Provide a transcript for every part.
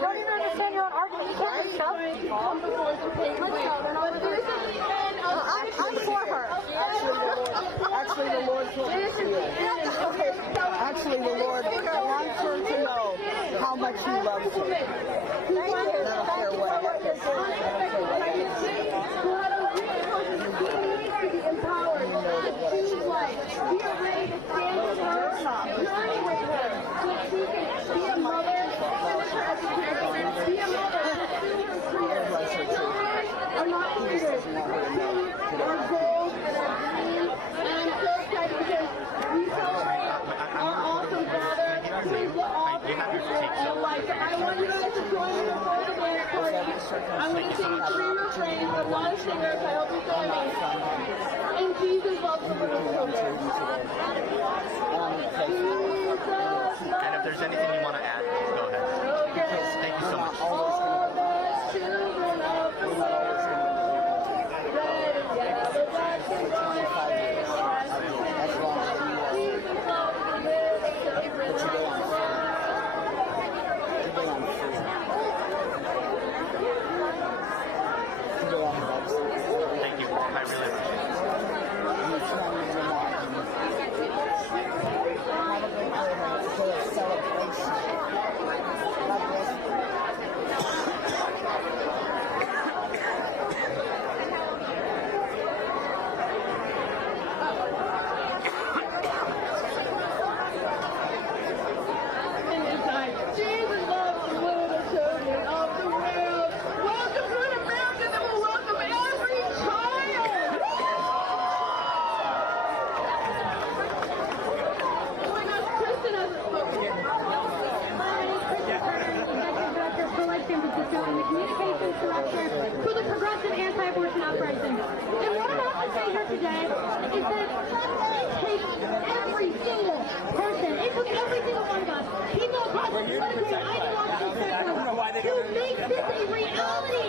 don't even understand your own argument. You can't read stuff. I'm for her. Actually, the Lord told me. Actually, the Lord wants her to know how much He loves her. I don't care what happens. To be empowered, to choose life. We are ready to stand with her, journey with her, so she can be a mother, finish her education, be a mother, pursue her career. Children are not leaders. Our goals and our dreams. And I'm so excited because we celebrate our awesome father who's the author of all life. So I want you guys to join me before the dance party. I'm going to sing 3 refrains. I'm not a singer, so I hope you join me. And Jesus loves the little children. And if there's anything you want to add, please go ahead. Thank you so much. All the children of the world, red and yellow, black and white, Jesus loves the little children. Thank you. I really appreciate it. Jesus loves the little children of the world. Welcome to an America that will welcome every child. Oh my gosh, Kristen hasn't spoken. My name is Kristen Carter, Executive Director for Life Sciences Discount and the Communications Director for the Progressive Anti-Abortion Uprising. And what I'm about to say here today is that it takes every single person, it took every single one of us, people across the political and ideological spectrum, to make this a reality.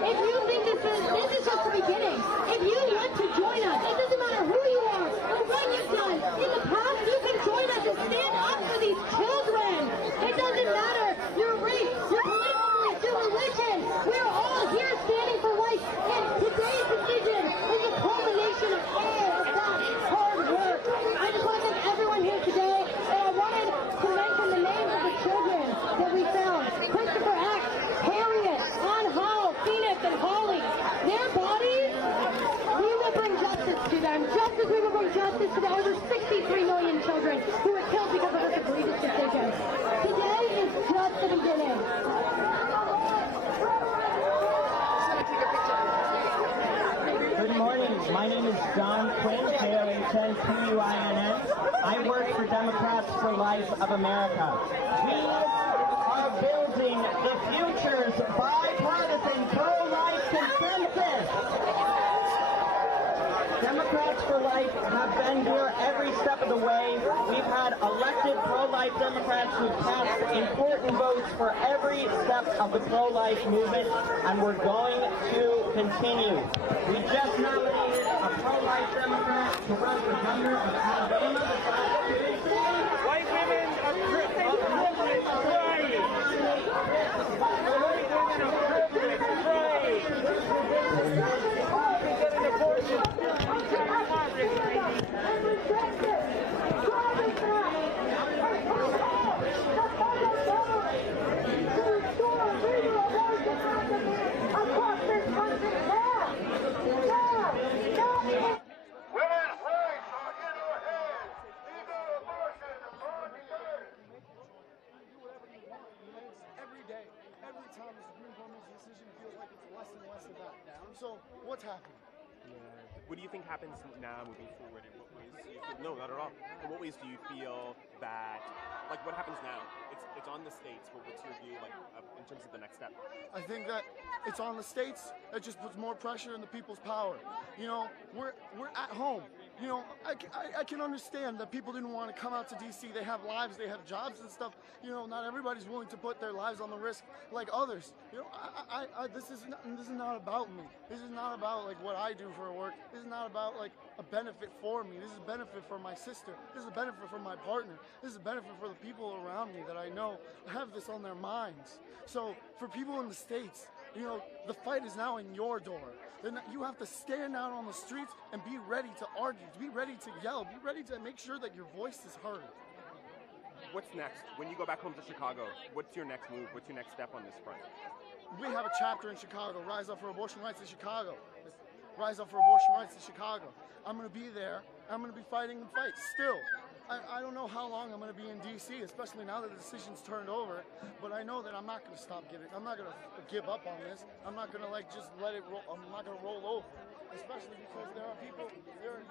If you think this is just the beginning, if you want to join us, it doesn't matter who you are or what you've done. In the past, you can join us and stand up for these children. It doesn't matter your race, your political beliefs, your religion. We're all here standing for life. And today's decision is a culmination of all of that hard work. I just want to thank everyone here today. And I wanted to mention the names of the children that we found. Christopher X, Harriet, Ann Howell, Phoenix, and Holly. Their bodies, we will bring justice to them. Just as we will bring justice to the over 63 million children who were killed because of this egregious decision. Today is just the beginning. Good morning. My name is John Quinn, K-O-H-N-Q-U-I-N-N. I work for Democrats for Life of America. We are building the future's bipartisan pro-life consensus. Democrats for Life have been here every step of the way. We've had elected pro-life Democrats who've cast important votes for every step of the pro-life movement, and we're going to continue. We just nominated a pro-life Democrat to run for governor of Alabama. White women are privileged. Right. White women are privileged. Right. You get an abortion. And reject it. Drive it back. The federal government to restore legal abortion practices across this country now. Women's rights are in our hands. Legal abortion upon the earth. Every day, every time the Supreme Court makes a decision, it feels like it's less and less of that. So, what's happening? Yeah. What do you think happens now moving forward? In what ways do you feel, no, not at all. In what ways do you feel that, like, what happens now? It's on the states, but what's your view, like, in terms of the next step? I think that it's on the states. That just puts more pressure in the people's power. You know, we're at home. You know, I can understand that people didn't want to come out to D.C. They have lives, they have jobs and stuff. You know, not everybody's willing to put their lives on the risk like others. You know, this is not about me. This is not about like what I do for work. This is not about like a benefit for me. This is a benefit for my sister. This is a benefit for my partner. This is a benefit for the people around me that I know have this on their minds. So for people in the States, you know, the fight is now in your door. Then you have to stand out on the streets and be ready to argue, be ready to yell, be ready to make sure that your voice is heard. What's next? When you go back home to Chicago, what's your next move? What's your next step on this front? We have a chapter in Chicago, Rise Up for Abortion Rights in Chicago. Rise Up for Abortion Rights in Chicago. I'm going to be there. I'm going to be fighting the fight still. I don't know how long I'm going to be in D.C., especially now that the decision's turned over, but I know that I'm not going to stop giving. I'm not going to give up on this. I'm not going to like just let it roll. I'm not going to roll over, especially because there are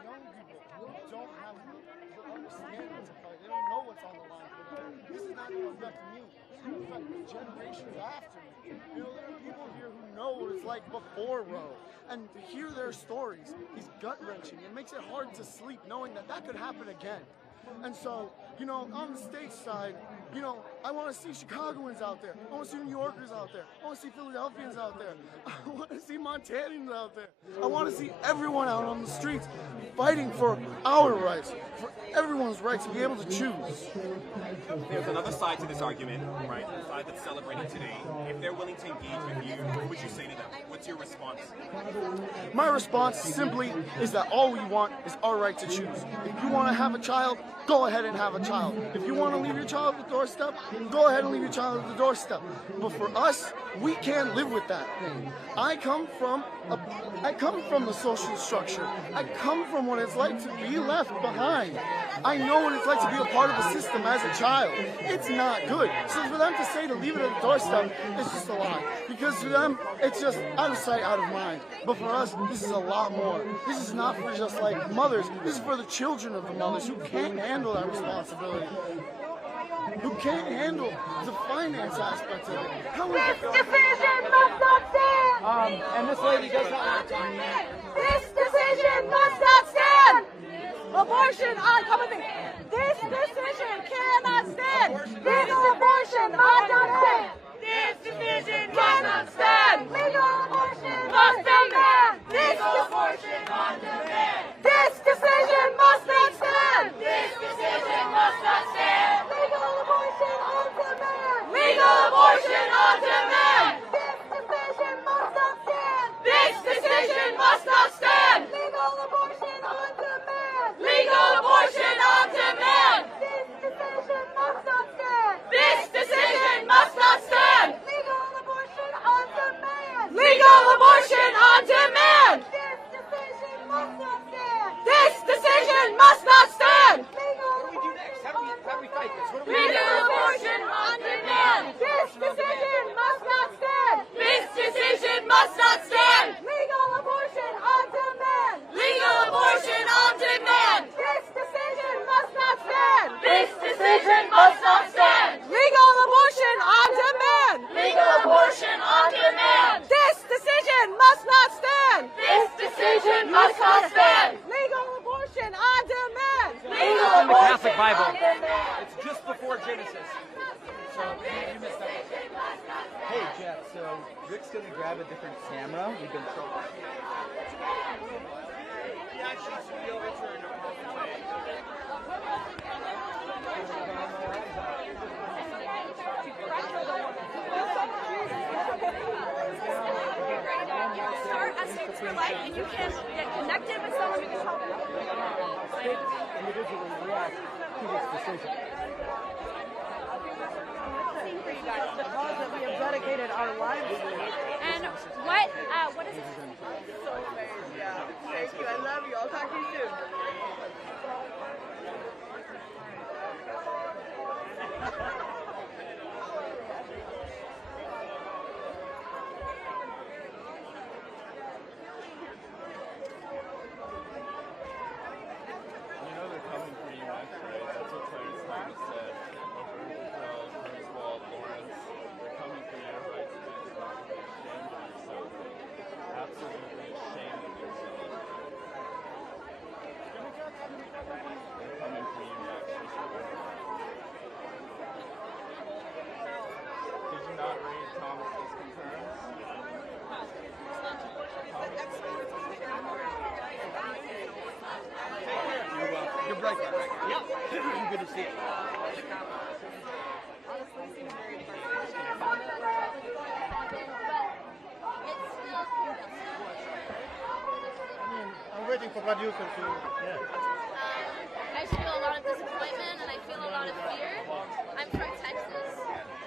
young people who don't have the understanding to fight. They don't know what's on the line for them. This is not going to affect me. This is going to affect the generations after me. You know, there are people here who know what it's like before Roe, and to hear their stories is gut-wrenching. It makes it hard to sleep knowing that that could happen again. And so, you know, on the state side, you know, I want to see Chicagoans out there. I want to see New Yorkers out there. I want to see Philadelphians out there. I want to see Montanans out there. I want to see everyone out on the streets fighting for our rights, for everyone's right to be able to choose. There's another side to this argument, right? The side that's celebrating today. If they're willing to engage with you, what would you say to them? What's your response? My response simply is that all we want is our right to choose. If you want to have a child, go ahead and have a child. If you want to leave your child at the doorstep, go ahead and leave your child at the doorstep. But for us, we can't live with that. I come from the social structure. I come from what it's like to be left behind. I know what it's like to be a part of the system as a child. It's not good. So for them to say to leave it at the doorstep, it's just a lie. Because for them, it's just out of sight, out of mind. But for us, this is a lot more. This is not for just like mothers. This is for the children of the mothers who can't handle that responsibility. Who can't handle the finance aspect of it. This decision must not stand! And this lady does not. This decision must not stand! Abortion on coming. This decision cannot stand! Legal abortion must not stand! This decision cannot stand! Legal abortion must stand! Legal abortion on demand! This decision must not stand! This decision must not stand! Legal abortion on demand! Legal abortion on demand! This decision must not stand! This decision must not stand! Legal abortion on demand! Legal abortion on demand! This decision must not stand! This decision must not stand! Legal abortion on demand! Legal abortion on demand! This decision must not stand! This decision must not stand! Legal How do we fight this? What do we do? Legal abortion on demand! This decision must not stand! This decision must not stand! Legal abortion on demand! Legal abortion on demand! This decision must not stand! This decision must not stand! Legal abortion on demand! Legal abortion on demand! This decision must not stand! This decision must not stand! Legal abortion on demand! Legal In the abortion Catholic Bible, on demand! it's just before Genesis. So you missed that. Hey Jeff, so Rick's gonna grab a different camera. We've been so. Start as Students for Life, and you can get connected with someone who can help you. Individually react to this decision. The cause that we have dedicated our lives to. And what is it? So amazing. Yeah. Thank you. I love you. I'll talk to you soon. like that. Yeah. Good to see it. I'm waiting for producer to. I just feel a lot of disappointment and I feel a lot of fear. I'm from Texas.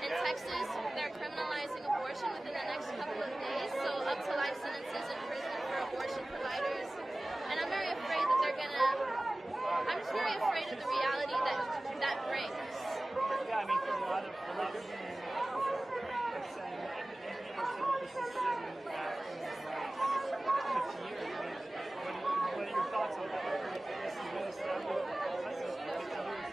In Texas, they're criminalizing abortion within the next couple of days, so up to life sentences in prison for abortion providers. And I'm very afraid that I'm just very afraid of the reality that brings. Yeah, I mean, for a lot of women, it's saying that this is something that is 50 years. I mean, what are your thoughts on that? This has been established for 50 years.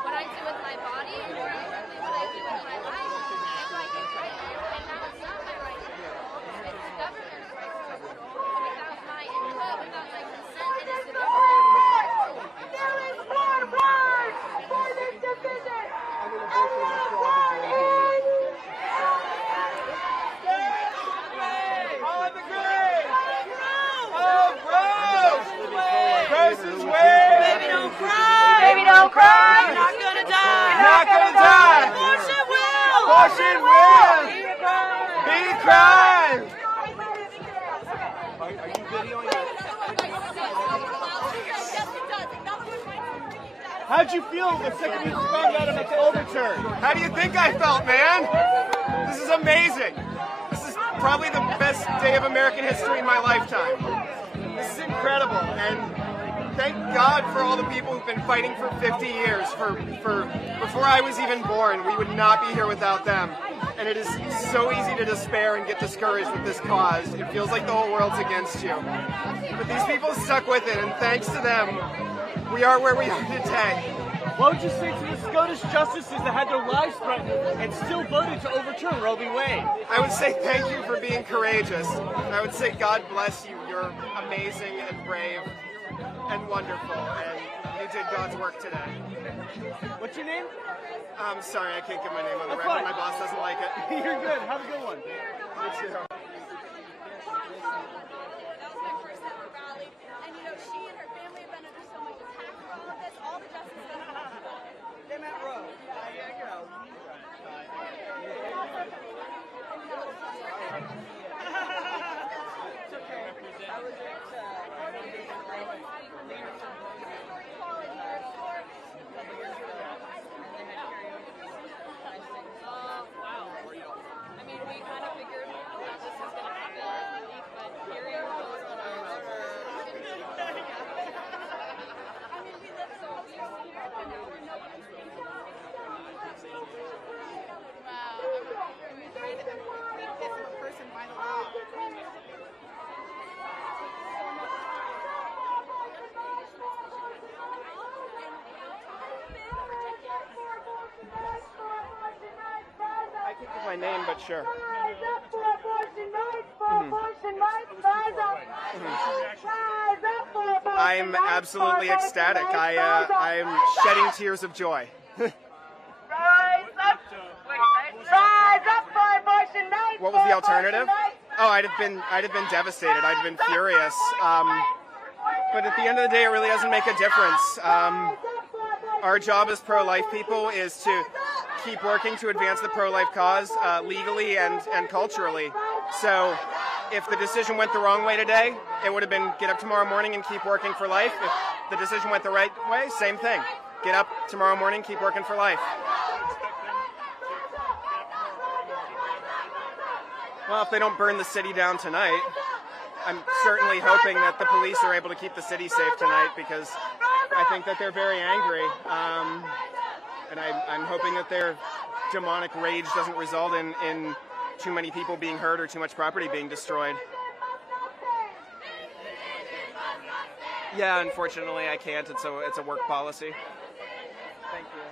What I do with my body, and more importantly, what I do with my life, is like it's right here, and now it's not my right to control. It's the government's right to control. Without my input, without my consent, it is the government's right to control. There is one word for this decision. On the grave! Oh, gross! Gross is where? Baby, don't cry. Baby, don't cry. You're not gonna die. You're not gonna die. Abortion will. Abortion will. Be crying. Are you videoing it? How'd you feel the second you found out about the overturn? How do you think I felt, man? This is amazing. This is probably the best day of American history in my lifetime. This is incredible, and thank God for all the people who've been fighting for 50 years. For before I was even born, we would not be here without them. And it is so easy to despair and get discouraged with this cause. It feels like the whole world's against you. But these people stuck with it, and thanks to them, we are where we are today. What would you say to the Scottish justices that had their lives threatened and still voted to overturn Roe v. Wade? I would say thank you for being courageous. I would say God bless you. You're amazing and brave and wonderful, and you did God's work today. What's your name? I'm sorry, I can't get my name on the record. My boss doesn't like it. You're good. Have a good one. You too. That was my first ever rally, and you know, she and her family have been under so much attack for all of this. All the justices. They meant Roe. It's okay. I was Wow. I mean, we kind of figured that this was going to happen, but here we are. I mean, we live so years here, but now we're no one's Wow. I'm afraid that we kiss a person by the law. I can't give my name, but sure. Rise up for abortion rights, for abortion rights, rise up. Rise up for abortion I'm rights, absolutely for abortion ecstatic. rights, rise up. I'm shedding tears of joy. Rise up. Rise up for abortion rights. What was the for abortion alternative? rights. Oh, I'd have been devastated. I'd have been furious. But at the end of the day, it really doesn't make a difference. Our job as pro-life people is to keep working to advance the pro-life cause legally and culturally. So if the decision went the wrong way today, it would have been get up tomorrow morning and keep working for life. If the decision went the right way, same thing. Get up tomorrow morning, keep working for life. Well, if they don't burn the city down tonight, I'm certainly hoping that the police are able to keep the city safe tonight, because I think that they're very angry. And I'm hoping that their demonic rage doesn't result in too many people being hurt or too much property being destroyed. Yeah, unfortunately I can't. It's a work policy. Thank you.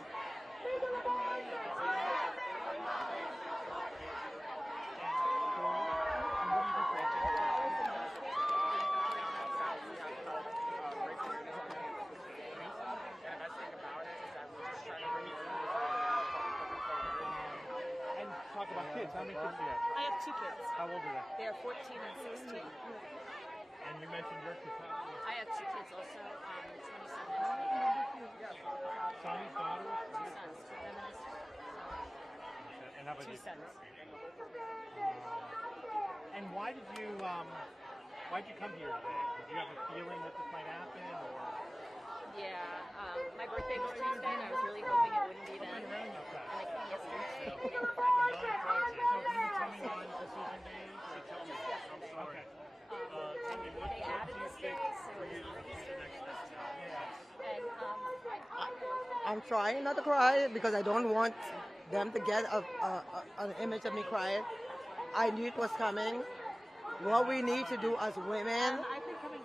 kids? How many kids do you have? I have 2 kids. How old are they? They are 14 and 16. And you mentioned your kids. I have 2 kids also, 27 and 28. Sons, daughters? 2 sons, 2 feminists. And how about 2 you? sons. And why'd you come here today? Did you have a feeling that this might happen, or? Yeah, my birthday was Tuesday, and I was really hoping it wouldn't be then. And it came yesterday. So will you be coming on decision days? Okay. They added this day, so I'm trying not to cry because I don't want them to get an image of me crying. I knew it was coming. What we need to do as women,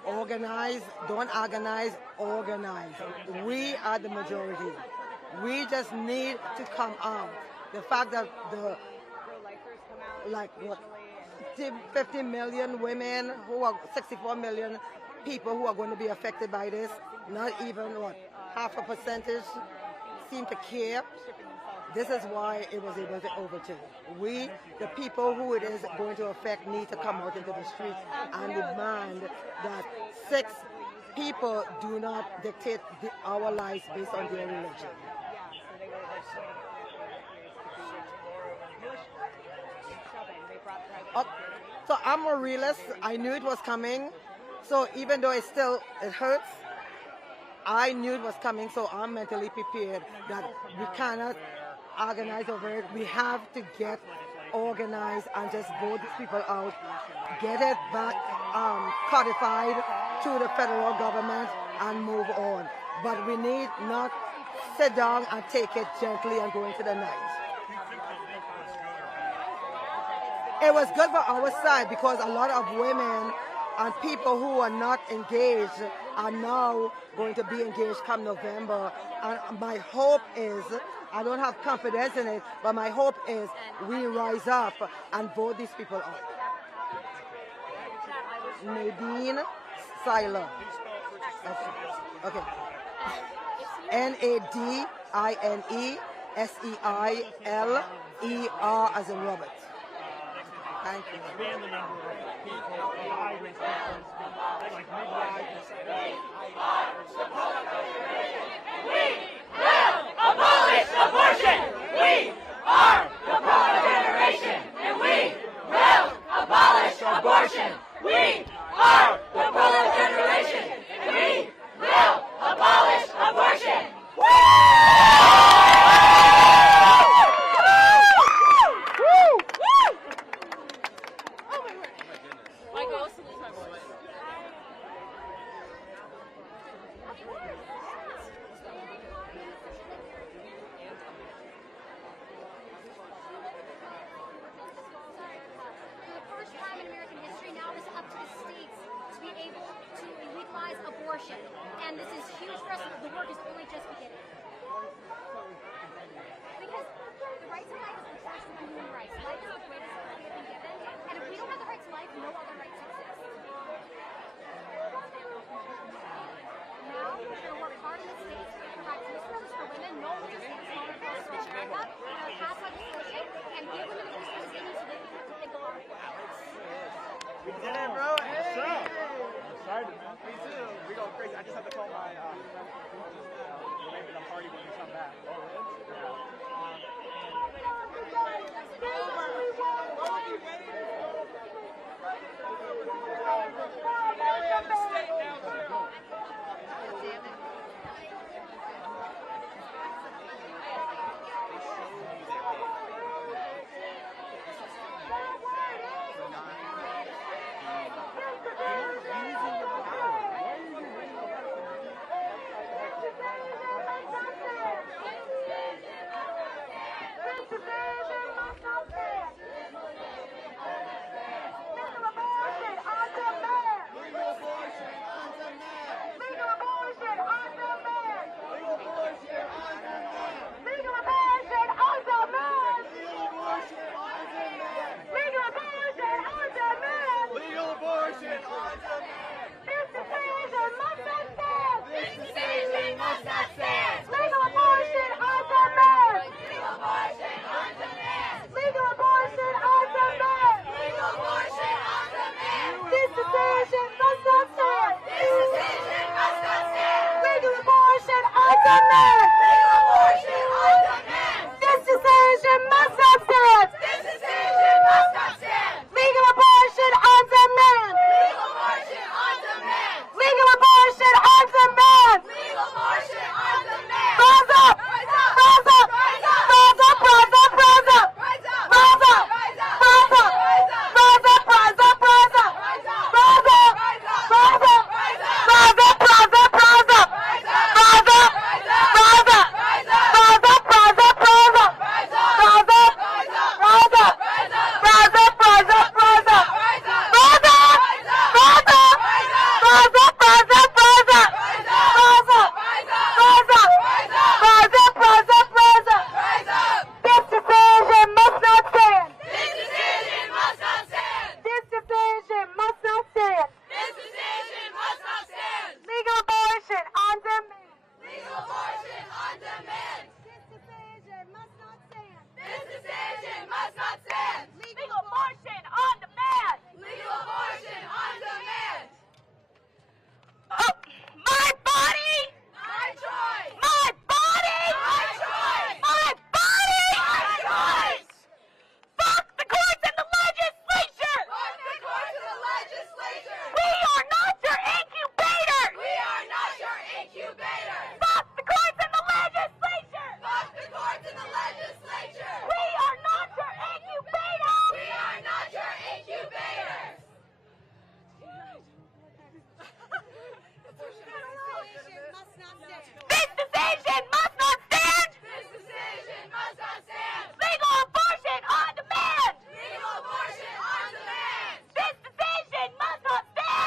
organize, don't agonize, organize. We are the majority. We just need to come out. The fact that the, like what, 50 million women, who are 64 million people who are going to be affected by this, not even what, half a percentage seem to care. This is why it was able to overturn. We, the people who it is going to affect, need to come out into the streets and demand that 6 people do not dictate our lives based on their religion. So I'm a realist. I knew it was coming. So even though it hurts, I knew it was coming. So I'm mentally prepared that we cannot organize over it. We have to get organized and just vote these people out, get it back codified to the federal government and move on. But we need not sit down and take it gently and go into the night. It was good for our side because a lot of women and people who are not engaged are now going to be engaged come November. And my hope is, I don't have confidence in it, but my hope is we rise up and vote these people out. Nadine Seiler. Okay. NADINESEILER as in Robert. Thank you. Expand the number of people, migrants, like midwives. We will abolish abortion. We are the pro-generation, and we will abolish abortion. We are the pro-generation, and we will abolish abortion. My goal is to lose my voice. Abortion, and this is huge for us. The work is only just beginning. Because the right to life is the first of human rights. Life is the greatest gift we have been given, and if we don't have the right to life, no other rights exist. Now, we're going to work hard in the states to provide resources for women, no one just wants smaller bills to America, pass legislation, and give women the resources they need so they don't have to think about it. We did it, bro. Hey! I'm excited, man. Me too. We go crazy. I just have to call my We are not your incubator. We are not your incubator. Fuck the courts and the legislature. Fuck the courts and the legislature. We are not your incubator. We are not your incubators. This decision must not stand. This decision must not stand. Legal abortion on demand. Legal abortion on demand. This decision must not stand.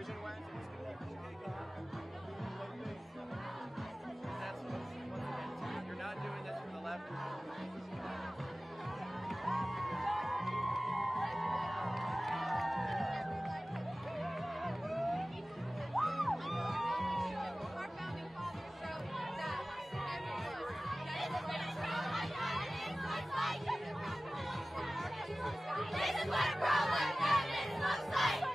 decision went. That's once again, you're not doing this for the left. This is what a pro-life evidence looks like!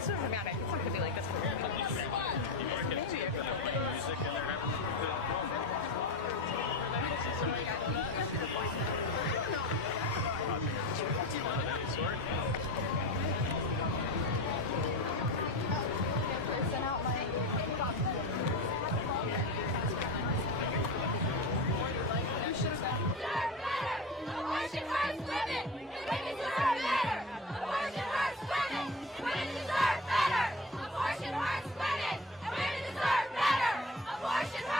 It's so dramatic. It's not going to be like this for weeks. Maybe a couple of days. Abortion hurts women! Women deserve better! Abortion hurts women! Women deserve better! Abortion hurts women! And women deserve better! Abortion hurts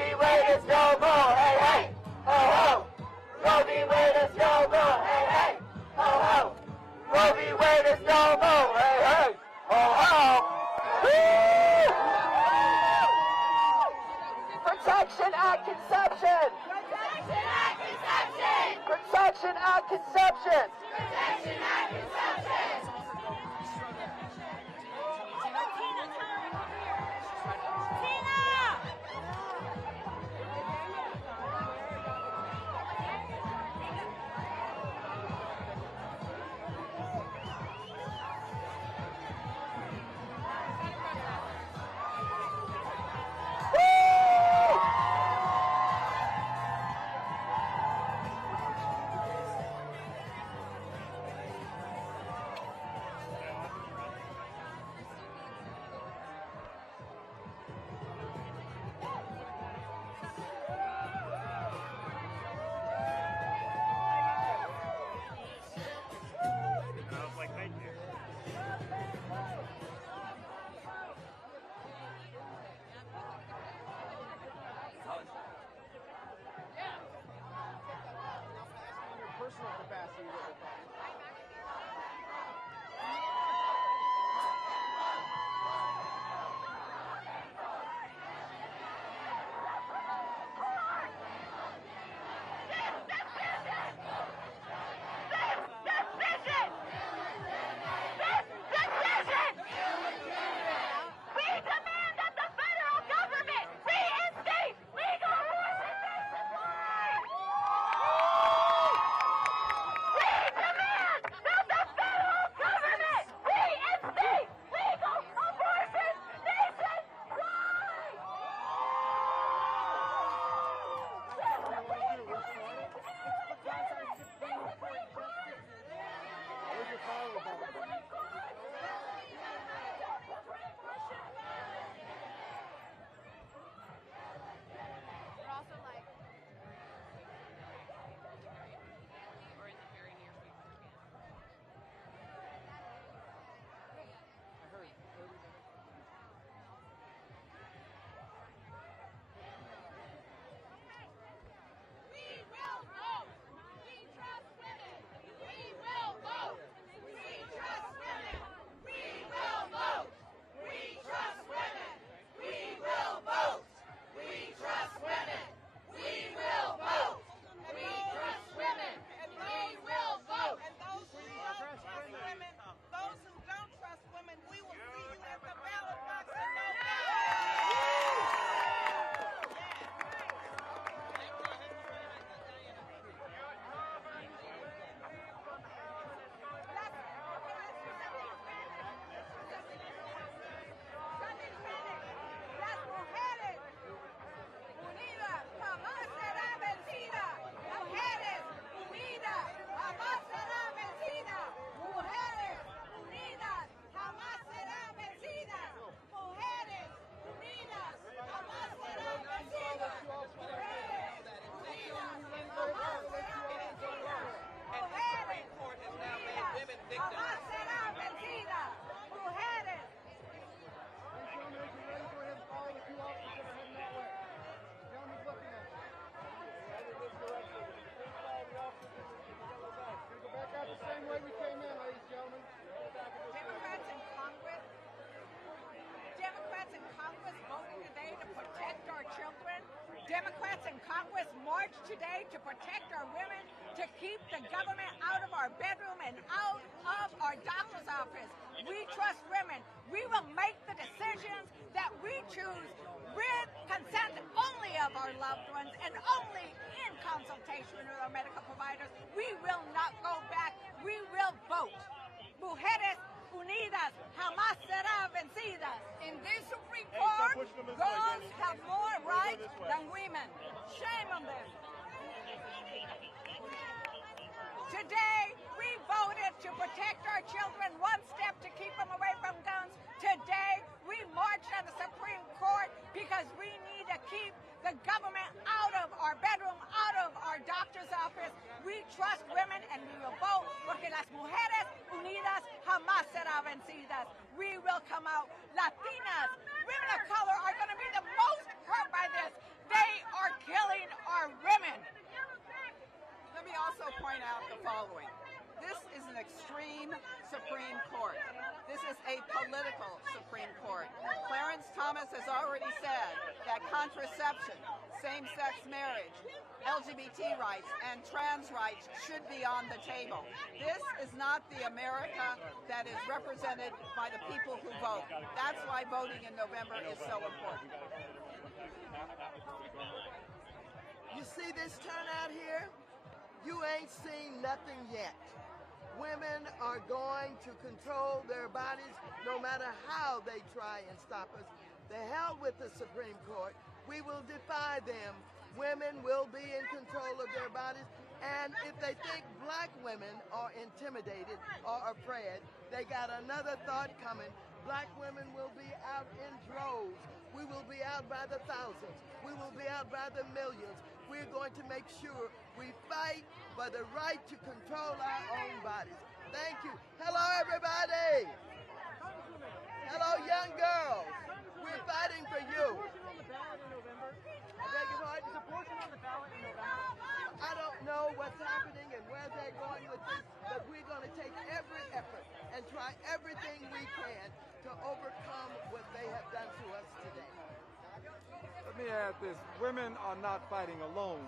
v. Wade is no more. Hey, hey, ho, ho. Roe v. Wade is no more. Hey, hey, ho, ho. Roe v. Wade is no more. Hey, hey, ho, ho. Woo! Protection at conception. Protection at conception. Protection at conception. Protection at conception. Personal capacity that we're talking about. Democrats in Congress march today to protect our women, to keep the government out of our bedroom and out of our doctor's office. We trust women. We will make the decisions that we choose with consent only of our loved ones and only in consultation with our medical providers. We will not go back. We will vote. Mujeres unidas jamás serán vencidas. In this Supreme Court, girls have more rights than women. Shame on them. Today, we voted to protect our children one step to keep them away from guns. Today, we marched on the Supreme Court because we need to keep the government out of our bedroom, out of our doctor's office. We trust women and we will vote porque las mujeres unidas jamás serán vencidas. We will come out. Latinas, women of color are going to be the most hurt by this. They following. This is an extreme Supreme Court. This is a political Supreme Court. Clarence Thomas has already said that contraception, same-sex marriage, LGBT rights, and trans rights should be on the table. This is not the America that is represented by the people who vote. That's why voting in November is so important. You see this turnout here? You ain't seen nothing yet. Women are going to control their bodies no matter how they try and stop us. The hell with the Supreme Court. We will defy them. Women will be in control of their bodies. And if they think black women are intimidated or afraid, they got another thought coming. Black women will be out in droves. We will be out by the thousands. We will be out by the millions. We're going to make sure we fight for the right to control our own bodies. Thank you. Hello, everybody. Hello, young girls. We're fighting for you. I don't know what's happening and where they're going with this, but we're going to take every effort and try everything we can to overcome what they have done to us today. Let me add this. Women are not fighting alone.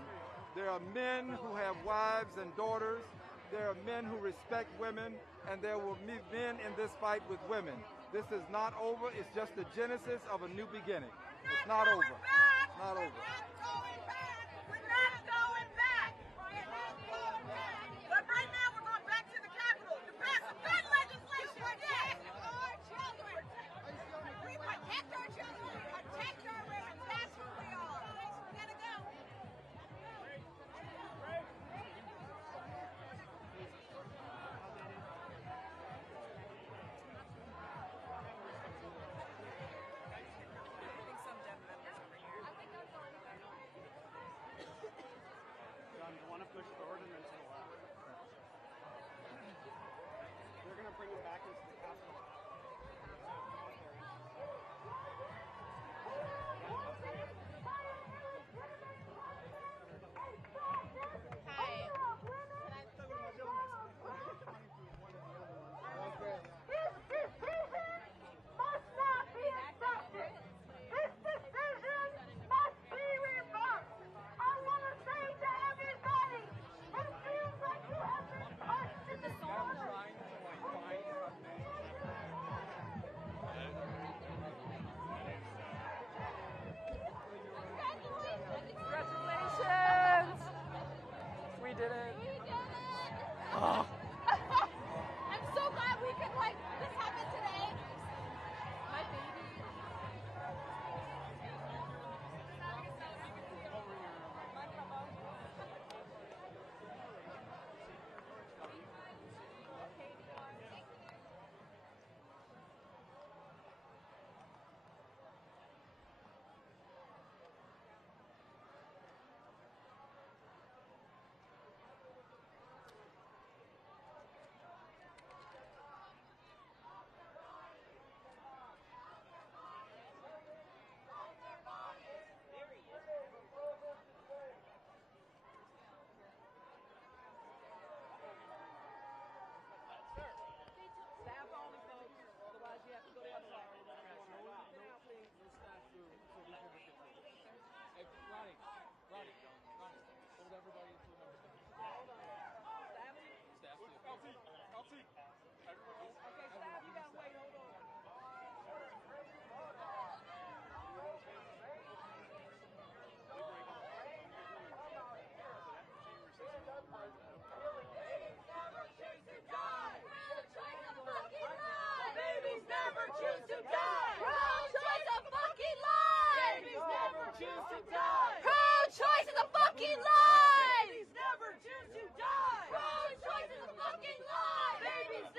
There are men who have wives and daughters. There are men who respect women, and there will be men in this fight with women. This is not over. It's just the genesis of a new beginning. It's not over. It's not over. We're not going back. But right now we're going back to the Capitol to pass a gun legislation. Yes. Our children. We protect our children. We protect our women. That's who we are. We gotta go. John, you want to push the ordinance to the left. They're going to bring it back into the Capitol. This decision must not be accepted. This decision must be reversed. I want to say to everybody, it feels like you have been pushed in the corner. Congratulations! We did it. We did it. Oh. I'm so glad we could, like, this happened today. My baby. Babies never choose to die. Pro-choice a fucking lie. Babies never choose to die. Pro-choice is a fucking lie. Babies never choose to die. Pro-choice is a fucking lie. Babies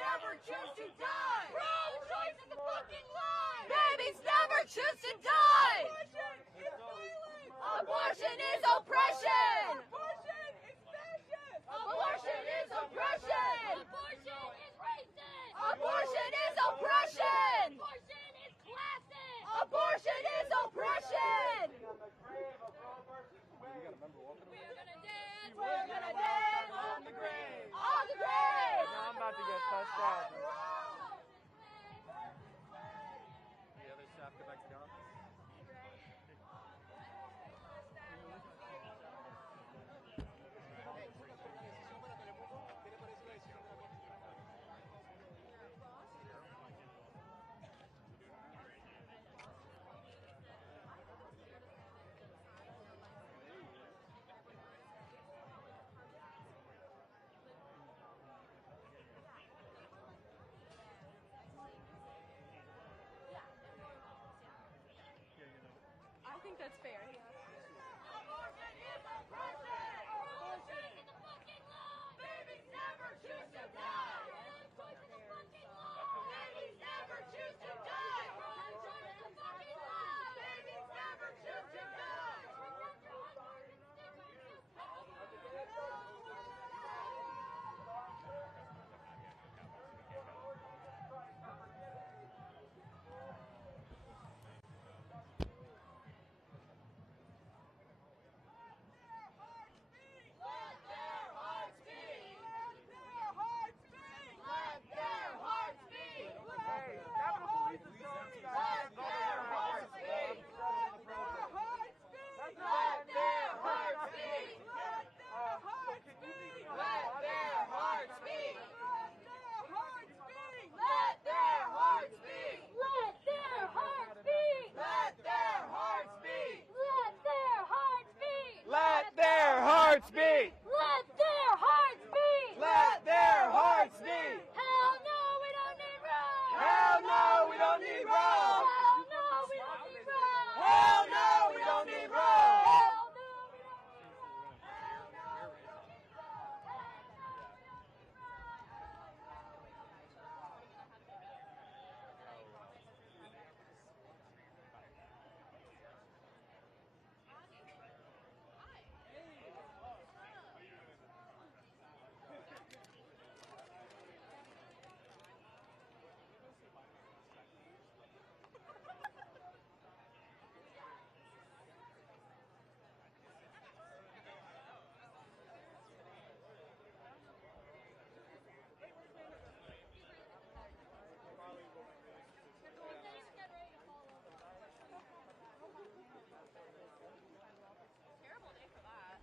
That's fair. Abortion is oppression! Abortion is the fucking law! Babies never choose to die! Babies never choose to die! Abortion is the fucking law! Babies never choose to die! Let their hearts beat! Let their hearts beat! Let their hearts beat! Hell no, we don't need Rome! Hell no, we don't need Rome! Hell no, we don't need Rome! Hell no, we don't need Rome! Hell no, we don't need Terrible day for that.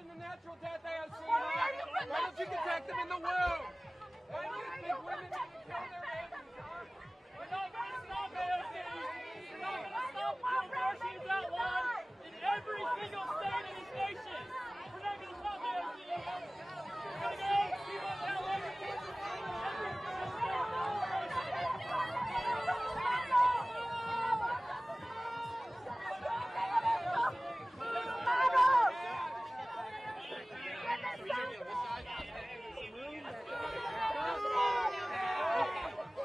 The natural death they have seen. Why don't you protect them in the womb? Why do you think women need to kill their babies? We're not going to stop AOC. We're not going to stop abortion is outlawed in every single state in this nation. We're not going to stop AOC. We're going to go see what LA is doing. Every single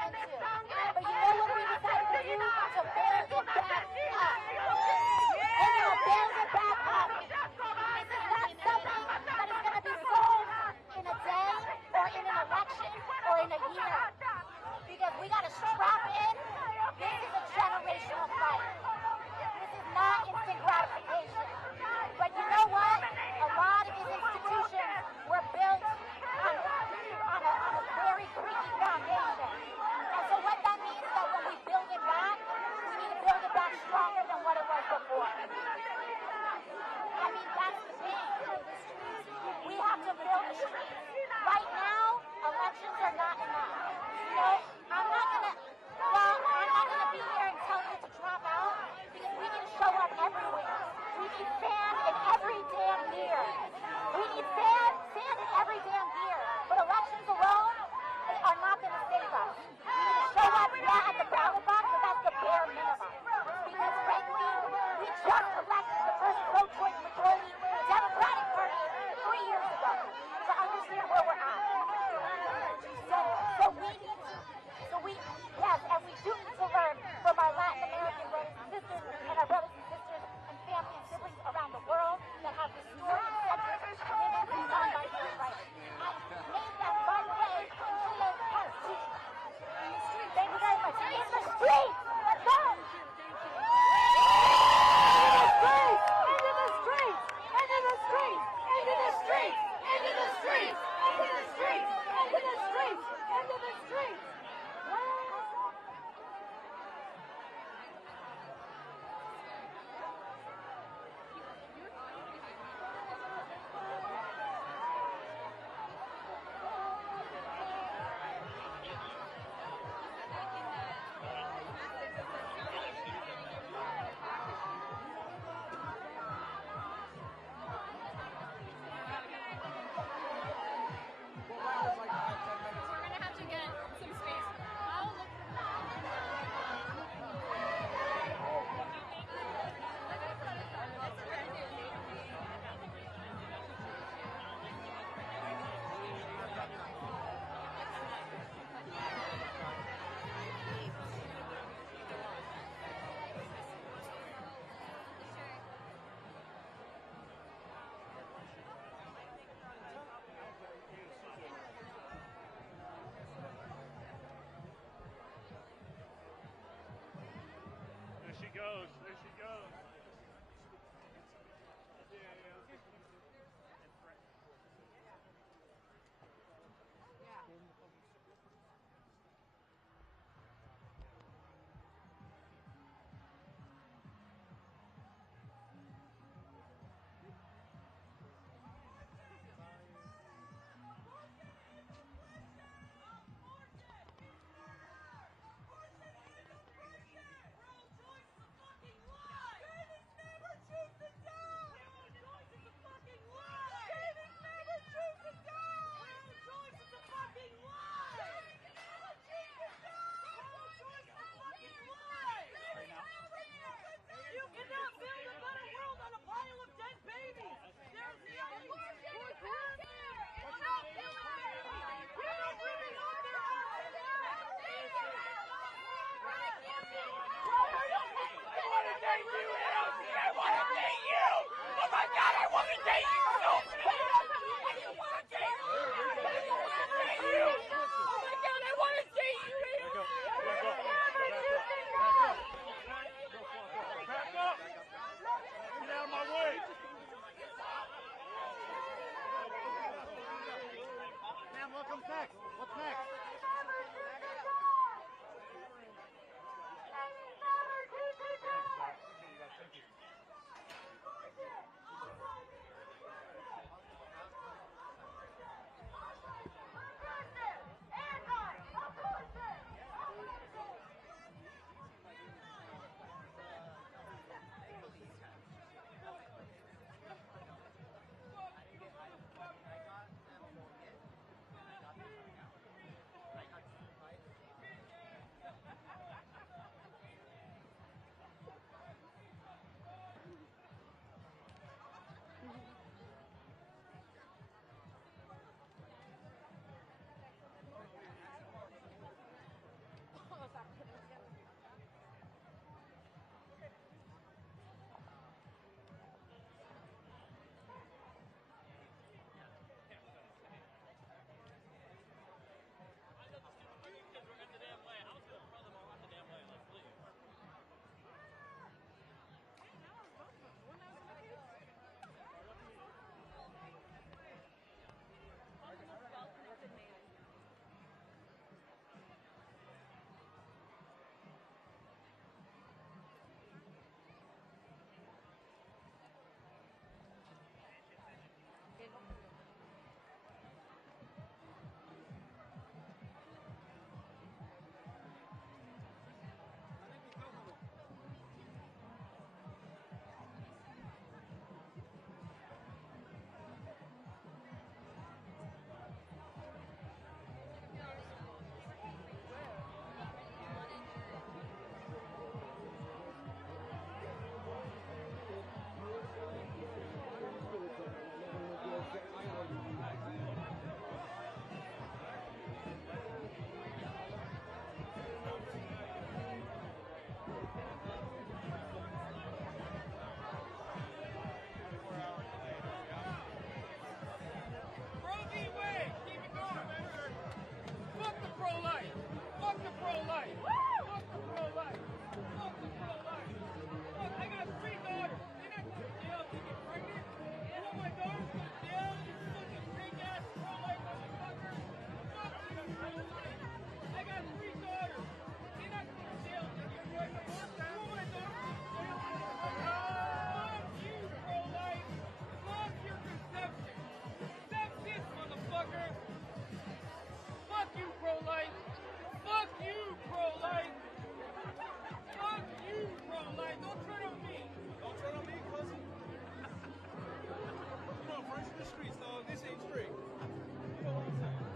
into. But you know what we decided to do? To build it back up. We're going to build it back up. This is not something that is going to be solved in a day or in an election or in a year. Because we got to strap in. This is a generational fight. This is not instant gratification. But you know what? A lot of these institutions were built on a very creaky foundation. And so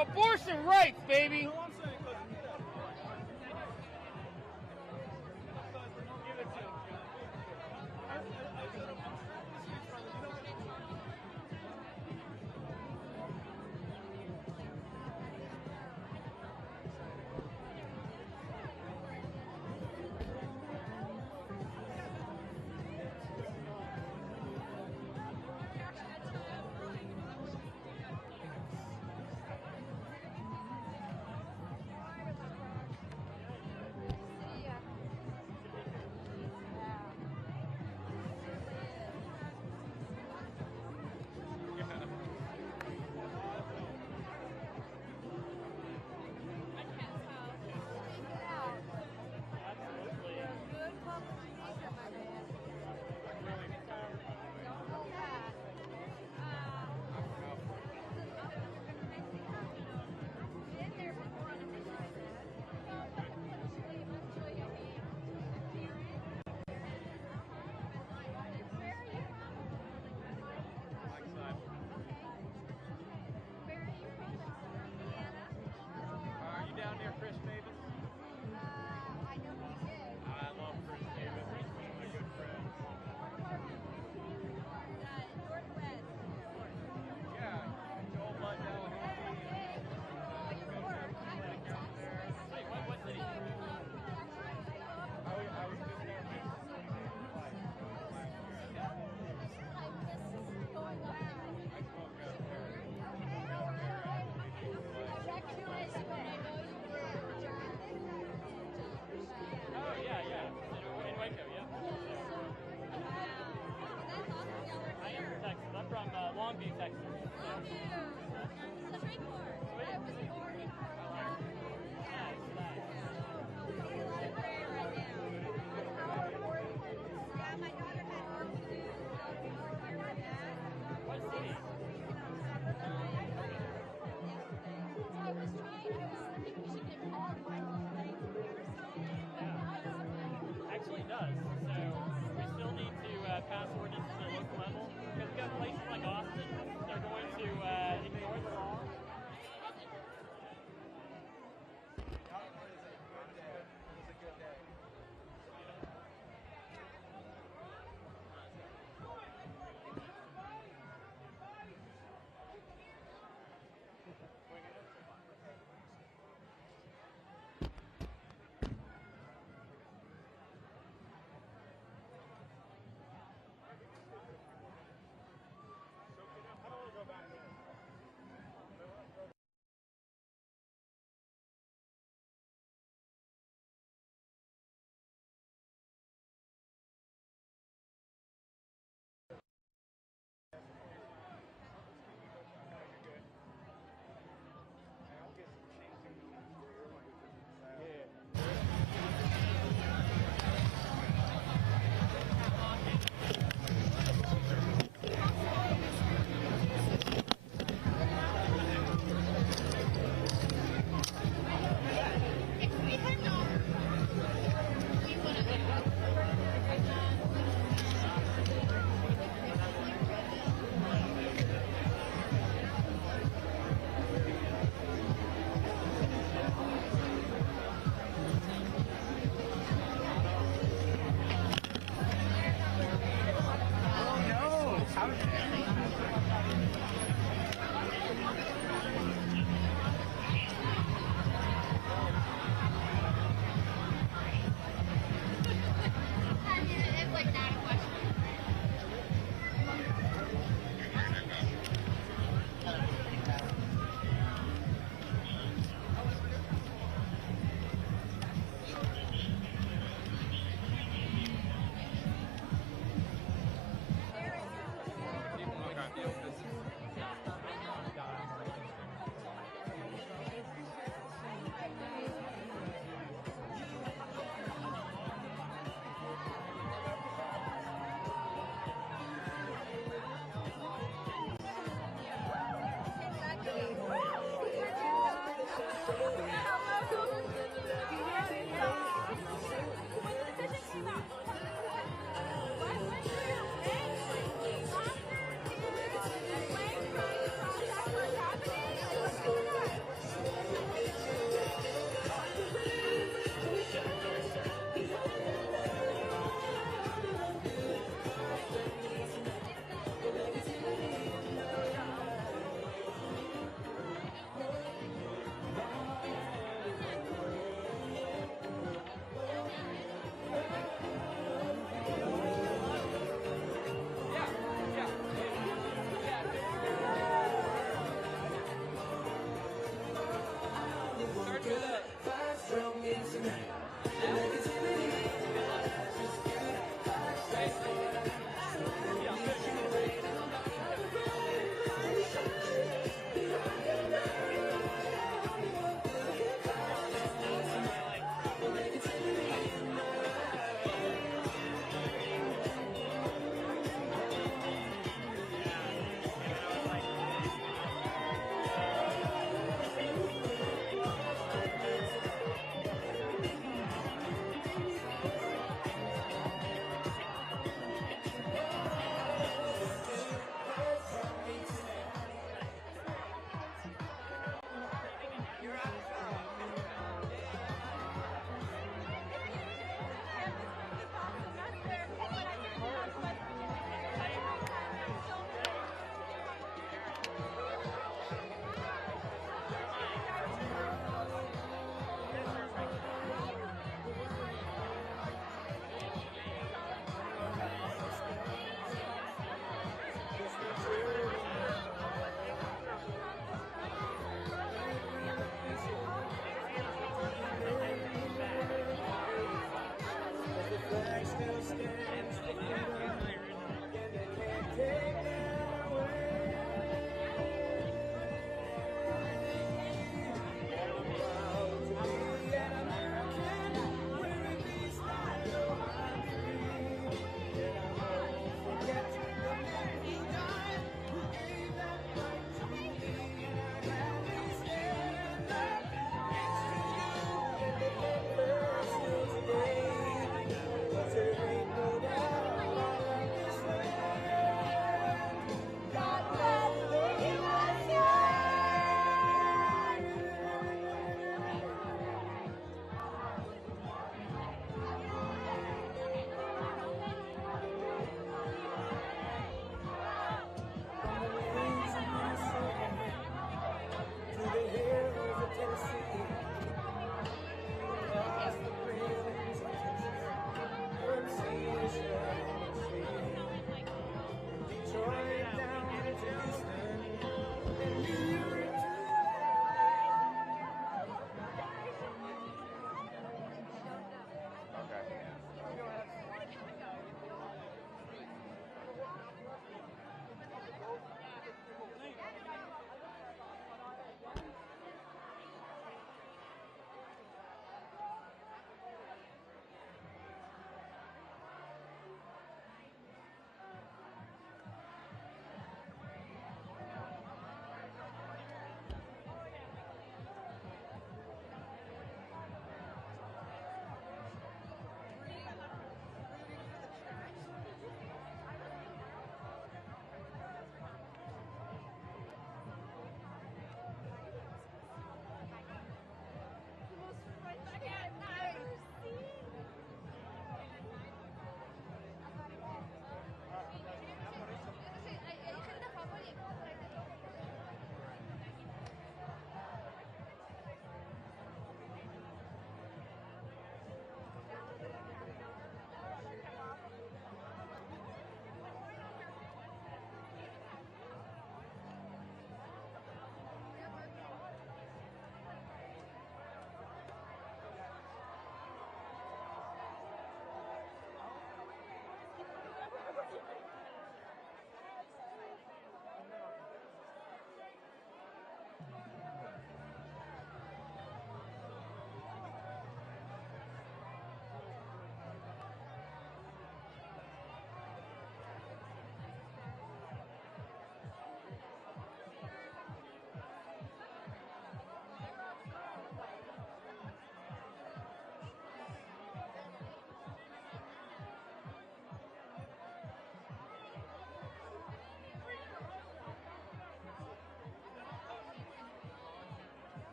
Abortion rights, baby.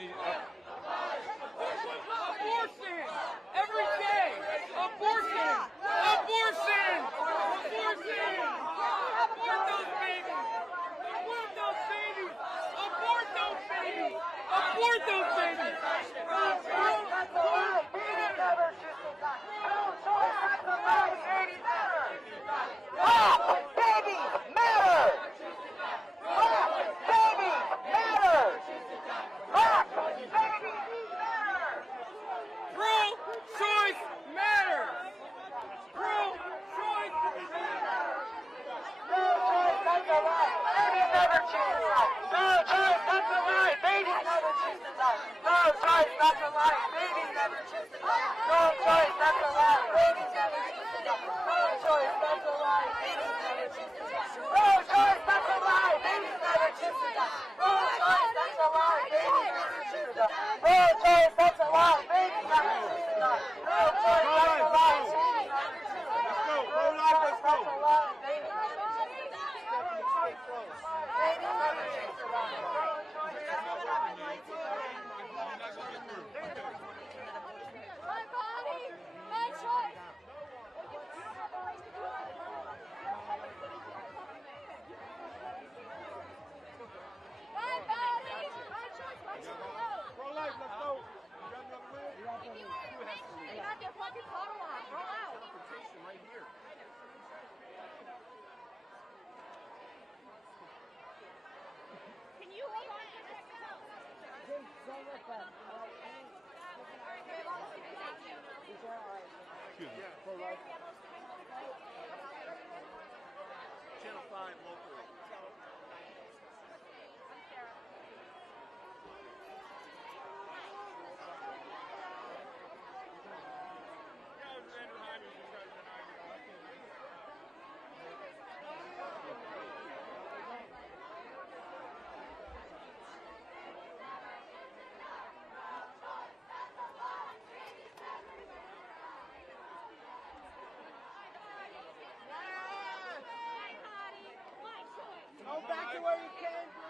need. Abortion! Every day! Abortion! Abortion! Abortion! Abort those babies! Abort those babies! Abort those babies! Abort those babies! Babies never choose to die. No choice, that's a lie. Babies never. Babies matter. Babies matter. Babies matter. Pro-choice matters! Pro-choice matters! No choice, that's a lie. Babies never choose to die. No choice, that's a lie. Babies never choose to die. No choice, that's a lie. Babies never choose to die. No choice, that's a lie. Babies never choose to die. No choice, that's a lie. Babies never choose to die. No choice, that's a lie. Babies never choose to die. No choice, that's a lie. Babies never choose to die. No choice, that's a lie. Babies never choose to die. No choice, that's a lie. Babies never choose to die. Let's go, pro-life, let's go. Babies never choose to die. Babies never choose to die. My body, my choice. My body, my choice, my choice. Pro-life, let's go. You got your fucking car on. Roll out. Right here. Can you hold on to this? Excuse me. Pro-life. Channel 5 locally. Go back to where you came from.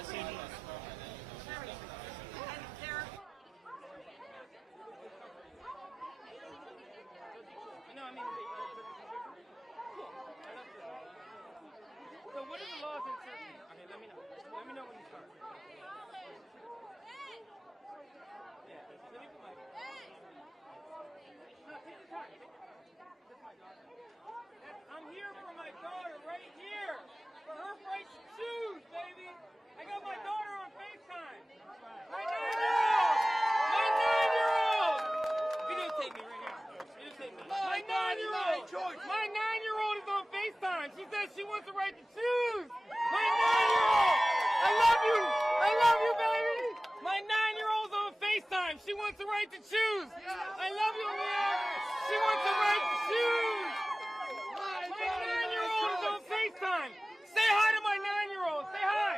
No, I mean, so what are the laws in Turkey? Okay, let me know. Let me know when you start. Yeah, let me put my... No, take your time. I'm here for my daughter, right here. For her right to choose, baby. I got my daughter on FaceTime. My 9-year-old! My 9-year-old! Videotape me right now. Videotape me. My 9-year-old! My 9-year-old is on FaceTime. She says she wants the right to choose. My 9-year-old! I love you! I love you, baby! My 9-year-old's on FaceTime. She wants the right to choose. I love you, man. She wants the right to choose. My 9-year-old is on FaceTime. Say hi to my 9-year-old. Say hi.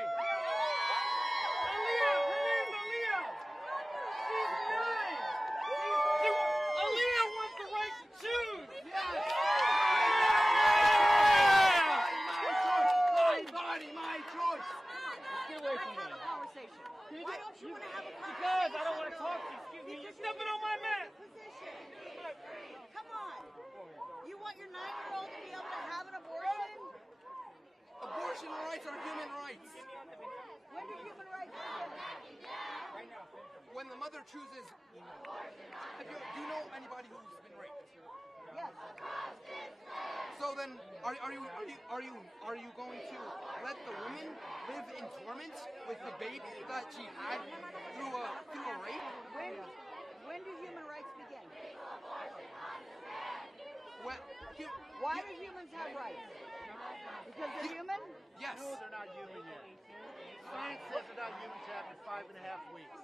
Aaliyah. Her name's Aaliyah. She's 9. Aaliyah wants the right to choose. Yes. My body, my choice. Get away from me. Why don't you want to have a conversation? Because I don't want to talk to you. Excuse me. You're stepping on my mat. Come on. You want your 9-year-old to be able to have an abortion? Abortion rights are human rights. When do human rights begin? When the mother chooses, do you know anybody who's been raped? Yes. So then, are you going to let the woman live in torment with the baby that she had through a rape? When do human rights begin? Why do humans have rights? Because they're human? Yes. No, they're not human yet. Science says they're not human to after 5.5 weeks.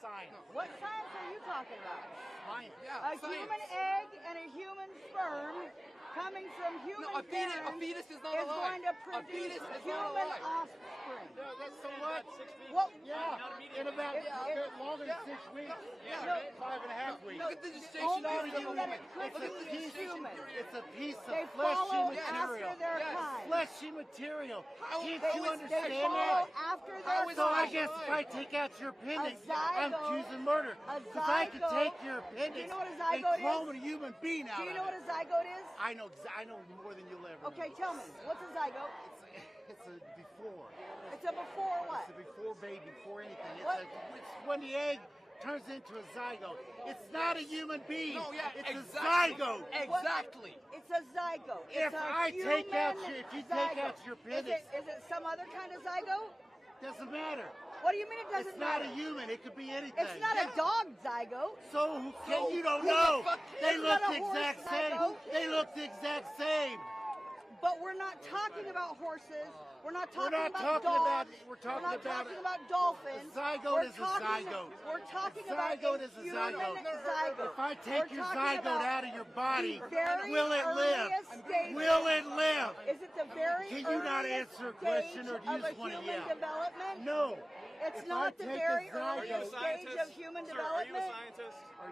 Science. What science are you talking about? Science. Yeah, a human egg and a human sperm coming from human parents a fetus is not is alive. going to produce human offspring. So what? Well, yeah, in about longer than 6 weeks. Yeah. 5.5 weeks. Look at the gestation period of a woman. It's a piece They of fleshy follow material. after their kind. Fleshy material. Can't you They understand follow that? after their So I kind. guess if I take out your appendix, A I'm zygote- choosing murder. a Because I could zygote- take your Do appendix you know what a and zygote clone is? a human being out Do you of know what it. a zygote is? I know more than you'll ever know. Okay, tell me. What's a zygote? It's a before. It's a before what? It's a before baby, before anything. What? It's when the egg turns into a zygote. It's not a human being. No, yeah, it's exactly. a zygote. Exactly. It's a zygote. If It's a I take out human your, if you take out zygote. your appendix, Is it some other kind of zygote? doesn't matter. What do you mean it doesn't It's not matter? a human. It could be anything. It's not a dog zygote. So you don't who the know. fuck They cares? look It's not the a horse exact same. zygote. They look the exact same. But we're not talking about horses. We're not talking not about talking about- dogs. we're talking not about- talking about dolphins. A zygote We're is a talking- zygote. We're talking A about zygote a is a human zygote. zygote. If I take We're your talking zygote about out of your body, the very will it live? earliest stage- Will it live? Is it the very Can you not earliest answer a question, or do you stage just of a want to human yell? development? No. It's If not I the take very a zygote- earliest stage of human Sir, development. are you a scientist? Are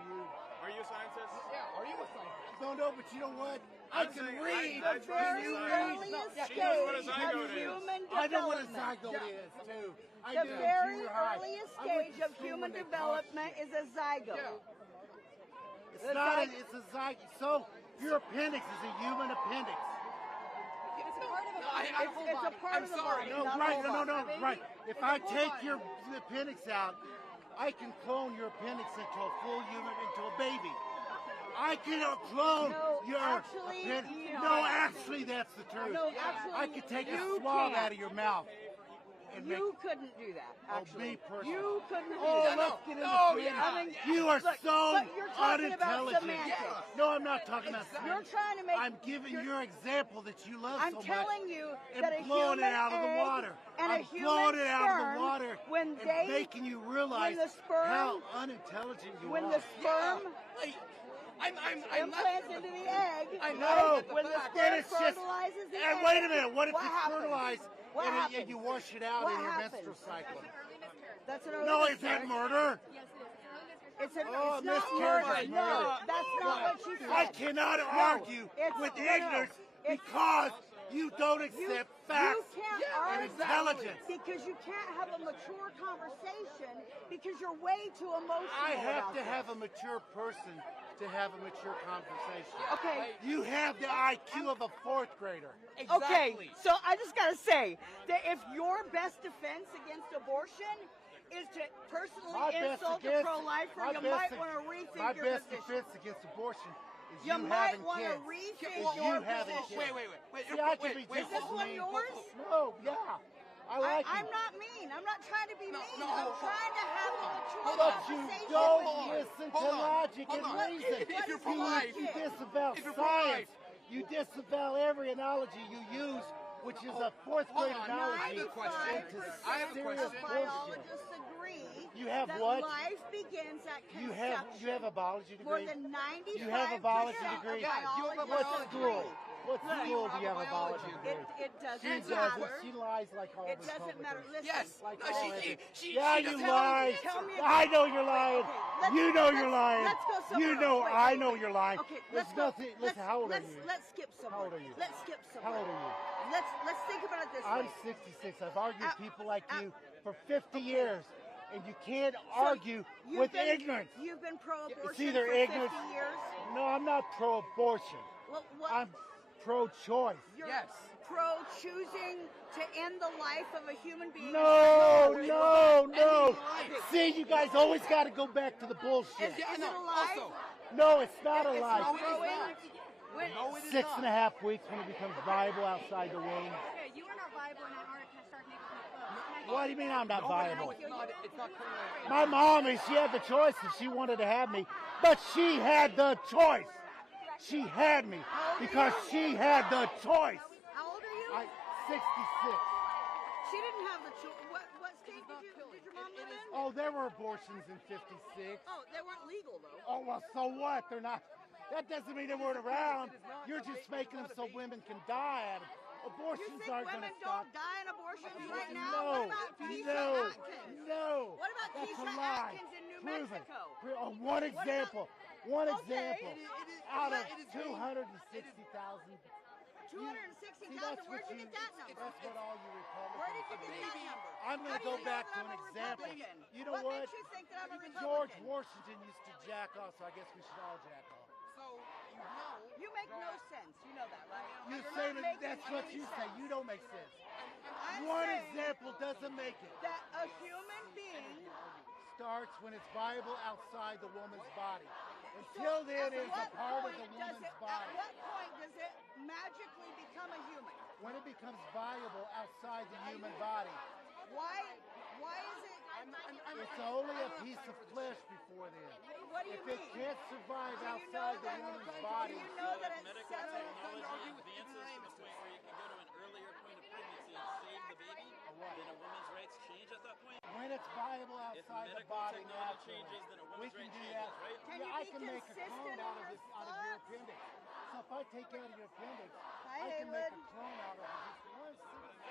you a scientist? Yeah, are you a scientist? No, but you know what? I I'm can saying read. I The very trust earliest science. stage She knows what a of zygote is. human I know what a development. zygote is, too. I The do. very Junior high. earliest I went stage to of school human when they taught development you. is a zygote. It's The not. zygote- It's a zygote. So your appendix is a human appendix. It's a part of the No, body. It's a part of the body. No, not right. a whole No, body. right. If It's I a whole take body. your appendix out, I can clone your appendix into a full human, into a baby. I can clone No, your actually, appendix. you No, can't. actually, that's the truth. No, actually, I could take a you swab can't. out of your mouth. And You couldn't do that, actually. me personally. You couldn't do Oh, that. let's get into I mean, You are look, so but you're talking about unintelligent. semantics. No, I'm not talking about You're semantics. trying to make. I'm giving your example that you love I'm so much. telling you and that a blowing human it out of the egg water. and I'm a human blowing it out of the sperm, water when and they- making you realize when the sperm- how unintelligent you When are. the sperm I'm implants into the egg, I No, know. when the then sperm it's just. fertilizes the egg. And wait a minute, what if it's happens? fertilized What and happens? you wash it out What in your happens? menstrual cycle? That's an early No, is that miscarriage. murder? It's not miscarriage murder. is No, murder. that's not what she said. I cannot argue it's- with no, no. ignorance It's- because You don't accept facts You can't and argue intelligence. because you can't have a mature conversation because you're way too emotional. I have about to this. have a mature person to have a mature conversation. Okay. You have the IQ of a fourth grader. Okay, so I just gotta say that if your best defense against abortion is to personally insult a pro-lifer, you might want to rethink my your best position. defense against abortion is You you might having want to kids. rethink Is your you having position. kids. Wait. See, I can be Is just this as one mean. yours? No, yeah. I like you. I'm not mean. I'm not trying to be mean. I'm trying to have a mature But you conversation. don't listen to logic Hold and on. reason. If you're pro-life, You disavow if you're science. You disavow every analogy you use, which is a fourth grade analogy. I have a question. I have a question. Biologists agree You have that what? life begins at conception. You have a biology degree. More than 95% You have a biology degree. of What biologists school? agree. What school do you have a biology degree? It doesn't She matter. doesn't. She lies like all It the doesn't matter. Republicans. Listen. Yes. Like No, all she yeah, you doesn't. lie. Tell me I know you're lying. Okay, You know you're lying. Let's go somewhere You know else. I know you're lying. Okay, There's let's go. nothing. Listen, how old are you? Let's skip somewhere. How old are you? Let's skip somewhere. How old are you? Let's think about it this I'm way. 66. I've argued with people like you for 50 years, and you can't argue You've with been- ignorance. You've been pro-abortion It's either for ignorance. 50 years. No, I'm not pro-abortion. Well, what? I'm pro-choice. You're pro-choosing to end the life of a human being. No. Okay. See, you guys always got to go back to the bullshit. Is it alive? No, it's not It's alive. growing? When- 6.5 weeks when it becomes viable outside the womb. Okay, you are not viable in Antarctica to start making clothes. What do you mean I'm not viable? It's not criminal. My mom, she had the choice if she wanted to have me, but she had the choice. She had me because she had the choice. How old are you? 66. She didn't have the choice. What state did your mom live in? Oh, there were abortions in 56. Oh, they weren't legal though. Oh, well, so what? They're not. That doesn't mean they weren't around. You're just making them so women can die at them. You Abortions think aren't women going to stop. don't die in abortions right now? No, What about Keisha no, Atkins? no. What about That's Keisha a lie. Atkins in New Prove Mexico? One What example. about- One Okay. example. Out of 260,000. 260,000. Where'd you get that number? That's what all you Republicans. Where did you get that number? I'm going How to do go you back know to that an I'm a example. Republican? You know What what? makes you think that I'm a Republican? George Washington used to jack off, so I guess we should all jack off. So You make no sense. You know that, right? You You're say not that making that's what any you say. sense. You don't make sense. I'm One saying example doesn't make it. that a human being Starts when it's viable outside the woman's body. Until then, it's a part of the woman's body. At what point does it magically become a human? When it becomes viable outside the human body, Why is it? it's only a piece of flesh before then. What do you If mean? it can't survive Do you know outside the that- woman's body, Do you know that it's Medical seven? technology advances to the point where you can go to an earlier point of pregnancy and save the baby, then a woman's rights change at that point. when it's viable If outside the medical body, technology naturally, changes, then a we woman's can right do changes, that. right? Can Yeah, you I be can make a consistent clone in out of your this out of your appendix. So if I take out your appendix, Hi, I can make a Haywood. clone out of it.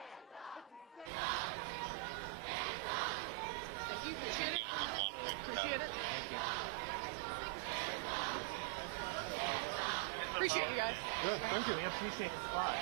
Thank you. Appreciate it. Appreciate it. Appreciate you guys. Good, thank you. We appreciate the spot.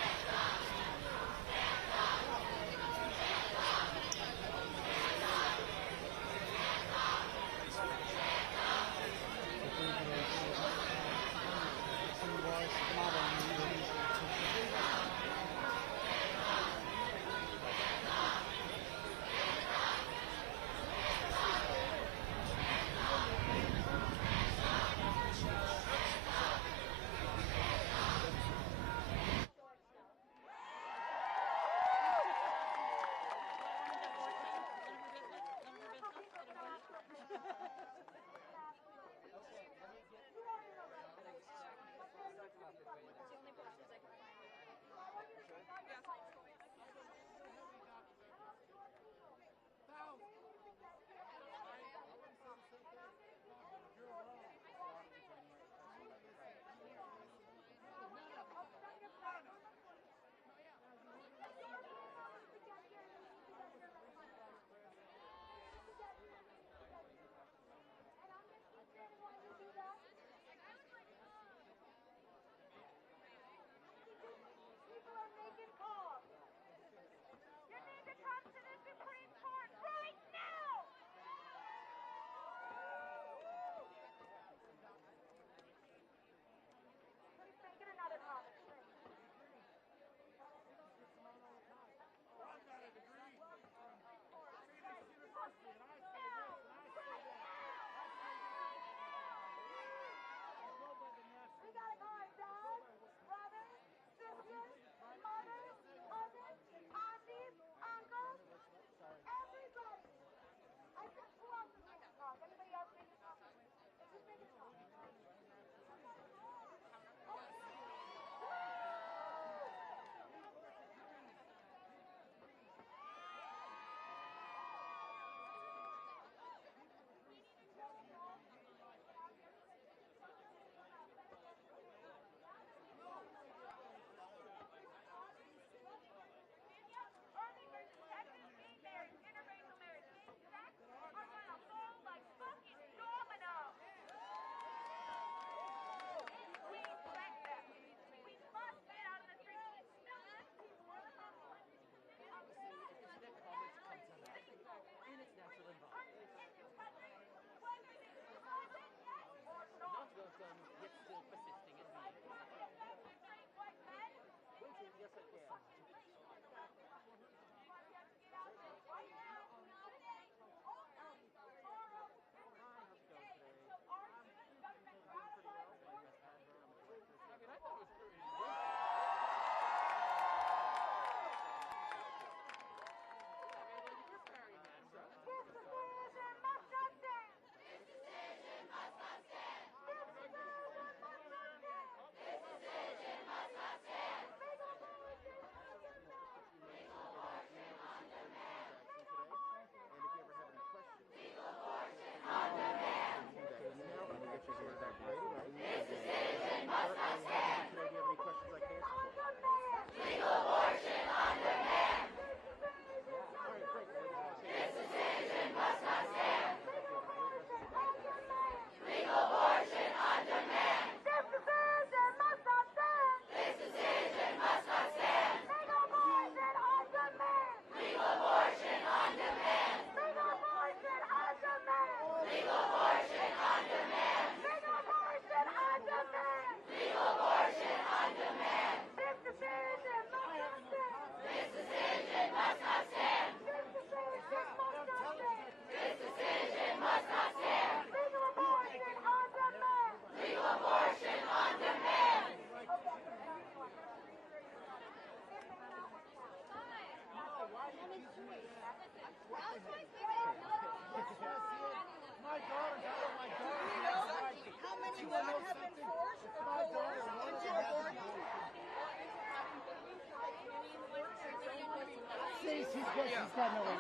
She's got no way.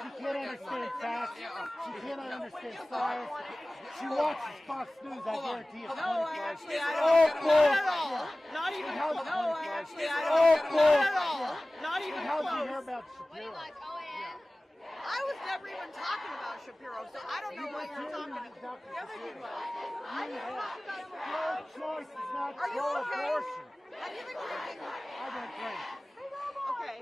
She can't understand facts. She cannot understand science. She watches Fox News, I guarantee it. No, actually, I Oh, don't. Not at all. Not even close. No, actually, I don't. Not at all. Not even How did you close. hear about Shapiro? I was never even talking about Shapiro, so I don't know what you're talking about. Yeah, they did. I just talked about Shapiro. Pro-choice is not Are you okay? pro-abortion. Have you been drinking? I don't drink. Okay.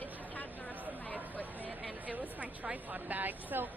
It just had the rest of my equipment, and it was my tripod bag. So,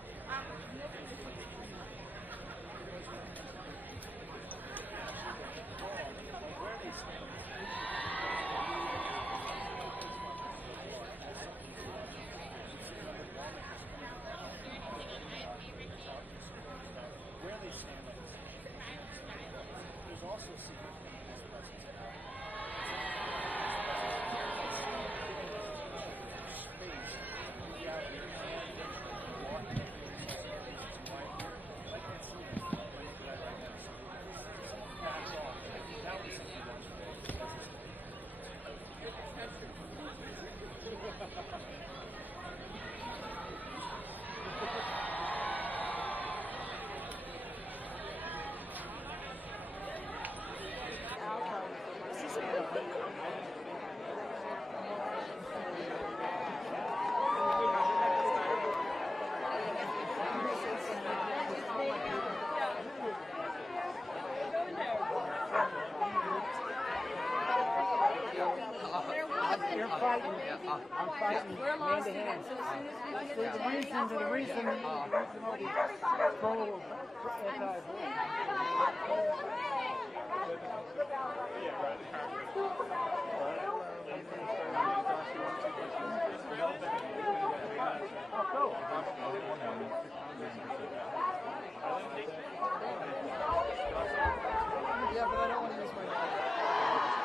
I'm fighting hand to hand. The reason all these pro Yeah, but I don't want to use my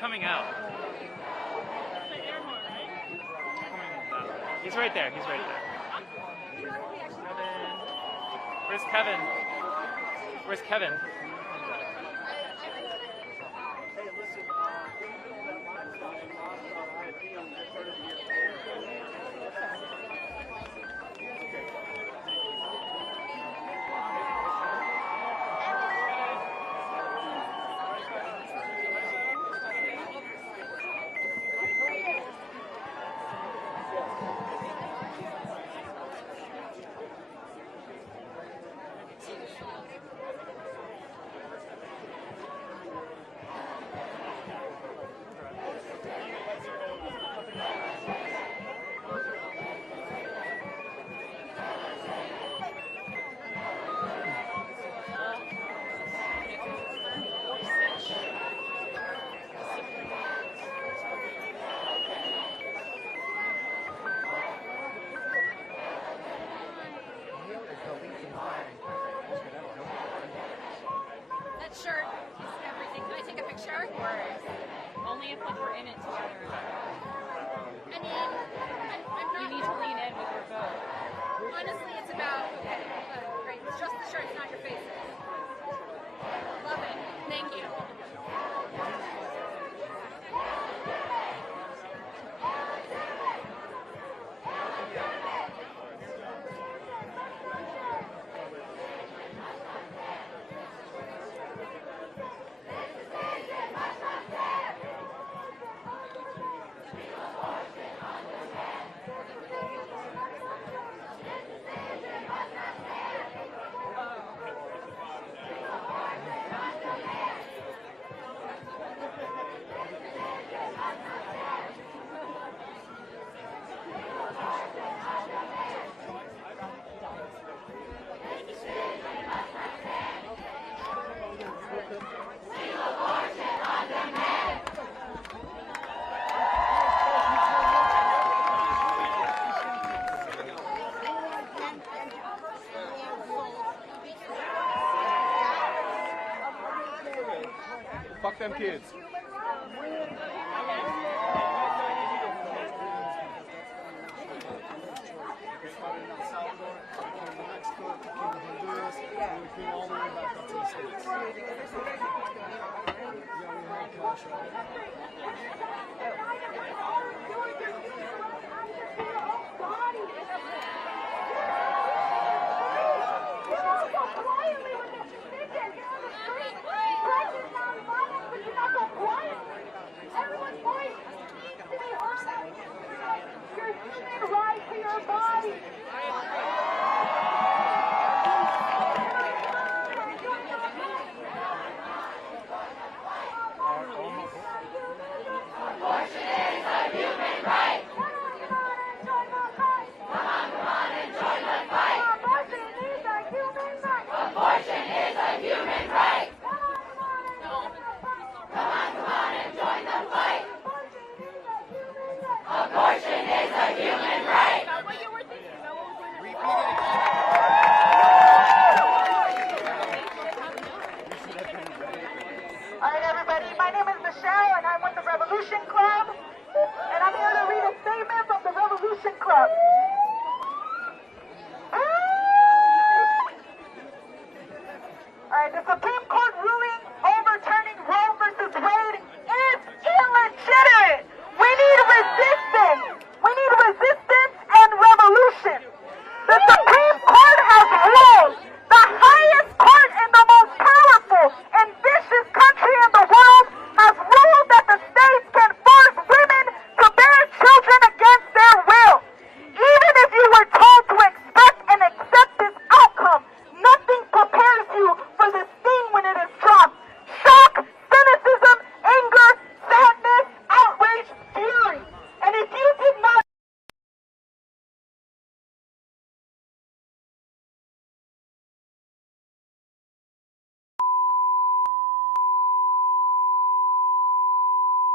coming out. He's right there. He's right there. Where's Kevin? Where's Kevin? That shirt is everything. Can I take a picture? Only if like we're in it together. I mean, I'm not. You need to lean in with your vote. Honestly, it's about. Right, it's just the shirts, not your faces. Love it. Thank you. Fuck them kids.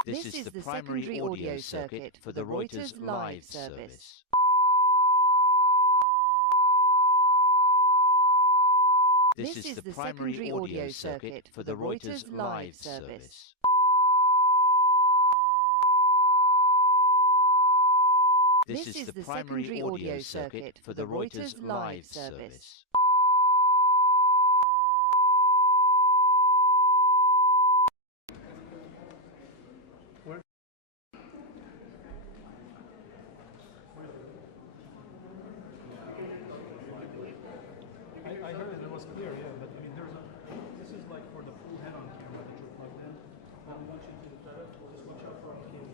This is the primary audio circuit for the Reuters live service. This is the primary audio circuit for the Reuters live service. This is the primary audio circuit for the Reuters live service. I heard it was clear, yeah, but I mean, this is like for the full head-on camera that you're plugged in. I want you to just watch out for cables.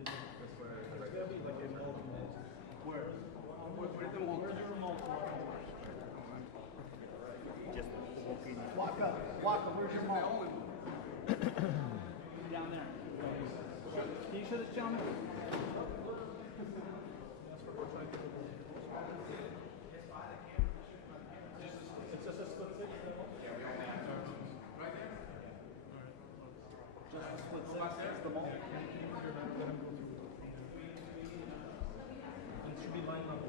It's gonna be like a remote. Where's the remote? Where's the remote? Just Walker, where's your remote? Down there. Can you show this gentleman? That's what we're trying to do. It's just a split six. Right there. Just a split six. That's the mall. It should be line level.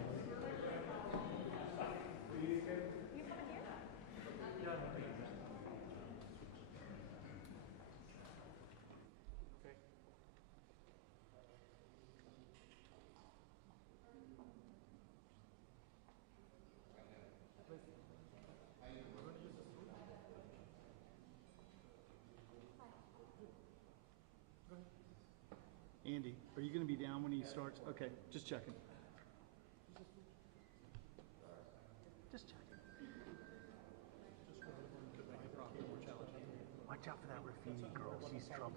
Andy, are you going to be down when he starts? Okay, just checking. Just checking. Watch out for that Rafini girl. She's trouble.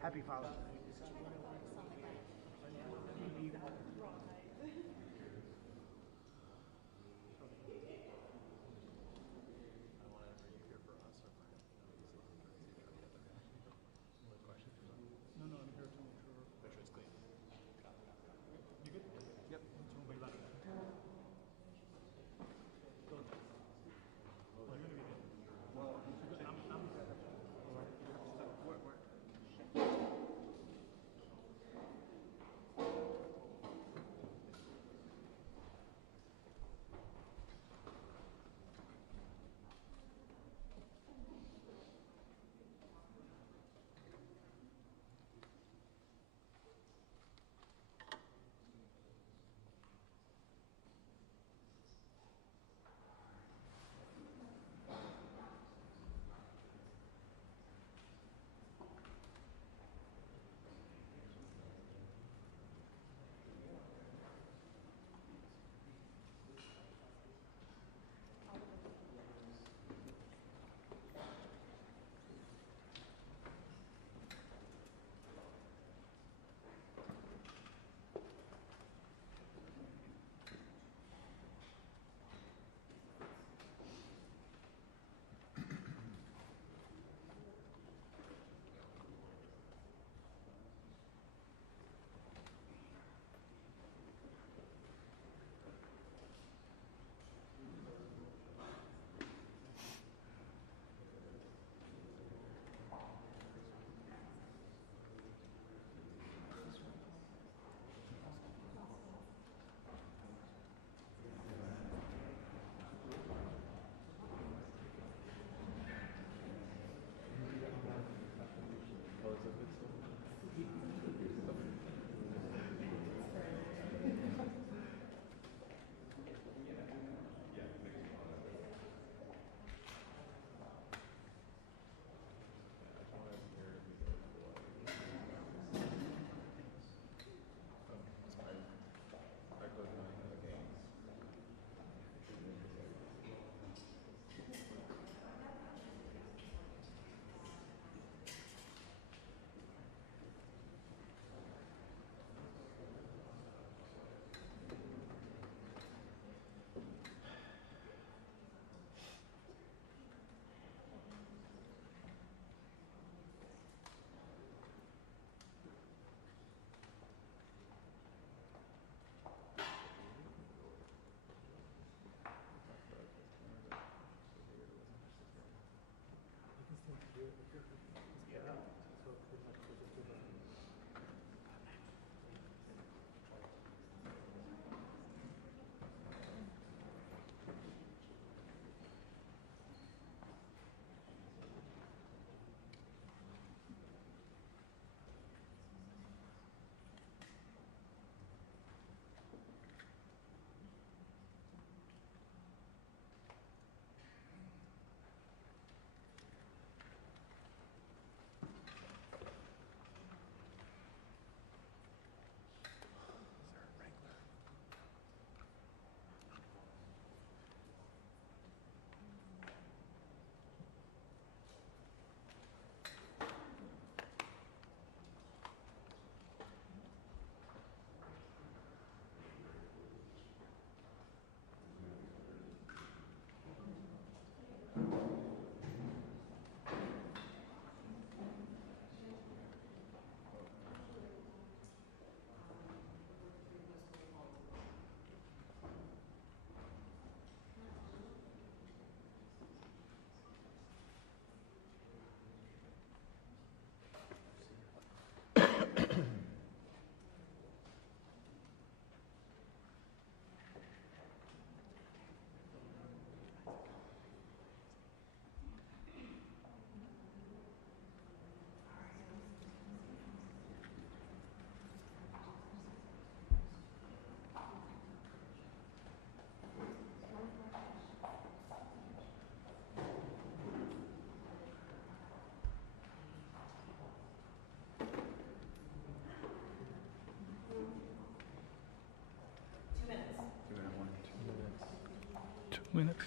Happy Father's Day. minutes.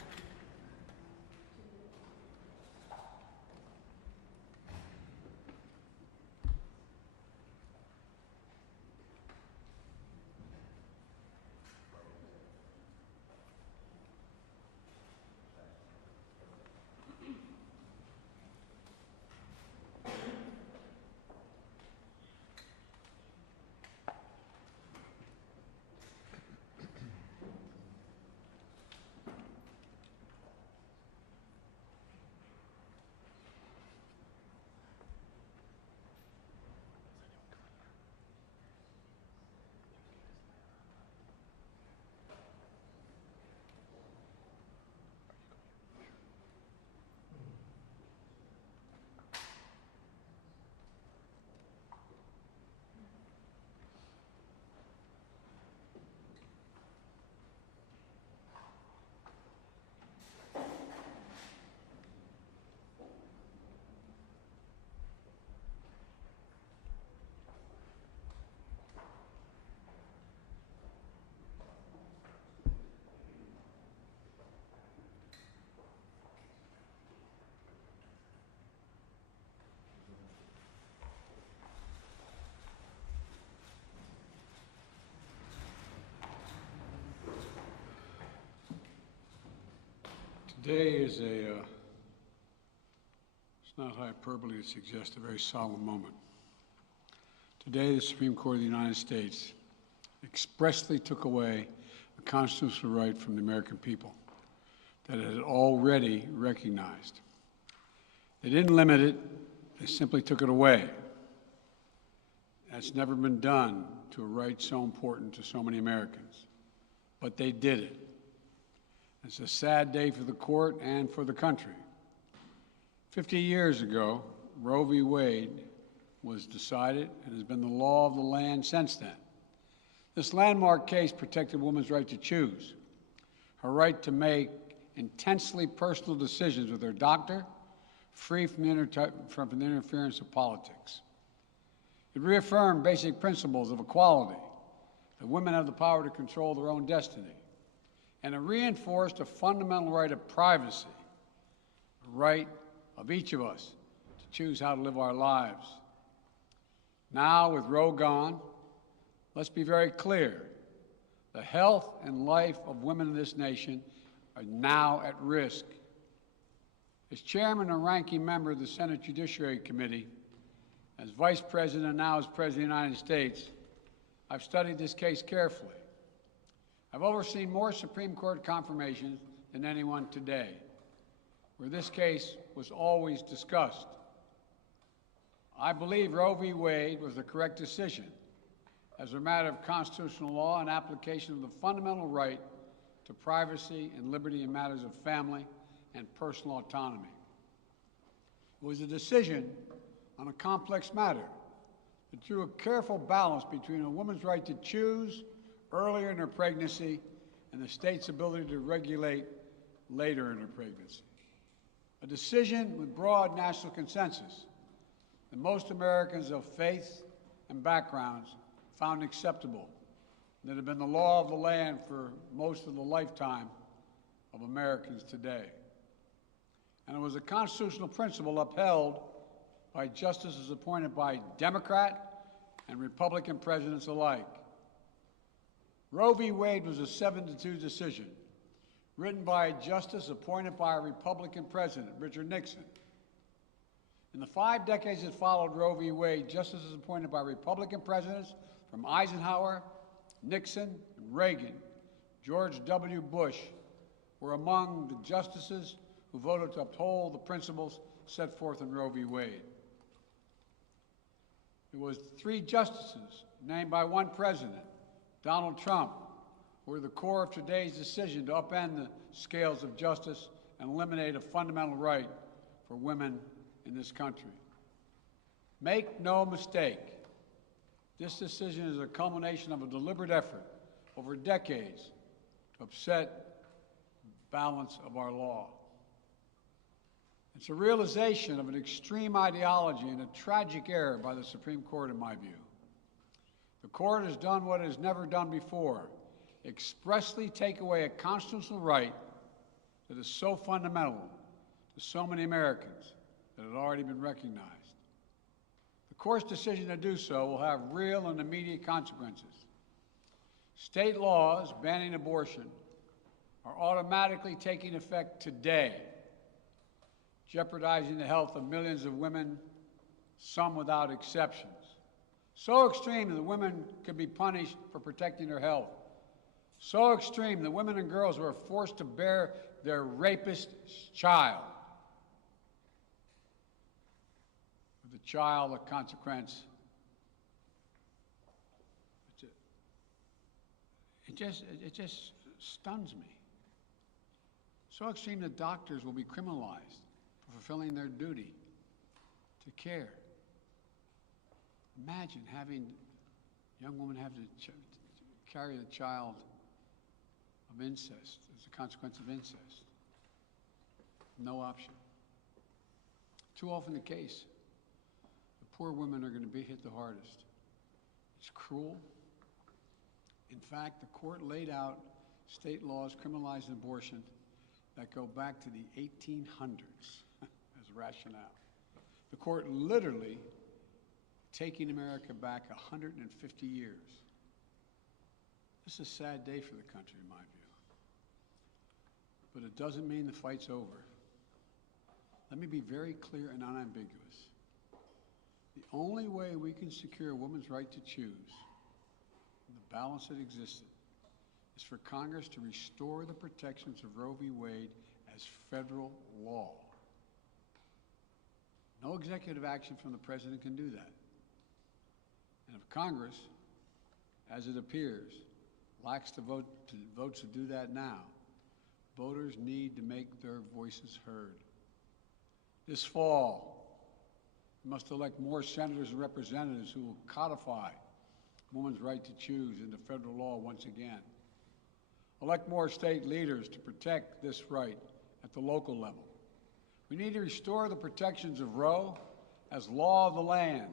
Today is it's not hyperbole to suggest a very solemn moment. Today, the Supreme Court of the United States expressly took away a constitutional right from the American people that it had already recognized. They didn't limit it, they simply took it away. That's never been done to a right so important to so many Americans, but they did it. It's a sad day for the court and for the country. 50 years ago, Roe v. Wade was decided and has been the law of the land since then. This landmark case protected a woman's right to choose, her right to make intensely personal decisions with her doctor, free from the interference of politics. It reaffirmed basic principles of equality, that women have the power to control their own destiny, and it reinforced a fundamental right of privacy, the right of each of us to choose how to live our lives. Now, with Roe gone, let's be very clear. The health and life of women in this nation are now at risk. As chairman and ranking member of the Senate Judiciary Committee, as vice president and now as president of the United States, I've studied this case carefully. I've overseen more Supreme Court confirmations than anyone today, where this case was always discussed. I believe Roe v. Wade was the correct decision as a matter of constitutional law and application of the fundamental right to privacy and liberty in matters of family and personal autonomy. It was a decision on a complex matter that drew a careful balance between a woman's right to choose earlier in her pregnancy and the state's ability to regulate later in her pregnancy. A decision with broad national consensus that most Americans of faith and backgrounds found acceptable, that have been the law of the land for most of the lifetime of Americans today. And it was a constitutional principle upheld by justices appointed by Democrat and Republican presidents alike. Roe v. Wade was a 7-2 decision, written by a justice appointed by a Republican president, Richard Nixon. In the 5 decades that followed Roe v. Wade, justices appointed by Republican presidents from Eisenhower, Nixon, and Reagan, George W. Bush, were among the justices who voted to uphold the principles set forth in Roe v. Wade. It was 3 justices named by one president, Donald Trump, who were the core of today's decision to upend the scales of justice and eliminate a fundamental right for women in this country. Make no mistake, this decision is a culmination of a deliberate effort over decades to upset the balance of our law. It's a realization of an extreme ideology and a tragic error by the Supreme Court, in my view. The court has done what it has never done before, expressly take away a constitutional right that is so fundamental to so many Americans that had already been recognized. The court's decision to do so will have real and immediate consequences. State laws banning abortion are automatically taking effect today, jeopardizing the health of millions of women, some without exceptions. So extreme that women could be punished for protecting their health. So extreme that women and girls were forced to bear their rapist's child. With the child, a consequence. It just stuns me. So extreme that doctors will be criminalized for fulfilling their duty to care. Imagine having a young woman have to carry a child of incest as a consequence of incest. No option. Too often the case, the poor women are going to be hit the hardest. It's cruel. In fact, the court laid out state laws criminalizing abortion that go back to the 1800s as rationale. The court literally taking America back 150 years. This is a sad day for the country, in my view. But it doesn't mean the fight's over. Let me be very clear and unambiguous. The only way we can secure a woman's right to choose, and the balance that existed, is for Congress to restore the protections of Roe v. Wade as federal law. No executive action from the president can do that. And if Congress, as it appears, lacks the votes to do that now, voters need to make their voices heard. This fall, we must elect more senators and representatives who will codify women's right to choose into federal law once again. Elect more state leaders to protect this right at the local level. We need to restore the protections of Roe as law of the land.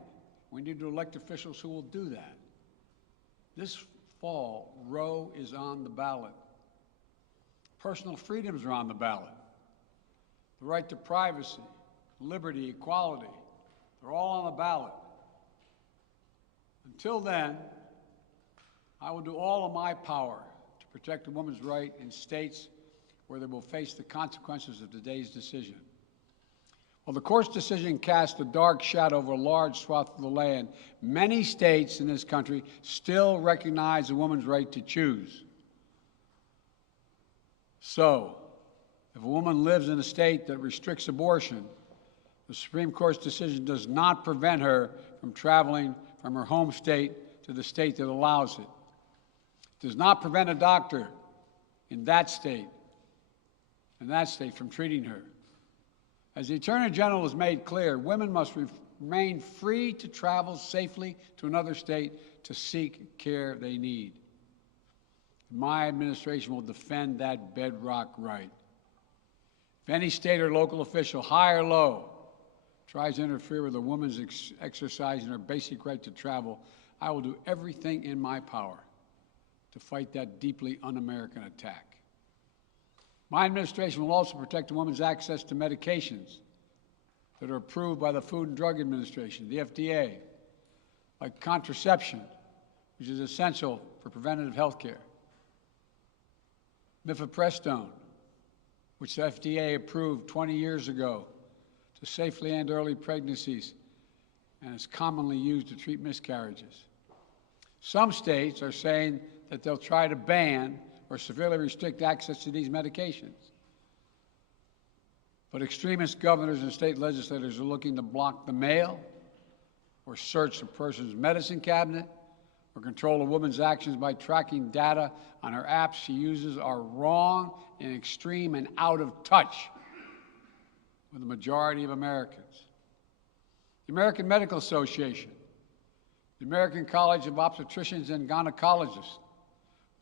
We need to elect officials who will do that. This fall, Roe is on the ballot. Personal freedoms are on the ballot. The right to privacy, liberty, equality, they're all on the ballot. Until then, I will do all of my power to protect a woman's right in states where they will face the consequences of today's decision. While the court's decision cast a dark shadow over a large swath of the land, many states in this country still recognize a woman's right to choose. So, if a woman lives in a state that restricts abortion, the Supreme Court's decision does not prevent her from traveling from her home state to the state that allows it. It does not prevent a doctor in that state from treating her. As the Attorney General has made clear, women must remain free to travel safely to another state to seek care they need. My administration will defend that bedrock right. If any state or local official, high or low, tries to interfere with a woman's exercising her basic right to travel, I will do everything in my power to fight that deeply un-American attack. My administration will also protect a woman's access to medications that are approved by the Food and Drug Administration, the FDA, like contraception, which is essential for preventative health care, mifepristone, which the FDA approved 20 years ago to safely end early pregnancies and is commonly used to treat miscarriages. Some states are saying that they'll try to ban or severely restrict access to these medications. But extremist governors and state legislators are looking to block the mail or search a person's medicine cabinet or control a woman's actions by tracking data on her apps she uses are wrong and extreme and out of touch with the majority of Americans. The American Medical Association, the American College of Obstetricians and Gynecologists,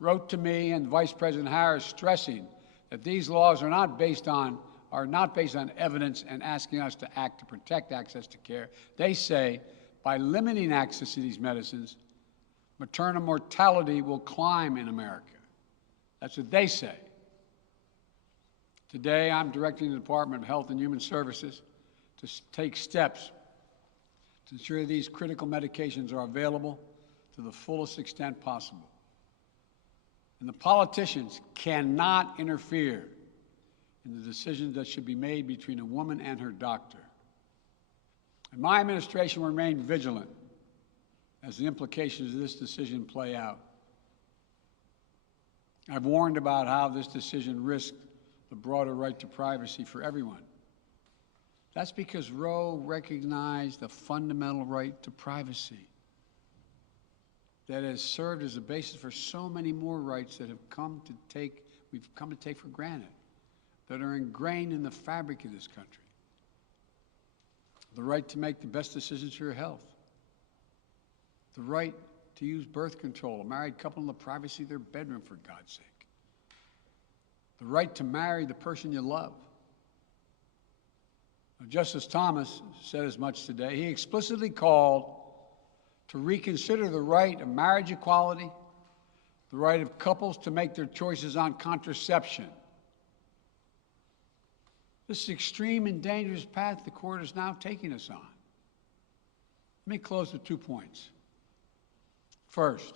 wrote to me and Vice President Harris stressing that these laws are not based on evidence and asking us to act to protect access to care. They say by limiting access to these medicines, maternal mortality will climb in America. That's what they say. Today, I'm directing the Department of Health and Human Services to take steps to ensure these critical medications are available to the fullest extent possible. And the politicians cannot interfere in the decisions that should be made between a woman and her doctor. And my administration will remain vigilant as the implications of this decision play out. I've warned about how this decision risked the broader right to privacy for everyone. That's because Roe recognized a fundamental right to privacy that has served as a basis for so many more rights that we've come to take for granted, that are ingrained in the fabric of this country. The right to make the best decisions for your health. The right to use birth control, a married couple in the privacy of their bedroom, for God's sake. The right to marry the person you love. Now, Justice Thomas said as much today. He explicitly called to reconsider the right of marriage equality, the right of couples to make their choices on contraception. This extreme and dangerous path the court is now taking us on. Let me close with 2 points. First,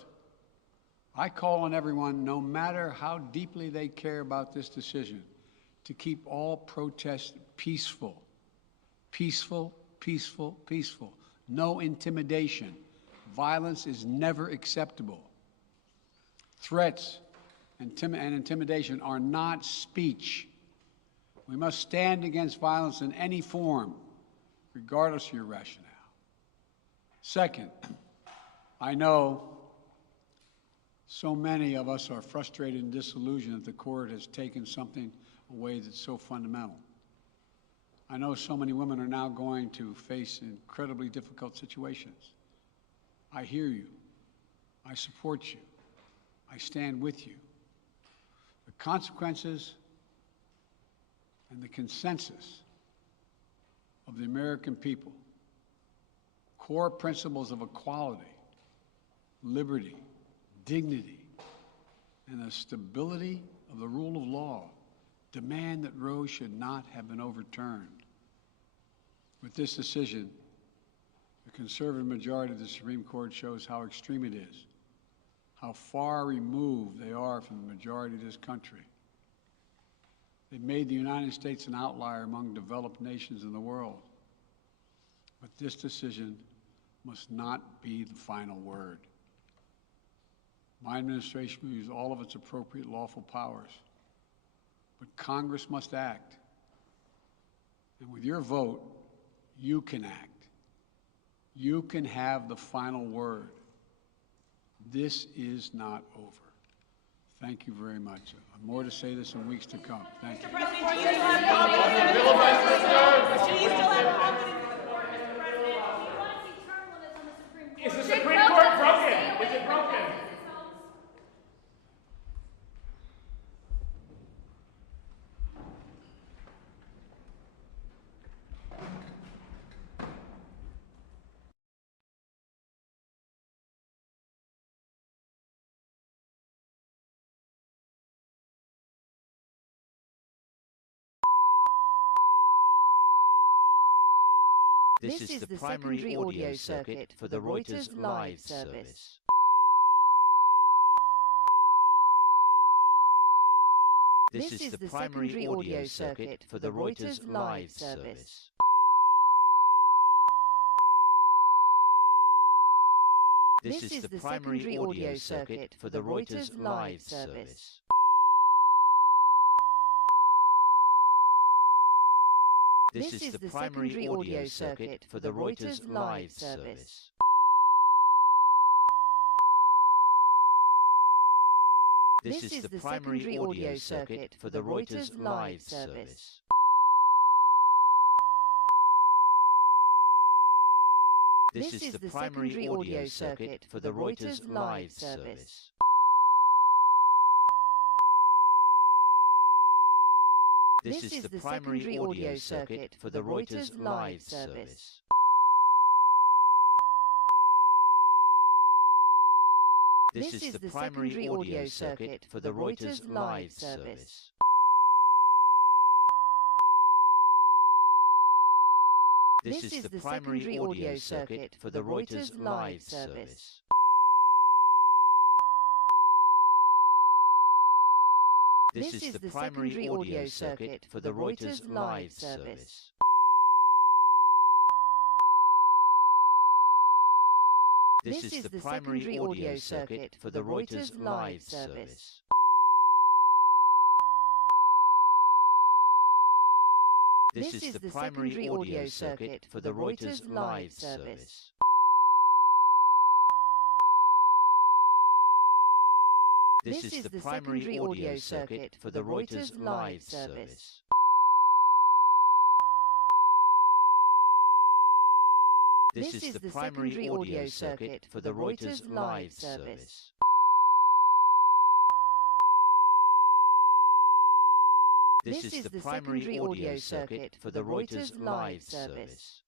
I call on everyone, no matter how deeply they care about this decision, to keep all protests peaceful. Peaceful, peaceful, peaceful. No intimidation. Violence is never acceptable. Threats and intimidation are not speech. We must stand against violence in any form, regardless of your rationale. Second, I know so many of us are frustrated and disillusioned that the court has taken something away that's so fundamental. I know so many women are now going to face incredibly difficult situations. I hear you. I support you. I stand with you. The consequences and the consensus of the American people, core principles of equality, liberty, dignity, and the stability of the rule of law demand that Roe should not have been overturned. With this decision, the conservative majority of the Supreme Court shows how extreme it is, how far removed they are from the majority of this country. They've made the United States an outlier among developed nations in the world. But this decision must not be the final word. My administration will use all of its appropriate lawful powers, but Congress must act. And with your vote, you can act. You can have the final word. This is not over. Thank you very much. More to say this in weeks to come. Thank you. Is the Supreme Court broken? Is it broken? This is the primary audio circuit for the Reuters live service. This is the primary audio circuit for the Reuters live service. This is the primary audio circuit for the Reuters live service. This is the primary audio circuit for the Reuters live service. This is the primary audio circuit for the Reuters live service. This is the primary audio circuit for the Reuters live service. This is the primary audio circuit for the Reuters live service. This is the primary audio circuit for the Reuters live service. This is the primary audio circuit for the Reuters live service. This is the primary audio circuit for the Reuters live service. This is the primary audio circuit for the Reuters live service. This is the primary audio circuit for the Reuters live service. This is the primary audio circuit for the Reuters live service. This is the primary audio circuit for the Reuters live service. This is the primary audio circuit for the Reuters live service.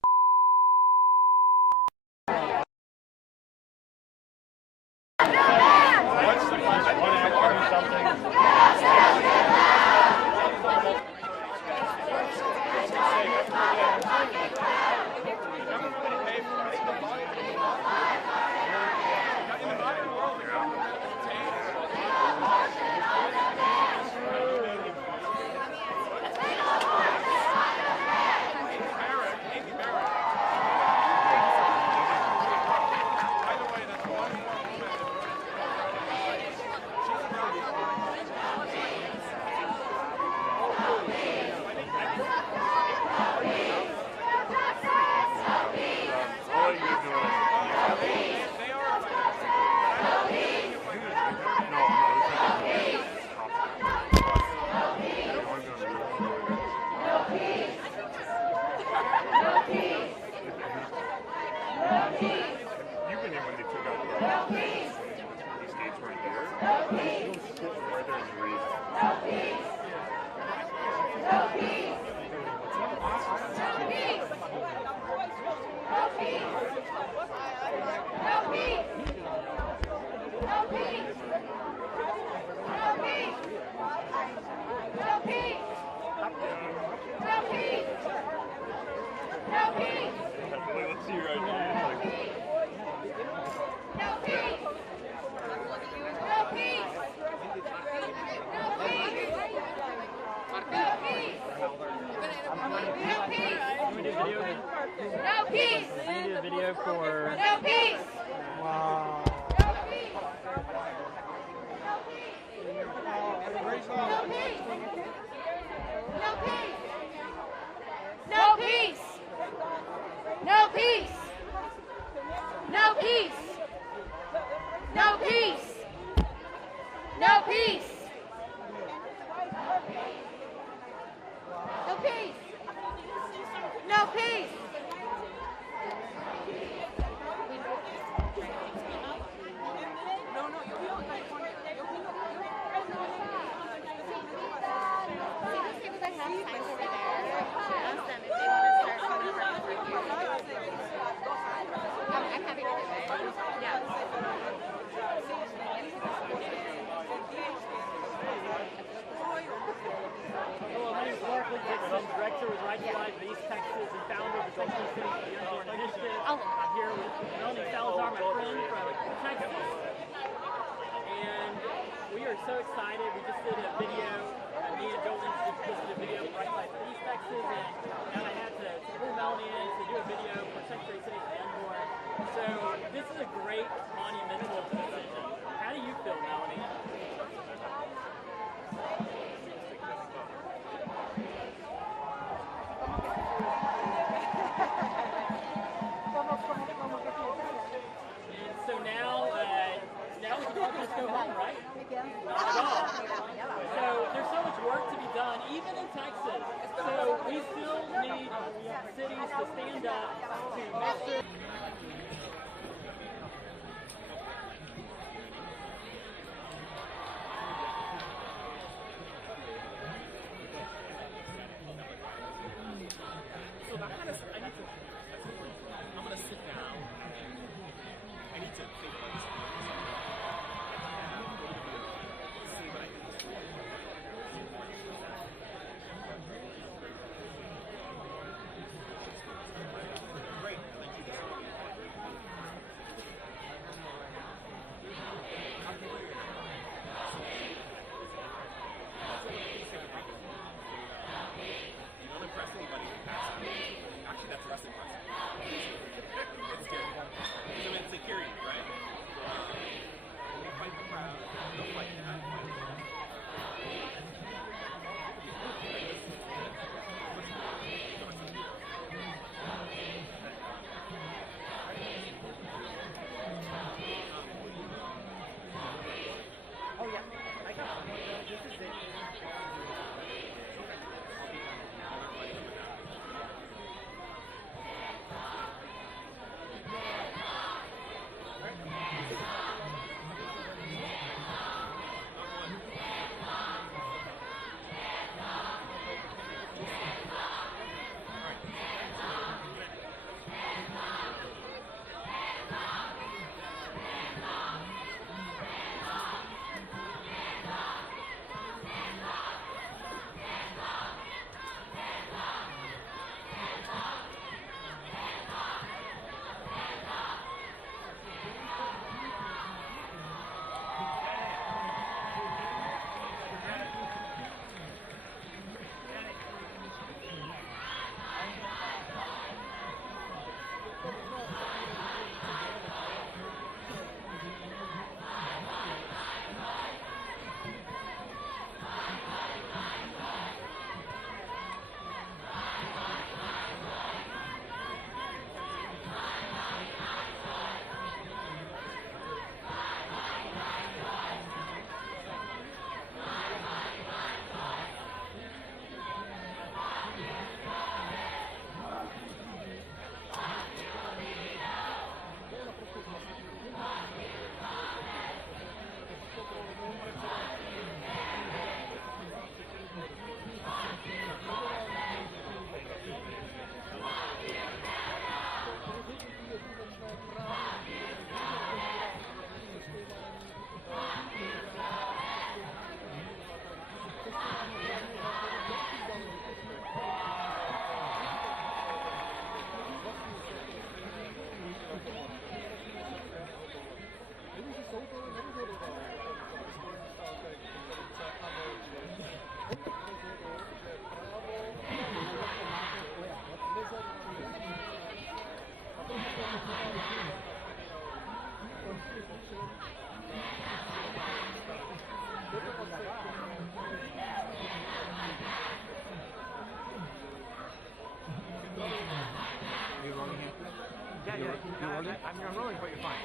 mean, I'm rolling, but you're fine.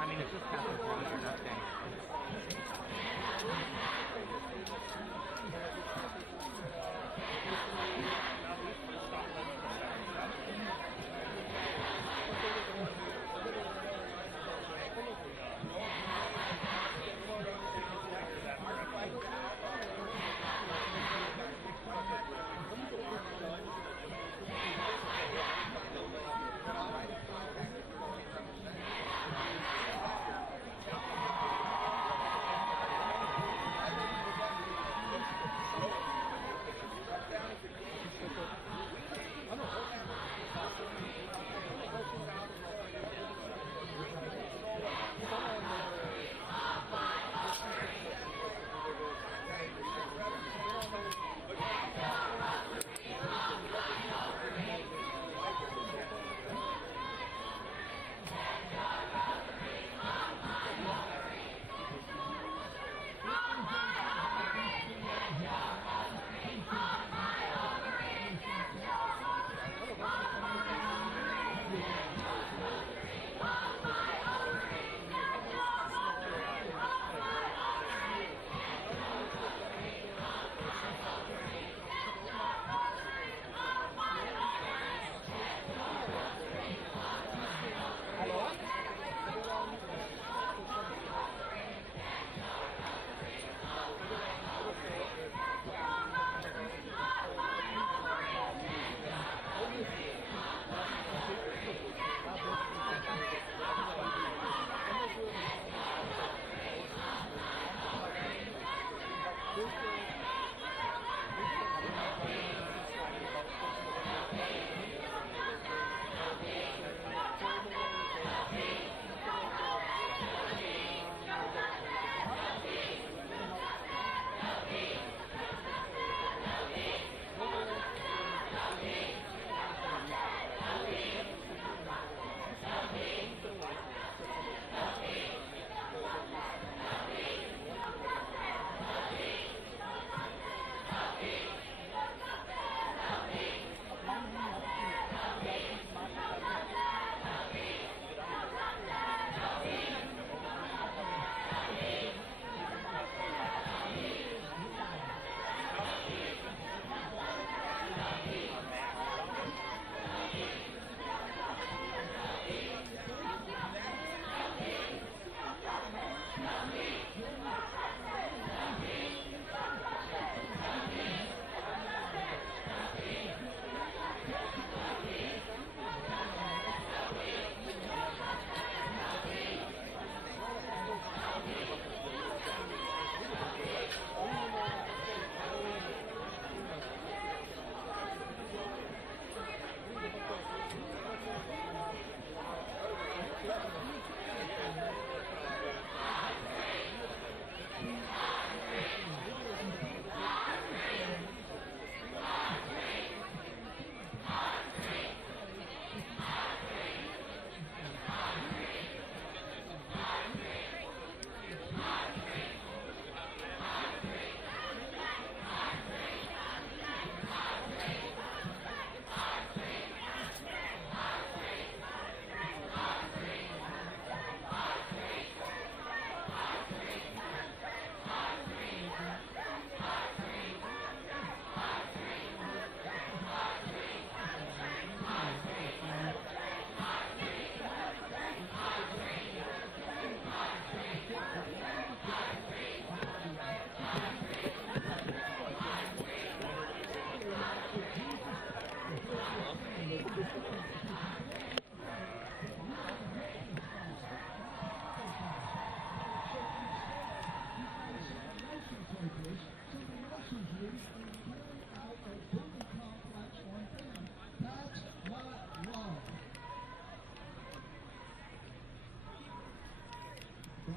I mean, if this happens, you're not staying.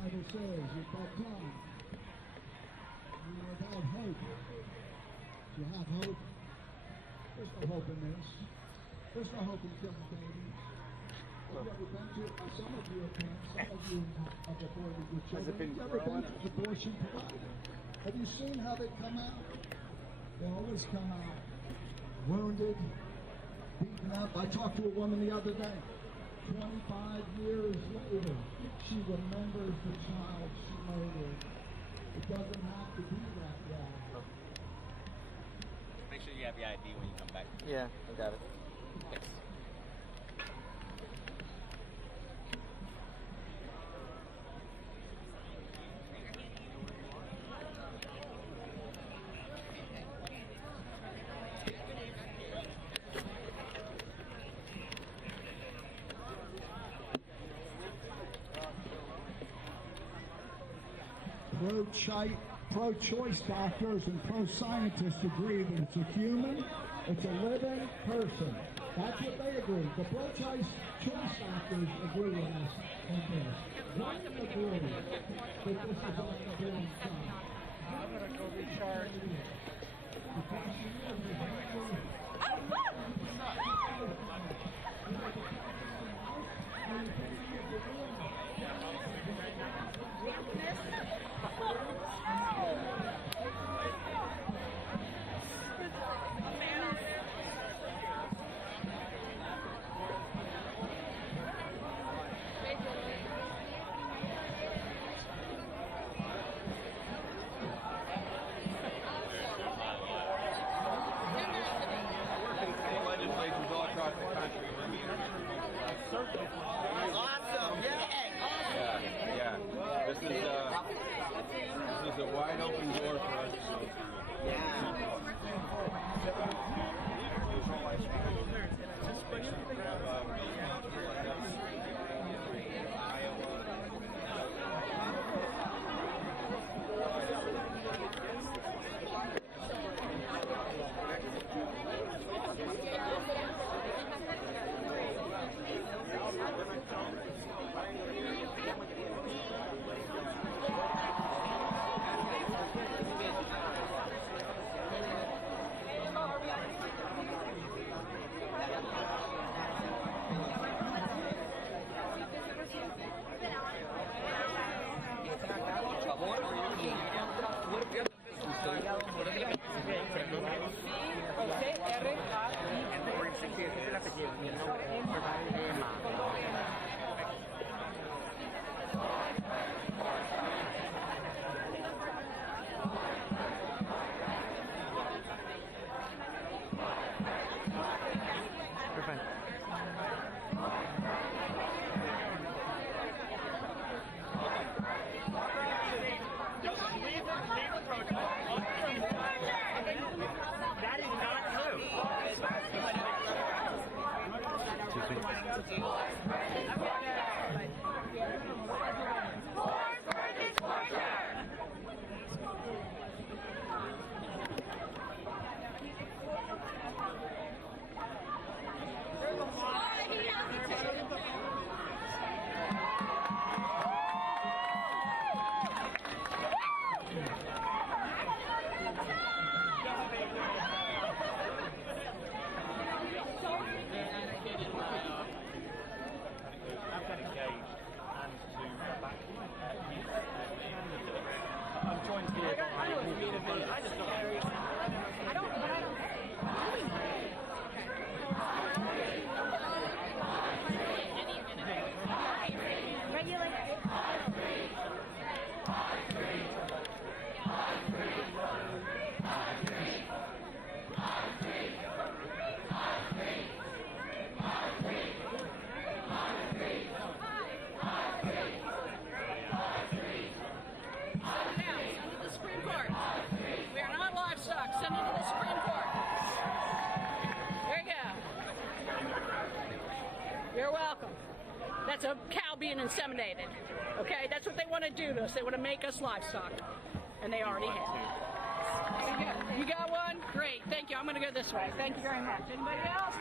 Bible says at that time, you were about hope. Do you have hope? There's no hope in this. There's no hope in killing babies. Have you ever been to, some of you have been, some of you have aborted your children. Has it been growing? Abortion provider. Have you seen how they come out? They always come out wounded, beaten up. I talked to a woman the other day. 25 years later, she remembers the child she murdered. It doesn't have to be that way. Make sure you have your ID when you come back. Yeah, I got it. Thanks. Pro-choice doctors and pro-scientists agree that it's a human, it's a living person. That's what they agree. The pro-choice doctors agree with us on this. One agree that this is all the doing time. I'm going to go recharge. Legislatures all across the country. Awesome! Yay! Yeah. This is a wide open door for us to go through. That's a cow being inseminated. Okay, that's what they want to do to us. They want to make us livestock, and they already have. You got one? Great, thank you. I'm going to go this way. Thank you very much. Anybody else?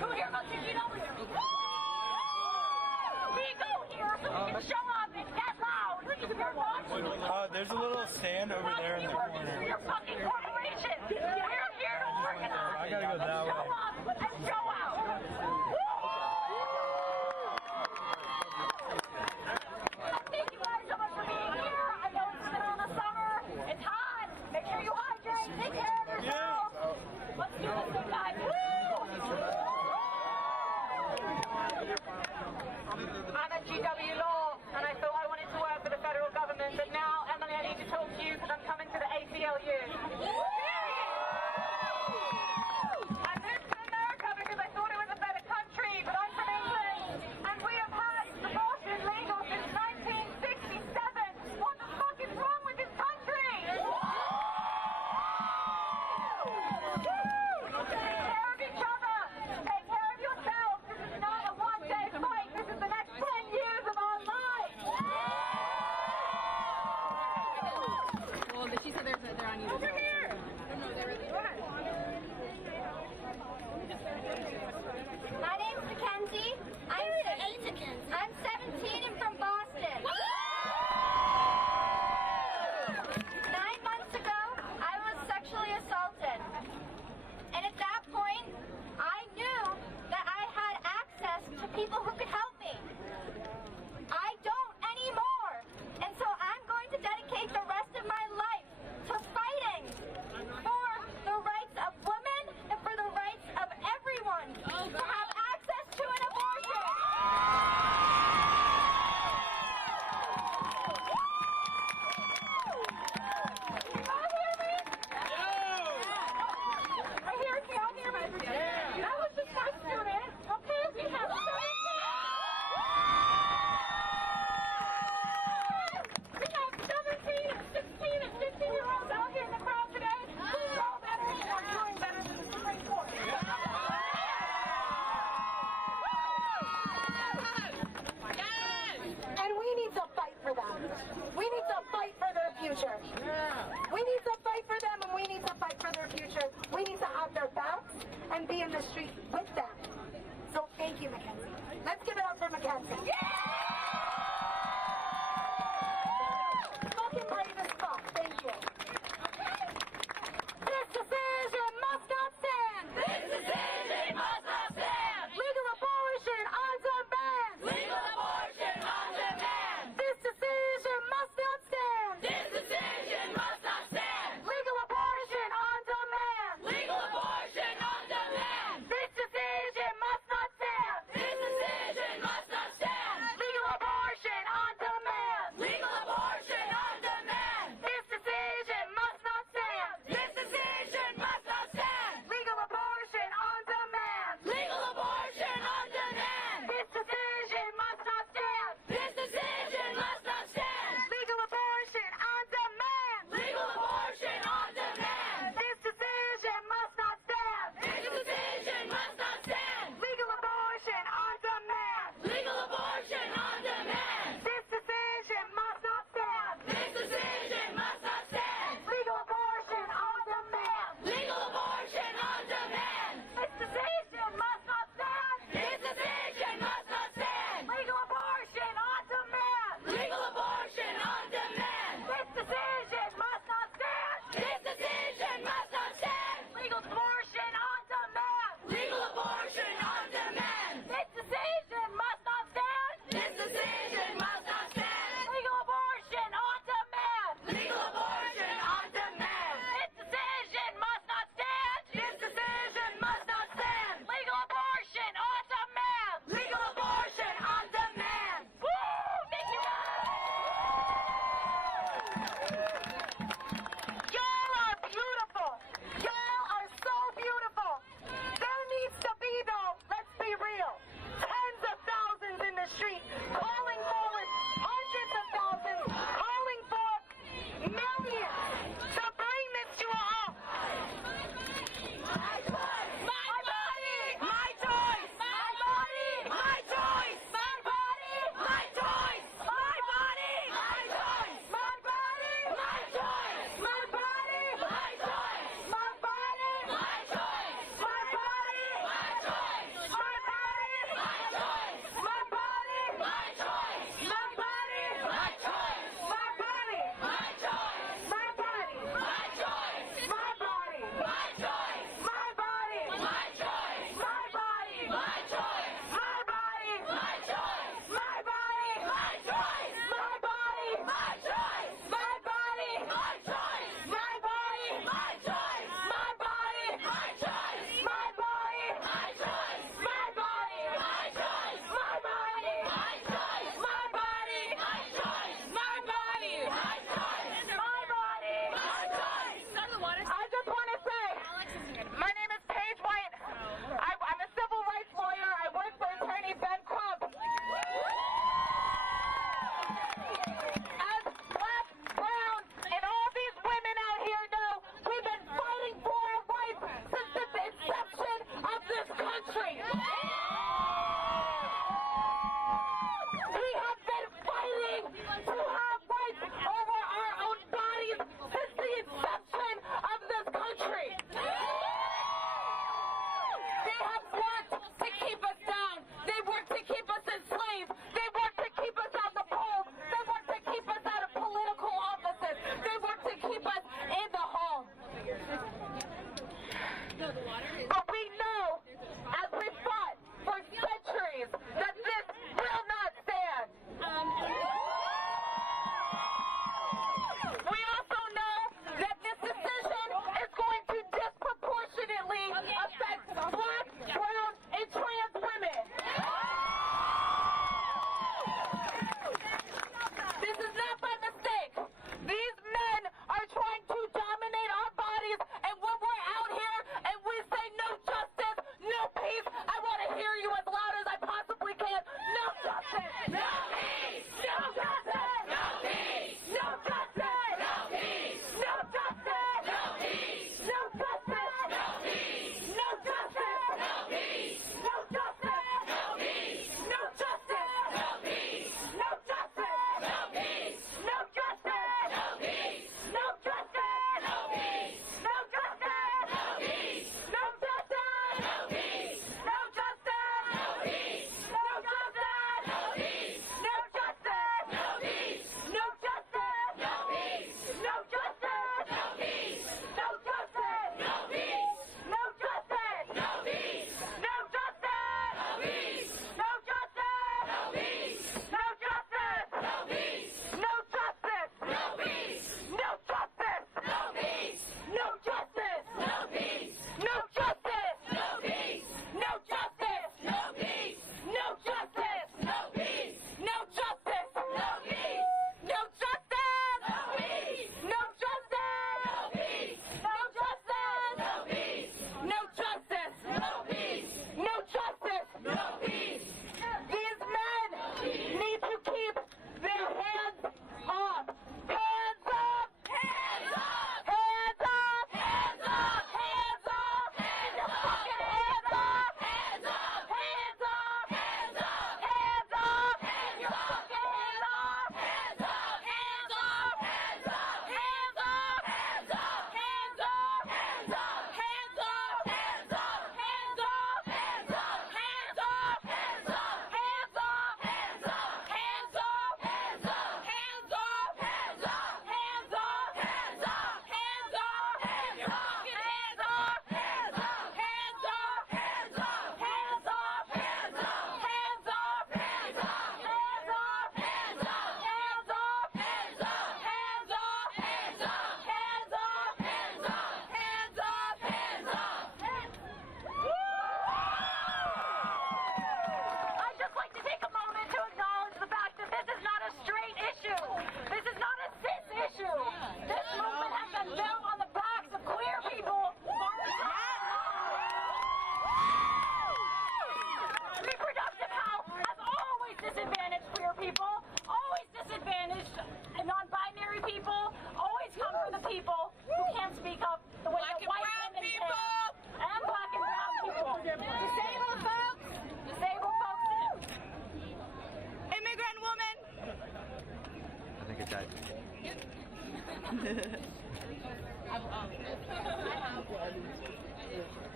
Who here goes to GW? We go here so we can show up and get loud. There's a little stand over there in the corner. You're fucking corporation. We're here to organize. I gotta go that way. Show up and show out. Thank you guys so much for being here. I know it's been on the summer. It's hot. Make sure you hydrate. Take care of yourself. Let's do this thing, guys. I'm at GW Law, and I thought I wanted to work for the federal government, but now, Emily, I need to talk to you because I'm coming to the ACLU. I moved to America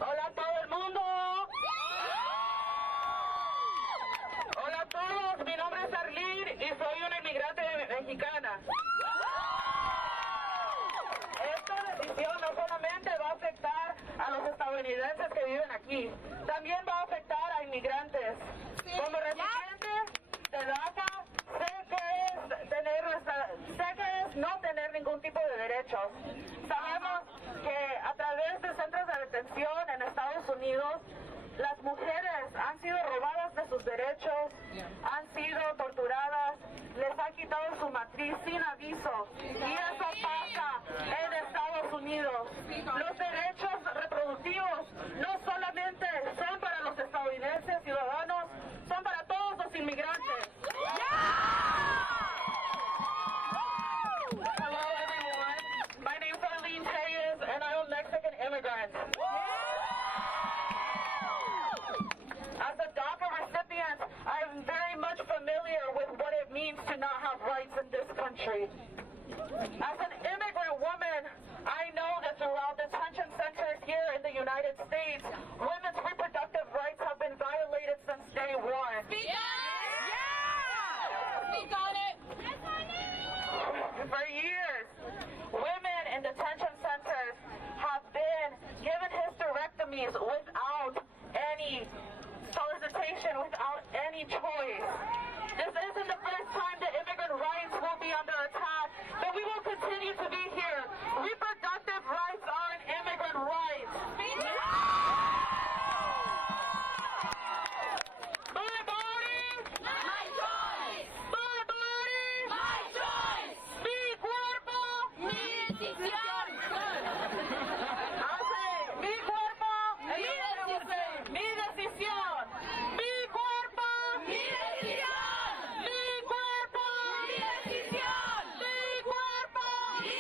Hola a todo el mundo. Hola a todos, mi nombre es Arlene y soy una inmigrante mexicana. Esta decisión no solamente va a afectar a los estadounidenses que viven aquí, también va a afectar a inmigrantes. Como residente de DACA, sé que es no tener ningún tipo de derechos. Sabemos que a través de centros de detención en Estados Unidos, las mujeres han sido robadas de sus derechos, han sido torturadas, les han quitado su matriz sin aviso. Y eso pasa en Estados Unidos. Los derechos reproductivos no solamente son para los estadounidenses ciudadanos, son para todos los inmigrantes. Hello everyone, my name is Arlene Reyes and I'm a Mexican immigrant. As a DACA recipient, I'm very much familiar with what it means to not have rights in this country. As an immigrant woman, I know that throughout detention centers here in the United States, women's reproductive rights have been violated since day one. Speak on it! Yeah! Speak on it! For years, women in detention centers have been given hysterectomies without any solicitation, without any choice. This isn't the first time that immigrant rights will be under attack, but we will continue to be here. Reproductive rights are an immigrant right. My body, My choice! my body, My choice! mi cuerpo, Mi decisión! I'll say, mi cuerpo, and Mi you will say, mi decisión, mi cuerpo, Mi decisión! mi cuerpo, Mi decisión! mi cuerpo, Mi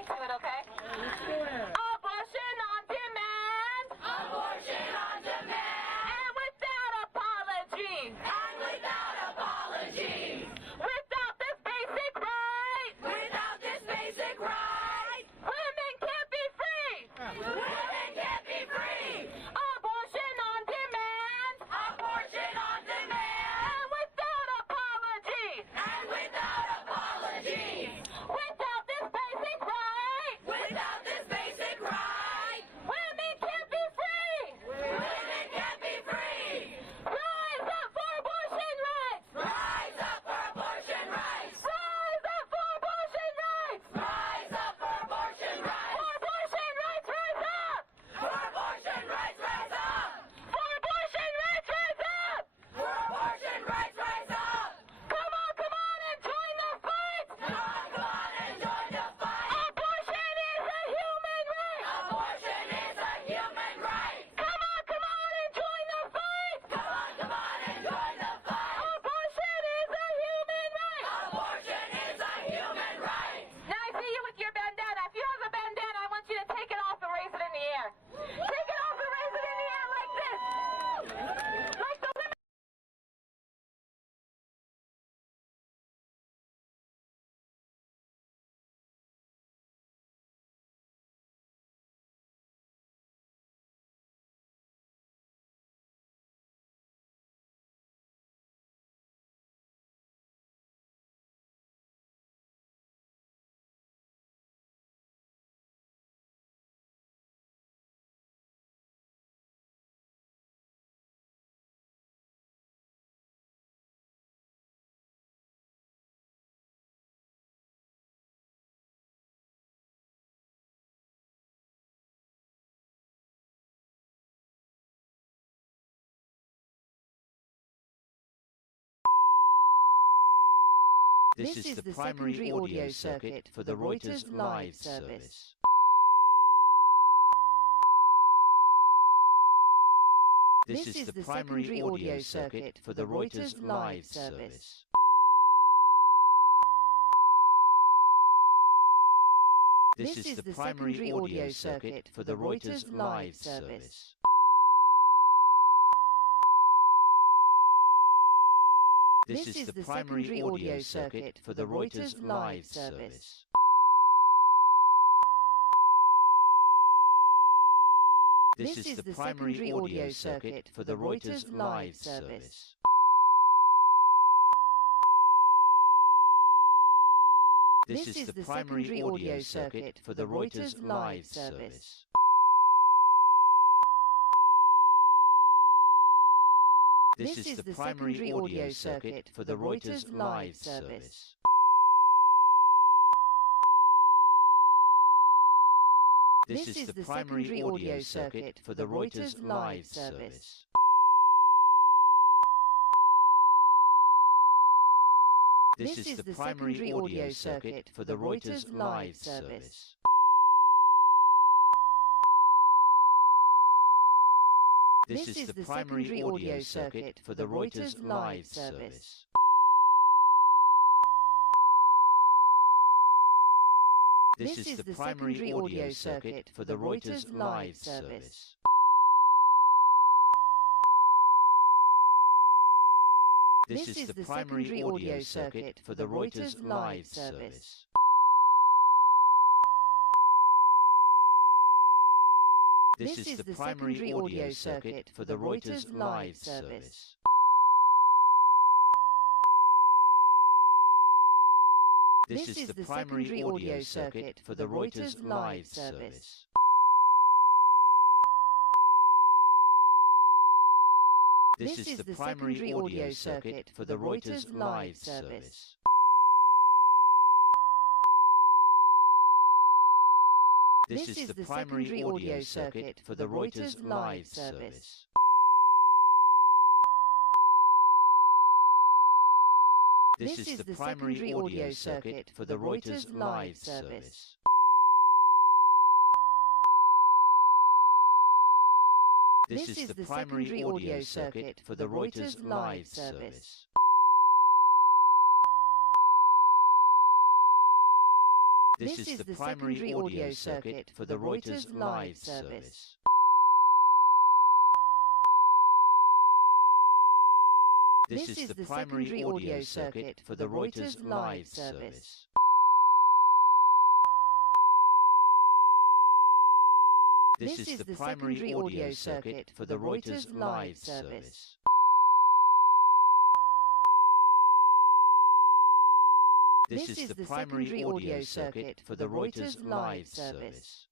beat to it, okay? Abortion on demand. Abortion on demand. And without apology. And without apology. Without this basic right. Without this basic right. Women can't be free. Women can't be free. Abortion on demand. Abortion on demand. And without apology. And without apology. Without this basic right. Without this basic right. Women can't be free. Women can't be free. Rise up for abortion rights. Rise up for abortion rights. Rise up for abortion rights. Rise up for abortion rights. For abortion rights, rise up. For abortion rights, rise up. For abortion rights, rise up. For abortion rights, rise up. Come on and join the fight. Come on and join the fight. Abortion is a human right. Abortion is a human right. Come on and join the fight. Come on and join the fight. Abortion is a human right. Abortion is a human right. Now I see you with your bandana. If you have a bandana, I want you to take it off and raise it in the air. Take it off and raise it in the air like this. Like the women. This is the primary audio circuit for the Reuters live service. This is the primary audio circuit for the Reuters live service. This is the primary audio circuit for the Reuters live service. This is the primary audio circuit for the Reuters live service. This is the primary audio circuit for the Reuters live service. This is the primary audio circuit for the Reuters live service. This is the primary audio circuit for the Reuters live service. This is the primary audio circuit for the Reuters live service. This is the primary audio circuit for the Reuters live service. This is the primary audio circuit for the Reuters live service. This is the primary audio circuit for the Reuters live service. This is the primary audio circuit for the Reuters live service. This is the primary audio circuit for the Reuters live service. This is the primary audio circuit for the Reuters live service. This is the primary audio circuit for the Reuters live service. This is the primary audio circuit for the Reuters live service. This is the primary audio circuit for the Reuters live service. This is the primary audio circuit for the Reuters live service. This is the primary audio circuit for the Reuters live service. This is the primary audio circuit for the Reuters live service. This is the primary audio circuit for the Reuters live service. This is the primary audio circuit for the Reuters live service.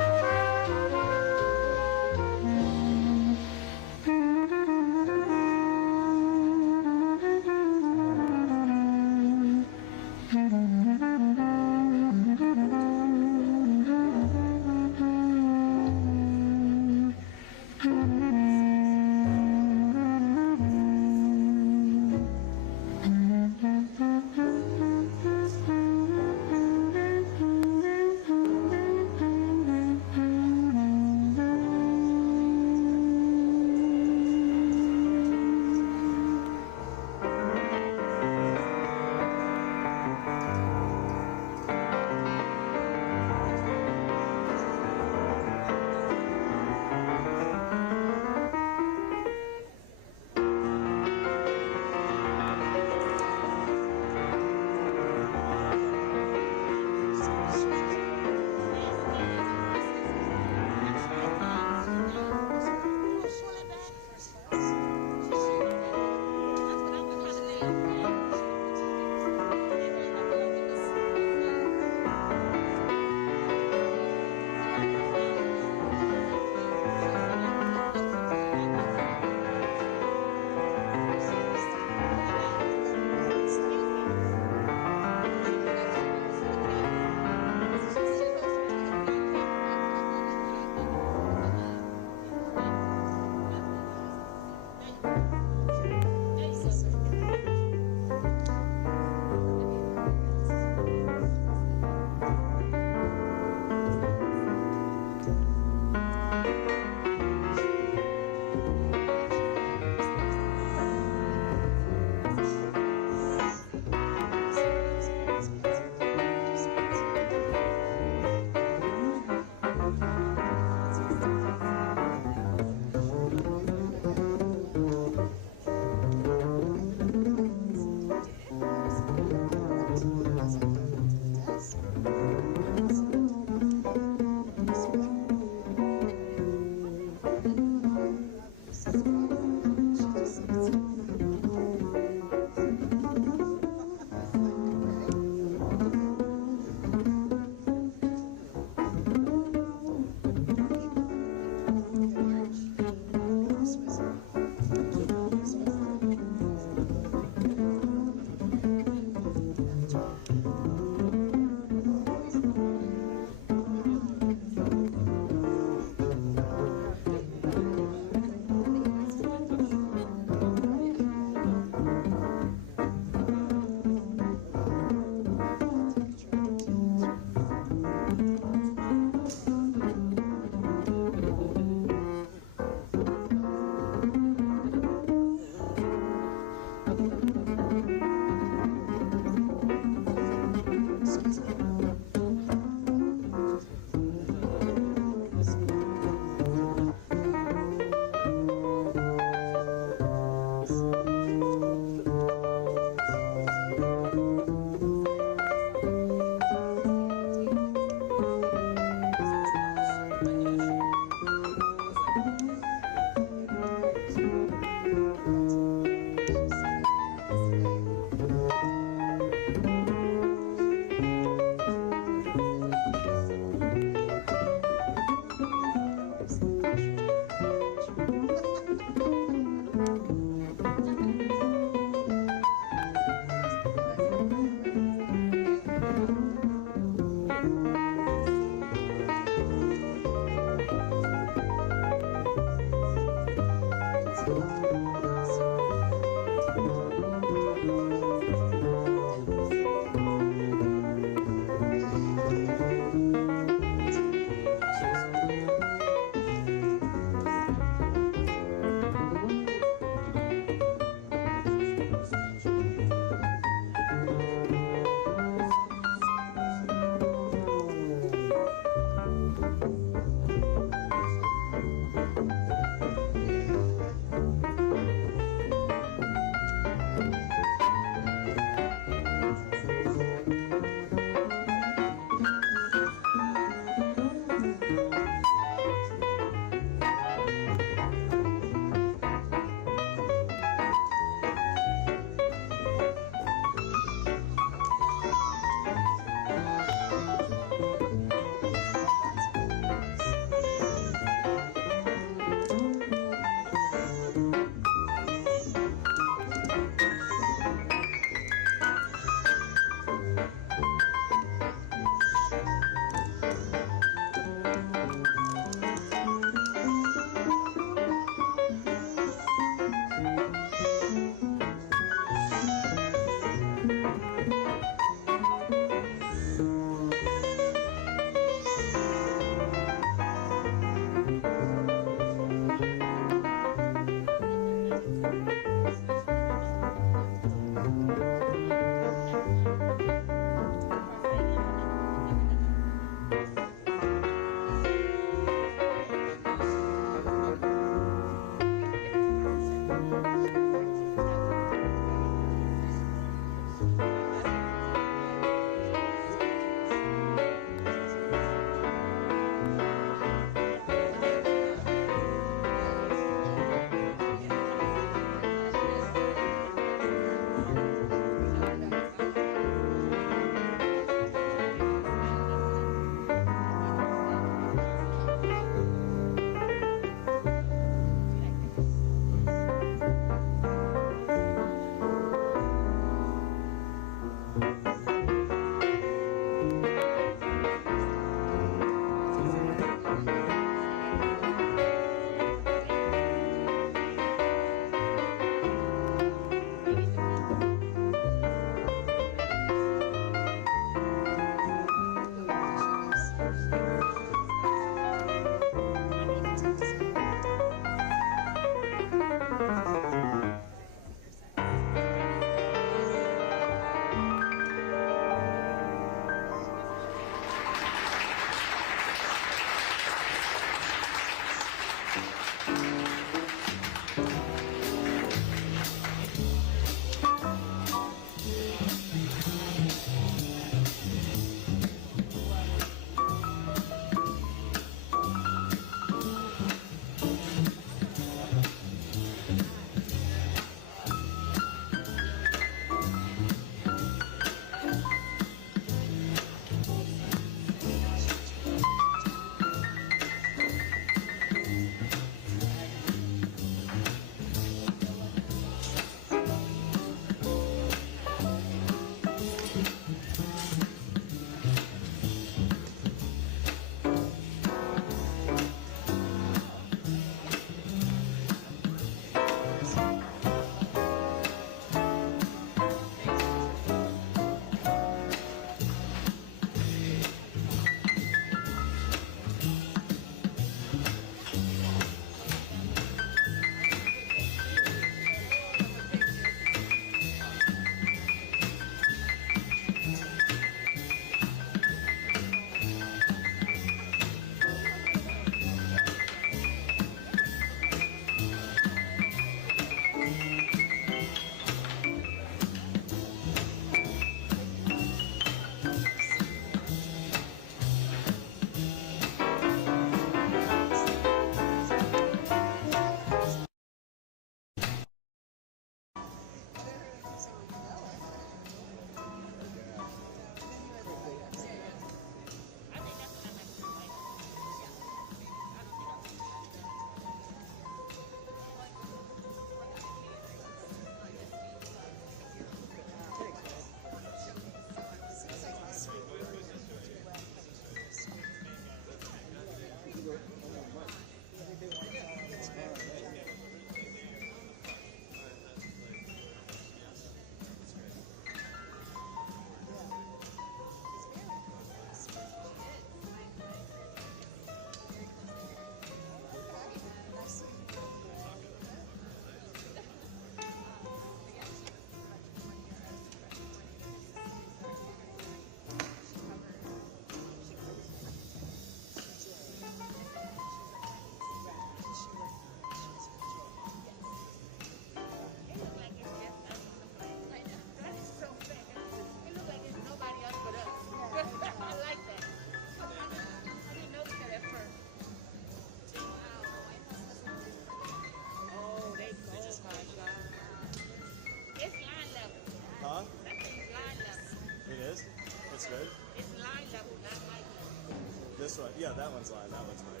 this one. Yeah, that one's line. That one's mic.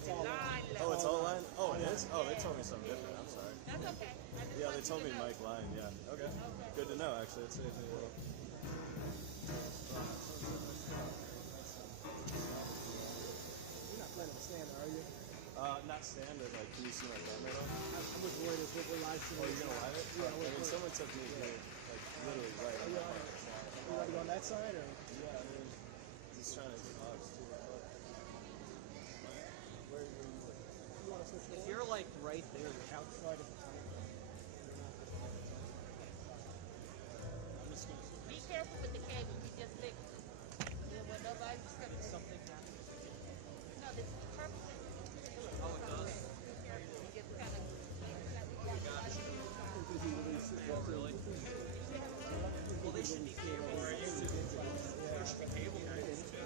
It's line. Oh, it's all line? Oh, it is? Oh, they told me something different. I'm sorry. That's okay. Yeah, they told me mic line. Yeah. Okay. Good to know, actually. It saves me a little. You're not planning to stand, are you? Not standard. Like, can you see my camera at all? I'm with Reuters. We're live streaming. Oh, you're gonna live it? Yeah. I mean, someone took me here, like, literally right on my mic. You want to go on that side, or? Yeah, I mean, just trying to talk to where are you? You want to switch? If you're like right there, outside of the tunnel. I'm just gonna. Be careful with the cable. You just think. Well, nobody's gonna. Something happens. No, this is perfect. Oh, it does? Oh, really? Well, they should be careful where you push the cable guys too.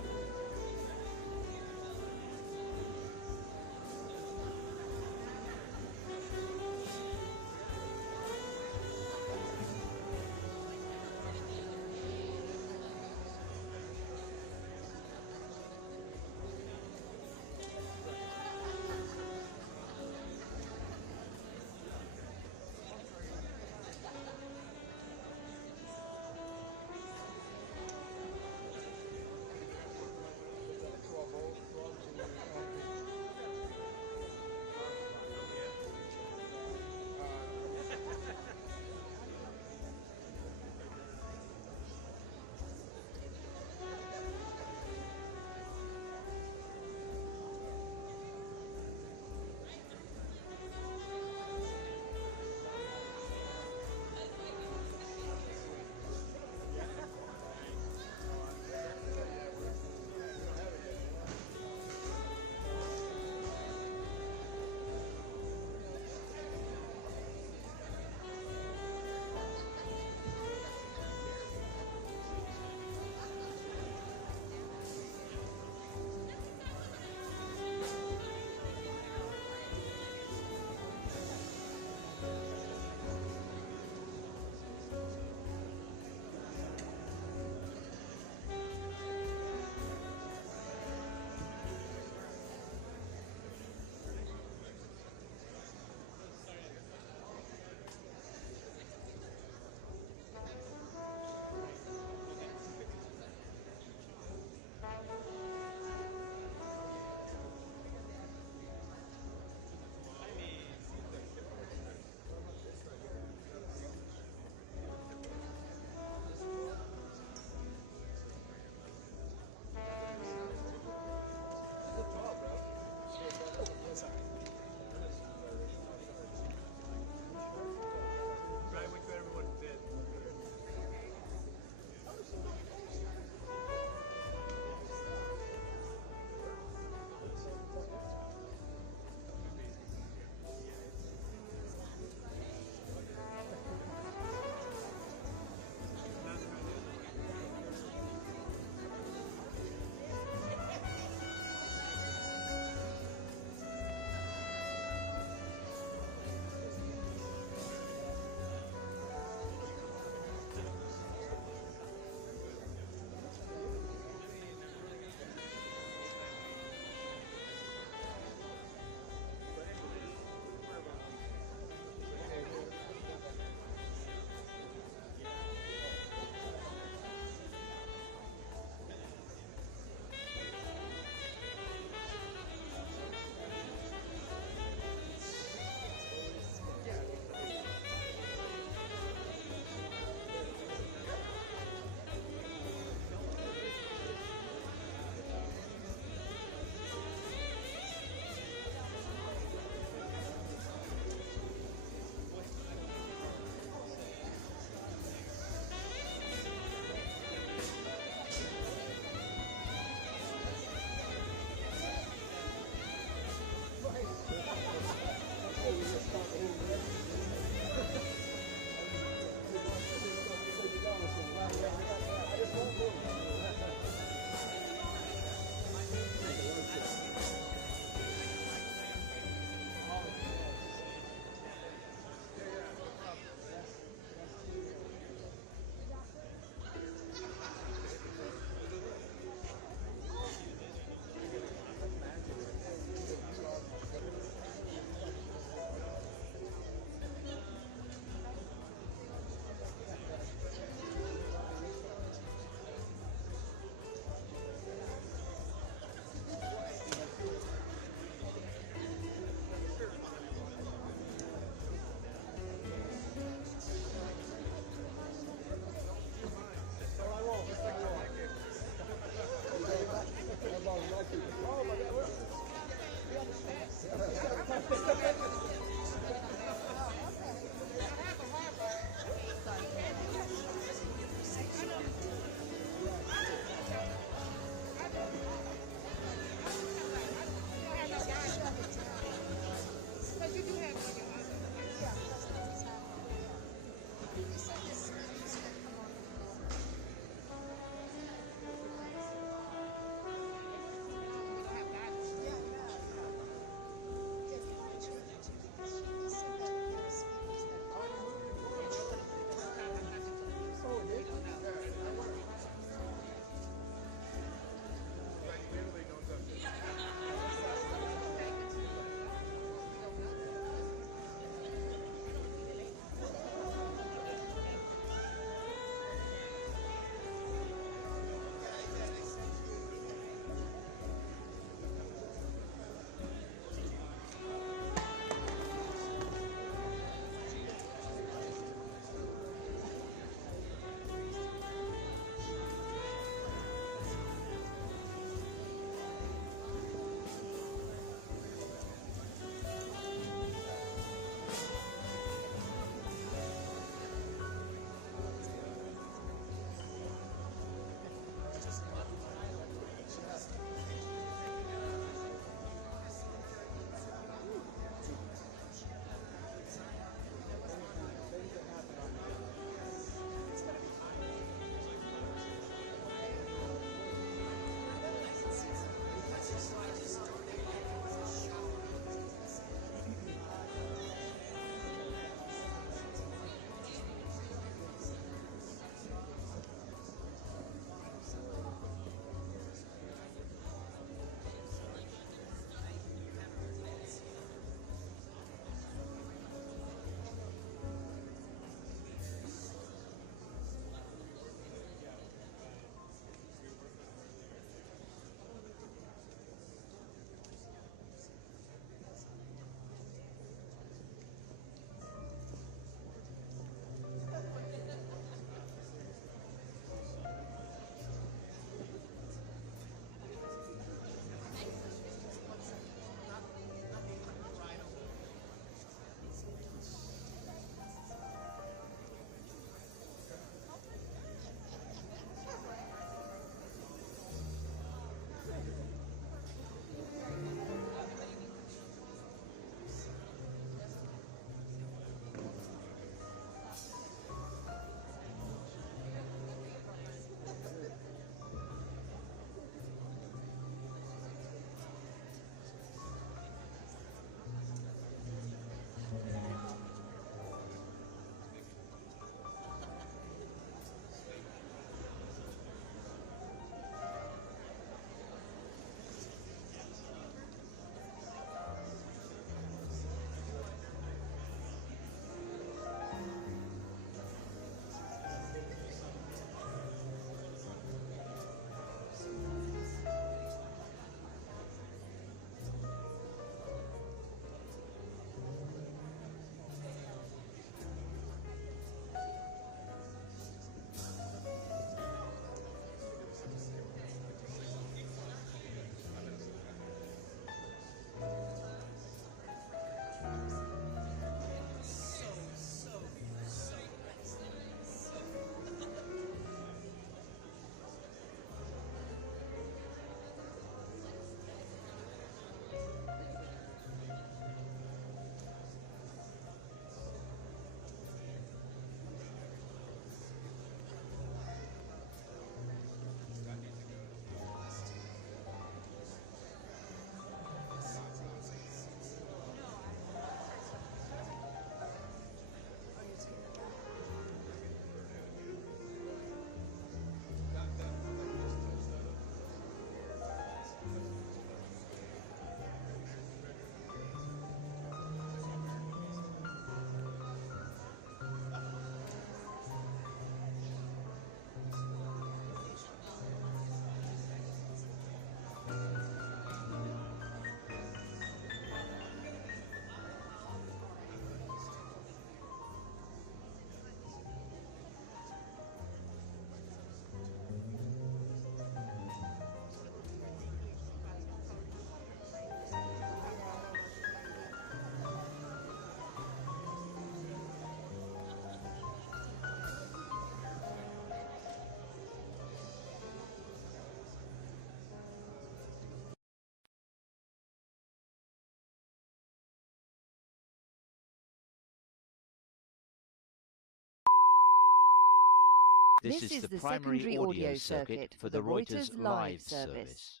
This is the primary audio circuit for the Reuters live service.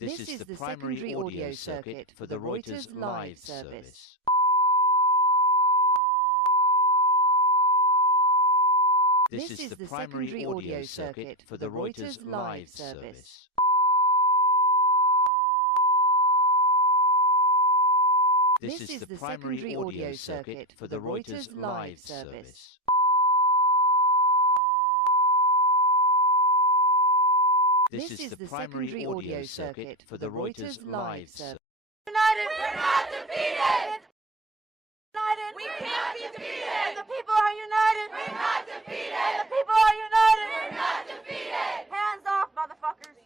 This is the primary audio circuit for the Reuters live service. This is the primary audio circuit for the Reuters live service. This is the primary audio circuit for the Reuters live service. This is the primary audio circuit for the Reuters live service. United, we're not defeated! United, we can't be defeated! And the people are united! We're not defeated! And the people are united! We're not defeated! Hands off, motherfuckers!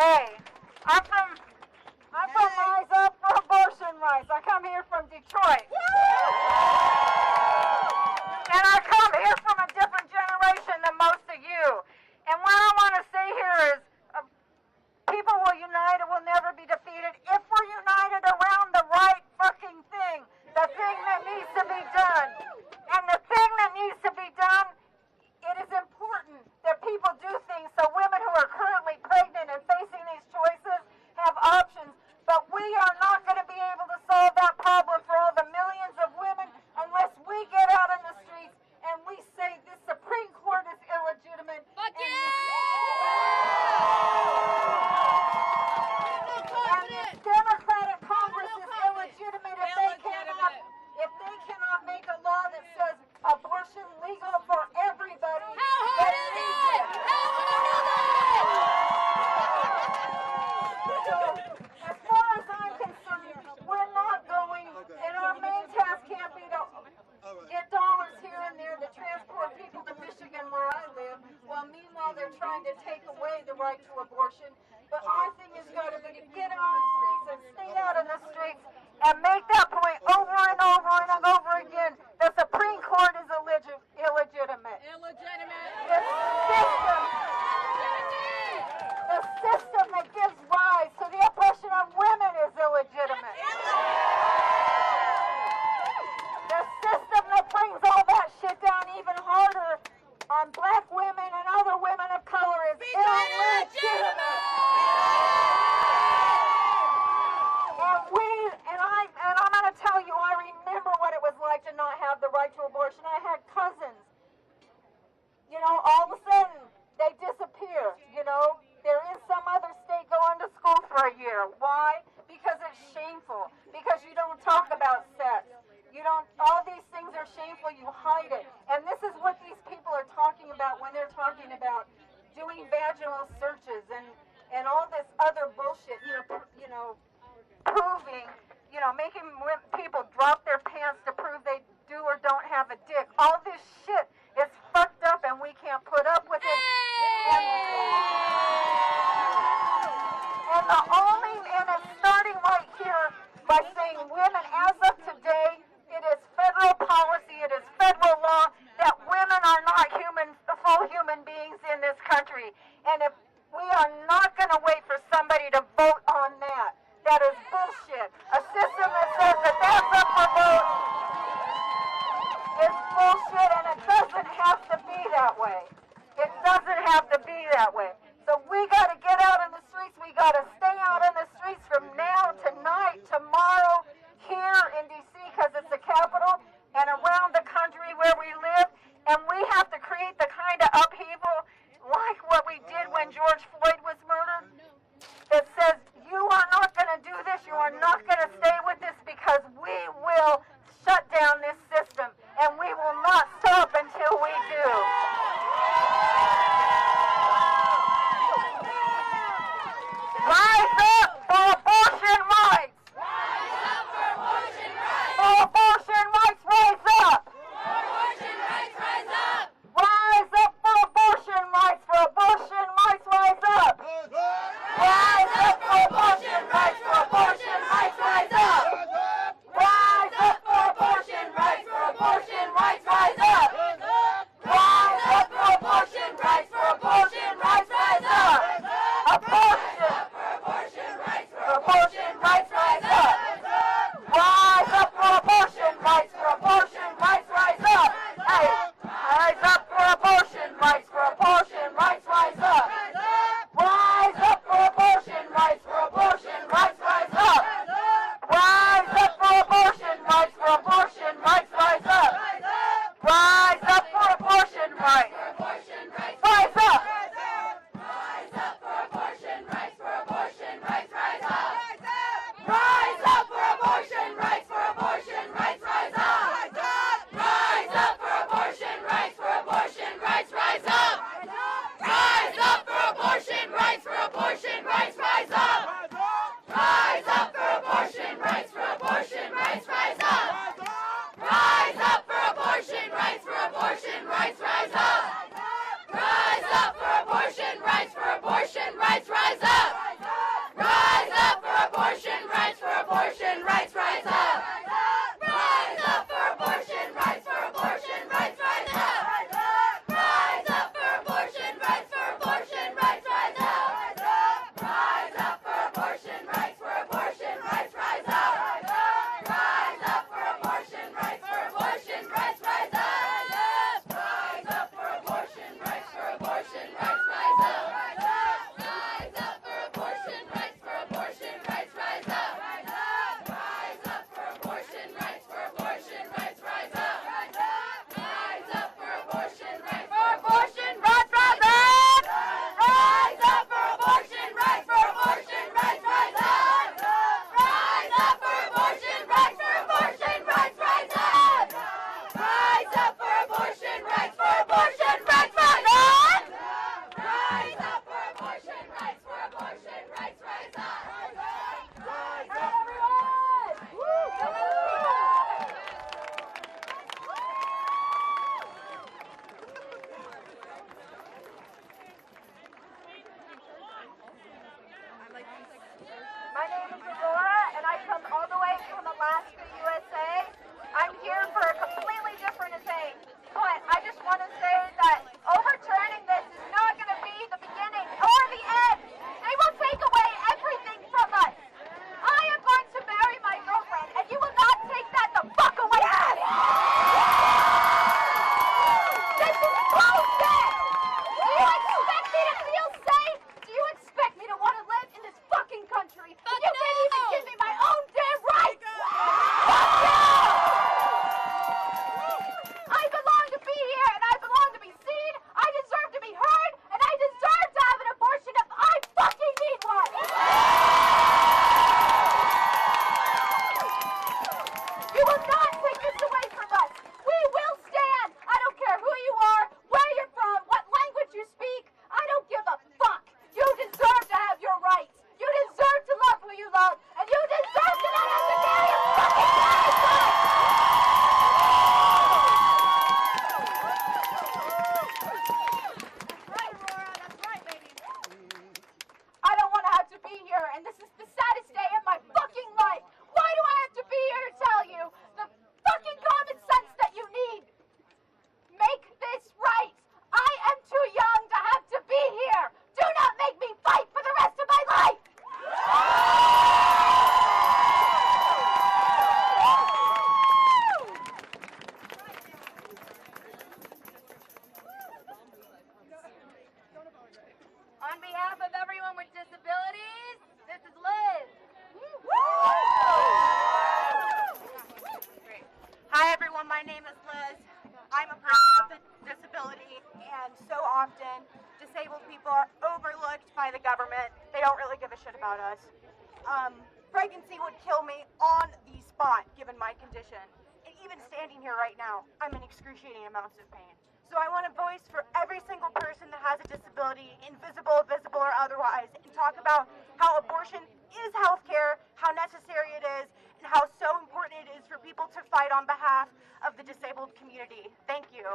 Hey, I'm from Rise Up for Abortion Rights. I come here from Detroit. And I come here from a different generation than most of you. And what I want to say here is, people will unite and will never be defeated if we're united around the right fucking thing. The thing that needs to be done. And the thing that needs to be done, it is important that people do things so women who are currently pregnant and facing these choices have options. But we are not going to be able to solve that problem for all the millions of women unless we get out in the streets and we say this Supreme Court is illegitimate. Fuck yeah! And this Democratic Congress is illegitimate if they cannot make a law that says abortion legal for everybody. How hard is it? How hard is it? So, as far as I'm concerned, we're not going, and our main task can't be to get dollars here and there to transport people to Michigan where I live, while meanwhile they're trying to take away the right to abortion. But our thing has got to be to get on the streets and stay out in the streets and make that point over and over and over again. The Supreme Court is illegitimate. The system that gives rise to the oppression of women is illegitimate. The system that brings all that shit down even harder on black women and other women of color is illegitimate. And I'm going to tell you, I remember what it was like to not have the right to abortion. I had cousins. You know, all of a sudden, they disappear. You know, they're in some other state going to school for a year. Why? Because it's shameful. Because you don't talk about sex. You don't, all these things are shameful. You hide it. And this is what these people are talking about when they're talking about doing vaginal searches and all this other bullshit, proving, making people drop their pants to prove they do or don't have a dick. All this shit is fucked up and we can't put up with it. And it's starting right here by saying women, as of today, it is federal policy, it is federal law that women are not full human beings in this country. And if we are not going to wait for somebody to vote on that, that is bullshit. A system that says that that's up for vote is bullshit, and it doesn't have to be that way. It doesn't have to be that way. So we got to get out in the streets. We got to stay out in the streets from now, tonight, tomorrow, here in D.C. because it's the capital, and around the country where we live. And we have to create the kind of upheaval like what we did when George Floyd was murdered that says, you are not going to do this, you are not going to stay with this, because we will shut down this system, and we will not stop until we do. Rise up for abortion rights! Rise up for abortion rights! For abortion rights, rise up! For abortion rights, rise up! Rise up for abortion rights! For abortion rights, rise up! Rise up for abortion rights! For abortion rights, rise up! for abortion, rights rise up. Rise up for abortion, rights for abortion, rights rise up. Rise up for abortion, rights for abortion, rights rise up. Rise up for abortion, rights for abortion, rights rise up. Rise up for abortion, rights for abortion, rights rise up. Rise up for abortion, rights for abortion, rights rise up. Rise up for abortion, rights for abortion, rights rise up. Rise up for abortion, rights for abortion, rights rise up. Rise up for abortion, rights for abortion, rights rise up. Rise up for abortion, rights for abortion, rights rise up. Rise up for abortion, rights for abortion, rights rise up. Rise up for abortion, rights for abortion, rights rise up. Rise up for abortion, rights for abortion, rights rise up. Rise up, everyone! My name is Aurora, and I come all the way from Alaska, USA. I'm here for a completely different thing, but I just want to say that overturning this is not going to be the beginning or the end. They will take away everything from us. I am going to marry my girlfriend, and you will not take that the fuck away from me. This is bullshit! Do you expect me to feel safe? Do you expect me to want to live in this fucking country? You can't even give me my own damn rights! Fuck you! I belong to be here, and I belong to be seen. I deserve to be heard, and I deserve to have an abortion if I fucking need one! You will not take this away from us! We will stand! I don't care who you are, where you're from, what language you speak. I don't give a fuck! You deserve to have your rights! You deserve to love who you love! And you deserve to not have to carry a fucking license! Right, Aurora, that's right, baby. I don't want to have to be here, and this is the saddest day of my fucking life. Why do I have to be here to tell you the fucking common sense that you need? Make this right. I am too young to have to be here. Do not make me fight for the rest of my life. On behalf of everyone with disabilities, this is Liz. Great. Hi everyone, my name is Liz. I'm a person with a disability, and so often disabled people are overlooked by the government. They don't really give a shit about us. Pregnancy would kill me on the spot given my condition. And even standing here right now, I'm in excruciating amounts of pain. So I want a voice for every single person that has a disability, invisible, visible, or otherwise, and talk about how abortion is healthcare, how necessary it is, and how so important it is for people to fight on behalf of the disabled community. Thank you.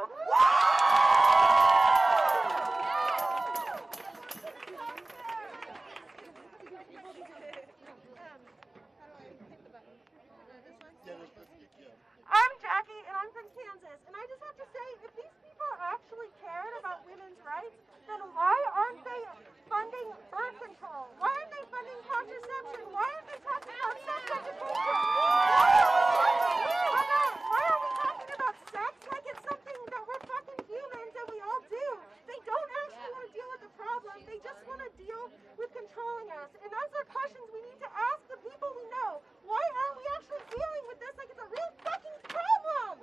I'm Jackie, and I'm from Kansas, and I just have to say, if these people actually cared about women's rights, then why aren't they funding birth control? Why aren't they funding contraception? Why aren't they talking about sex education? Why are we talking about sex like it's something that we're fucking humans and we all do? They don't actually want to deal with the problem. They just want to deal with controlling us. And those are questions we need to ask the people we know. Why aren't we actually dealing with this like it's a real fucking problem?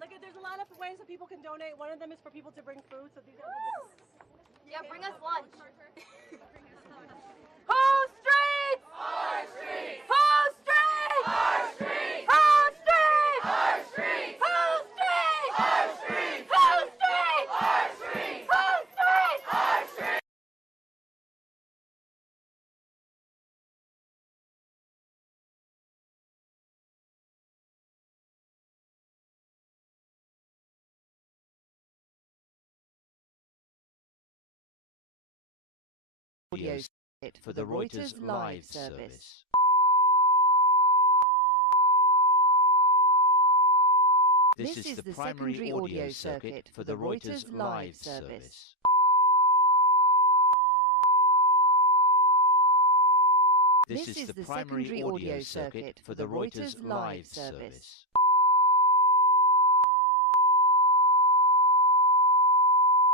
Look, there's a lot of ways that people can donate. One of them is for people to bring food. So these are Yeah, bring us lunch. Whose streets? Our streets. Whose streets? Our streets. Whose streets? Our streets. Whose streets? Our streets. Whose streets? Our streets. Whose streets? Our streets. audio circuit for the Reuters live service. This is the primary audio circuit for the Reuters live service. This is the primary audio circuit for the Reuters live service.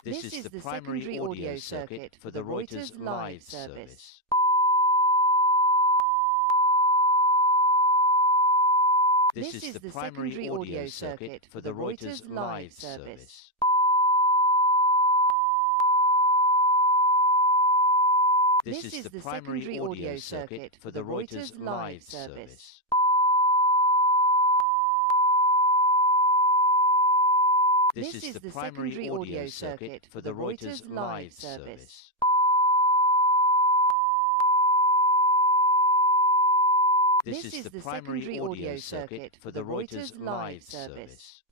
This is the primary audio circuit for the Reuters live service. This is the primary audio circuit for the Reuters live service. This is the primary audio circuit for the Reuters live service. This is the primary audio circuit for the Reuters live service. This is the primary audio circuit for the Reuters live service.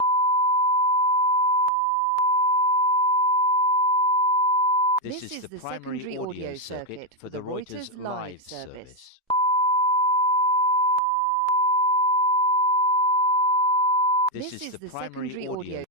This is the primary audio circuit for the Reuters live service. This is the primary audio.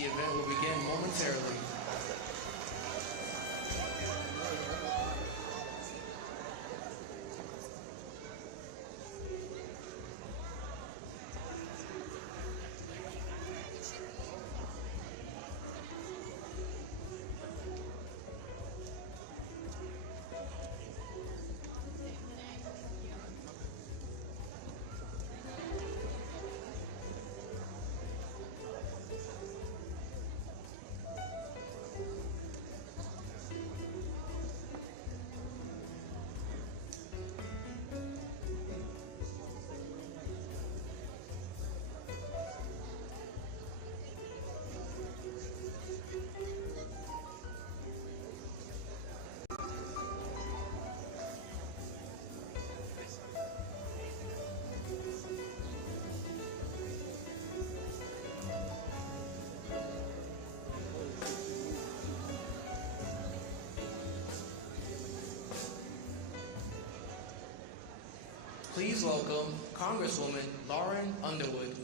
The event will begin momentarily. Please welcome Congresswoman Lauren Underwood.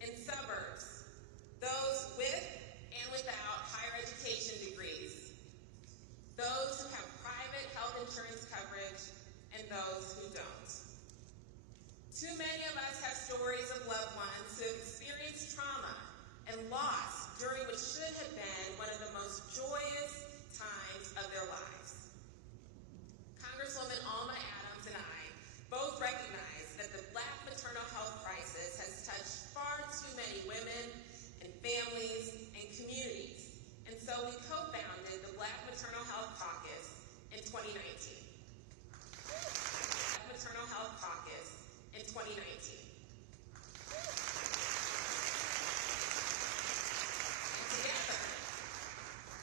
in suburbs, those with and without lost during what should have been one of the most joyous times of their lives. Congresswoman Alma Adams and I both recognize that the Black maternal health crisis has touched far too many women and families and communities, and so we co-founded the Black Maternal Health Caucus in 2019. Black Maternal Health Caucus in 2019.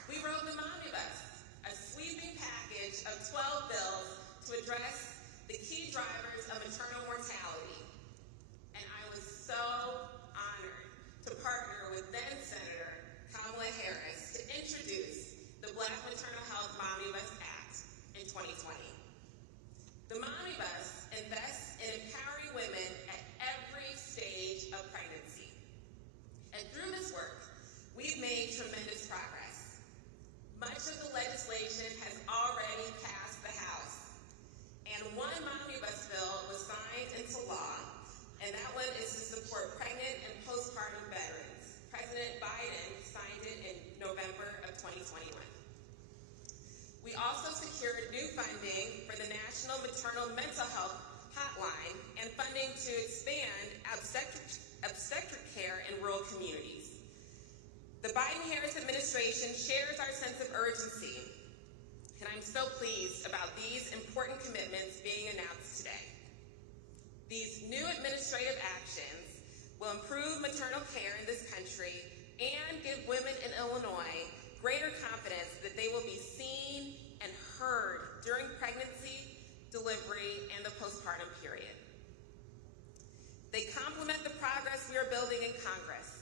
We wrote the Momnibus, a sweeping package of 12 bills to address the key drivers of maternal mortality. And I was so honored to partner with then Senator Kamala Harris to introduce the Black Maternal Health Momnibus Act in 2020. The Momnibus invests in empowering women at every stage of pregnancy. And through this work, we've made tremendous progress. Much of the legislation has already passed the House, and one Momnibus bill was signed into law, and that one is to support pregnant and postpartum veterans. President Biden signed it in November of 2021. We also secured new funding for the National Maternal Mental Health Hotline and funding to expand obstetric care in rural communities. The Biden-Harris administration shares our sense of urgency, and I'm so pleased about these important commitments being announced today. These new administrative actions will improve maternal care in this country and give women in Illinois greater confidence that they will be seen and heard during pregnancy, delivery, and the postpartum period. They complement the progress we are building in Congress.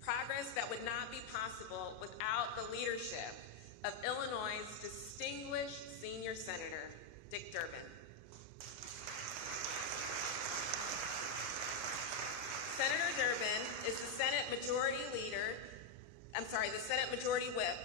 Progress that would not be possible without the leadership of Illinois' distinguished senior senator, Dick Durbin. Senator Durbin is the Senate Majority Whip,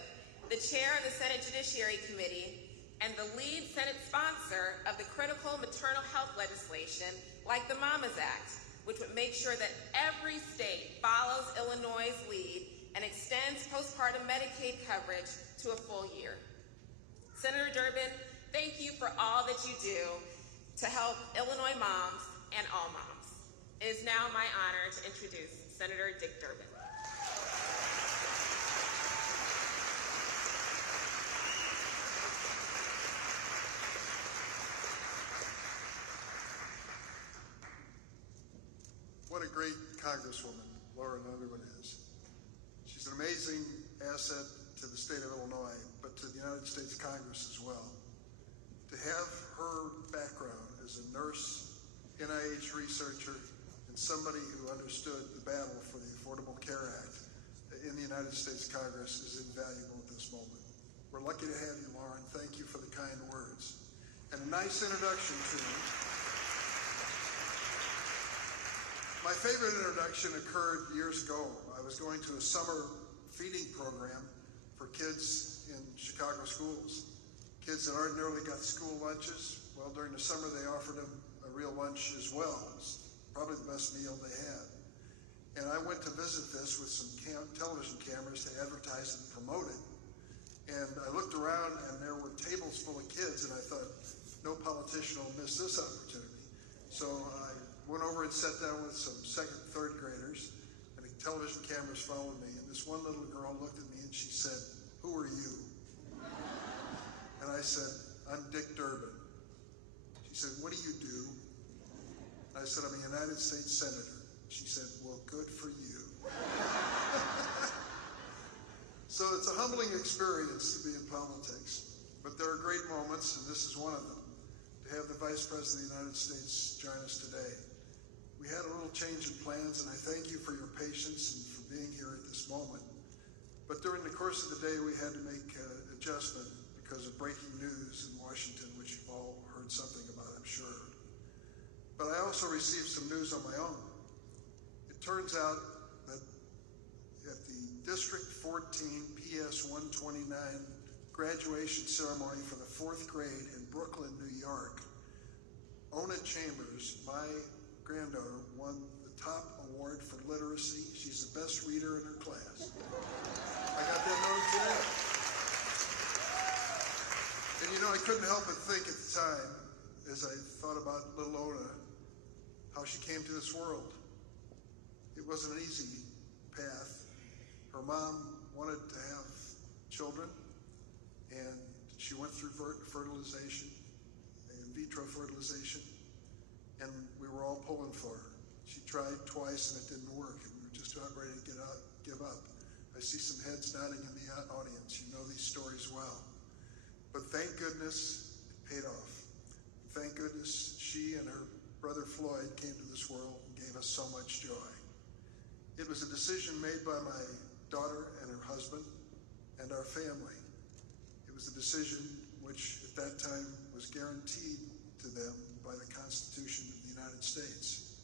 the chair of the Senate Judiciary Committee, and the lead Senate sponsor of the critical maternal health legislation like the Mamas Act, which would make sure that every state follows Illinois' lead and extends postpartum Medicaid coverage to a full year. Senator Durbin, thank you for all that you do to help Illinois moms and all moms. It is now my honor to introduce Senator Dick Durbin. What a great Congresswoman Lauren Underwood is. She's an amazing asset to the state of Illinois, but to the United States Congress as well. To have her background as a nurse, NIH researcher, and somebody who understood the battle for the Affordable Care Act in the United States Congress is invaluable at this moment. We're lucky to have you, Lauren. Thank you for the kind words. And a nice introduction to me. My favorite introduction occurred years ago. I was going to a summer feeding program for kids in Chicago schools. Kids that ordinarily got school lunches, well, during the summer they offered them a real lunch as well. It was probably the best meal they had. And I went to visit this with some television cameras to advertise and promote it. And I looked around and there were tables full of kids, and I thought, no politician will miss this opportunity. So I went over and sat down with some second, third graders, and the television cameras followed me, and this one little girl looked at me and she said, "Who are you?" And I said, "I'm Dick Durbin." She said, "What do you do?" I said, "I'm a United States Senator." She said, "Well, good for you." So it's a humbling experience to be in politics, but there are great moments, and this is one of them. To have the Vice President of the United States join us today. We had a little change in plans, and I thank you for your patience and for being here at this moment. But during the course of the day, we had to make an adjustment because of breaking news in Washington, which you've all heard something about, I'm sure. But I also received some news on my own. It turns out that at the District 14 PS 129 graduation ceremony for the 4th grade in Brooklyn, New York, Ona Chambers, my granddaughter, won the top award for literacy. She's the best reader in her class. I got that note today. And you know, I couldn't help but think at the time, as I thought about little Ona, how she came to this world. It wasn't an easy path. Her mom wanted to have children, and she went through fertilization, in vitro fertilization, and we were all pulling for her. She tried twice and it didn't work, and we were just about ready to give up. I see some heads nodding in the audience. You know these stories well. But thank goodness it paid off. Thank goodness she and her brother Floyd came to this world and gave us so much joy. It was a decision made by my daughter and her husband and our family. It was a decision which at that time was guaranteed to them by the Constitution of the United States.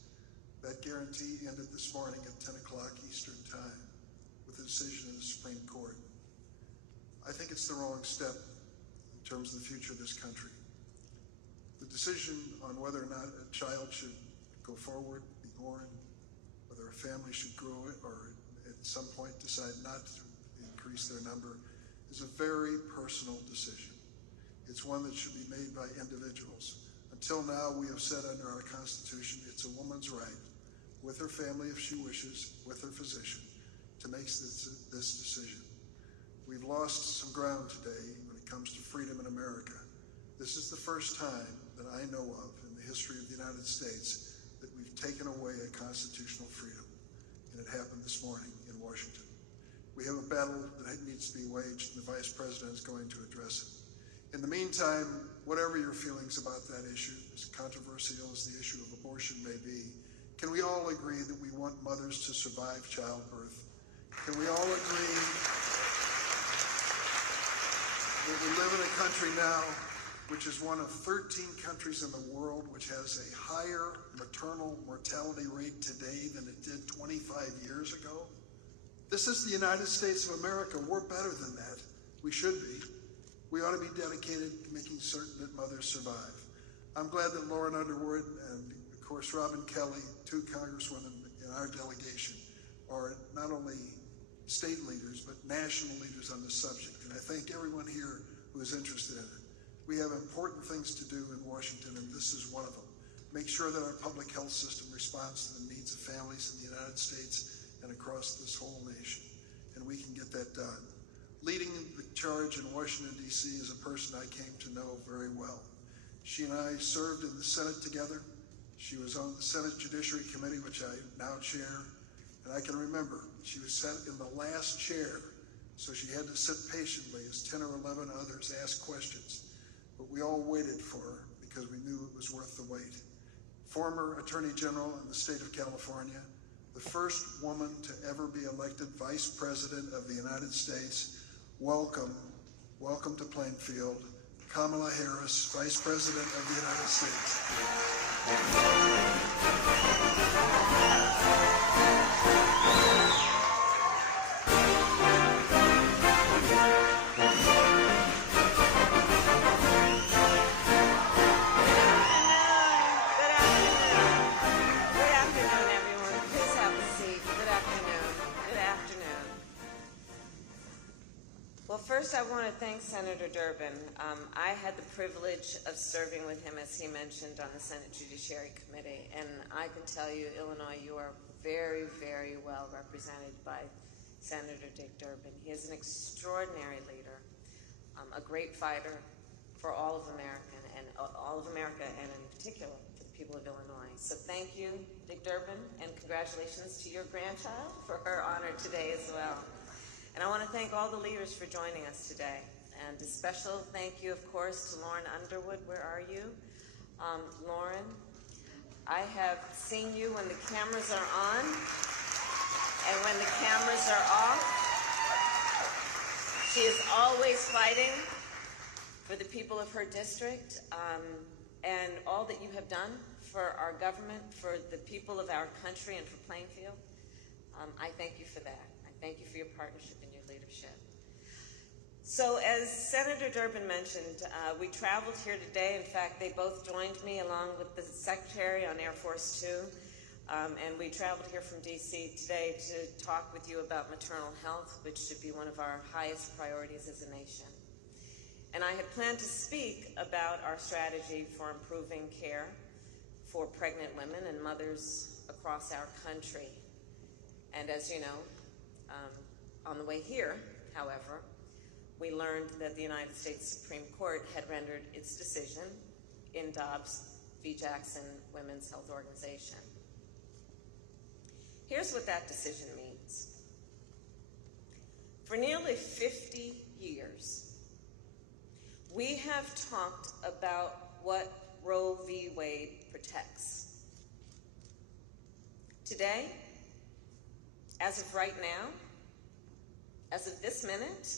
That guarantee ended this morning at 10 o'clock Eastern Time with a decision of the Supreme Court. I think it's the wrong step in terms of the future of this country. The decision on whether or not a child should go forward, be born, whether a family should grow it or at some point decide not to increase their number is a very personal decision. It's one that should be made by individuals. Until now, we have said under our Constitution, it's a woman's right, with her family if she wishes, with her physician, to make this decision. We've lost some ground today when it comes to freedom in America. This is the first time that I know of in the history of the United States that we've taken away a constitutional freedom, and it happened this morning in Washington. We have a battle that needs to be waged, and the Vice President is going to address it. In the meantime, whatever your feelings about that issue, as controversial as the issue of abortion may be, can we all agree that we want mothers to survive childbirth? Can we all agree that we live in a country now which is one of 13 countries in the world which has a higher maternal mortality rate today than it did 25 years ago? This is the United States of America. We're better than that. We should be. We ought to be dedicated to making certain that mothers survive. I'm glad that Lauren Underwood and, of course, Robin Kelly, two congresswomen in our delegation, are not only state leaders, but national leaders on this subject. And I thank everyone here who is interested in it. We have important things to do in Washington, and this is one of them. Make sure that our public health system responds to the needs of families in the United States and across this whole nation, and we can get that done. Leading the charge in Washington, D.C. is a person I came to know very well. She and I served in the Senate together. She was on the Senate Judiciary Committee, which I now chair, and I can remember she was sat in the last chair, so she had to sit patiently as 10 or 11 others asked questions. But we all waited for her because we knew it was worth the wait. Former Attorney General in the state of California, the first woman to ever be elected Vice President of the United States. Welcome to Plainfield, Kamala Harris, Vice President of the United States. First, I want to thank Senator Durbin. I had the privilege of serving with him, as he mentioned, on the Senate Judiciary Committee, and I can tell you, Illinois, you are very, very well represented by Senator Dick Durbin. He is an extraordinary leader, a great fighter for all of America, and in particular for the people of Illinois. So thank you, Dick Durbin, and congratulations to your grandchild for her honor today as well. And I want to thank all the leaders for joining us today. And a special thank you, of course, to Lauren Underwood. Where are you? Lauren, I have seen you when the cameras are on and when the cameras are off. She is always fighting for the people of her district, and all that you have done for our government, for the people of our country, and for Plainfield. I thank you for that. Thank you for your partnership and your leadership. So as Senator Durbin mentioned, we traveled here today. In fact, they both joined me along with the Secretary on Air Force 2 And we traveled here from D.C. today to talk with you about maternal health, which should be one of our highest priorities as a nation. And I had planned to speak about our strategy for improving care for pregnant women and mothers across our country. And as you know, on the way here, however, we learned that the United States Supreme Court had rendered its decision in Dobbs v. Jackson Women's Health Organization. Here's what that decision means. For nearly 50 years, we have talked about what Roe v. Wade protects. Today, as of right now, as of this minute,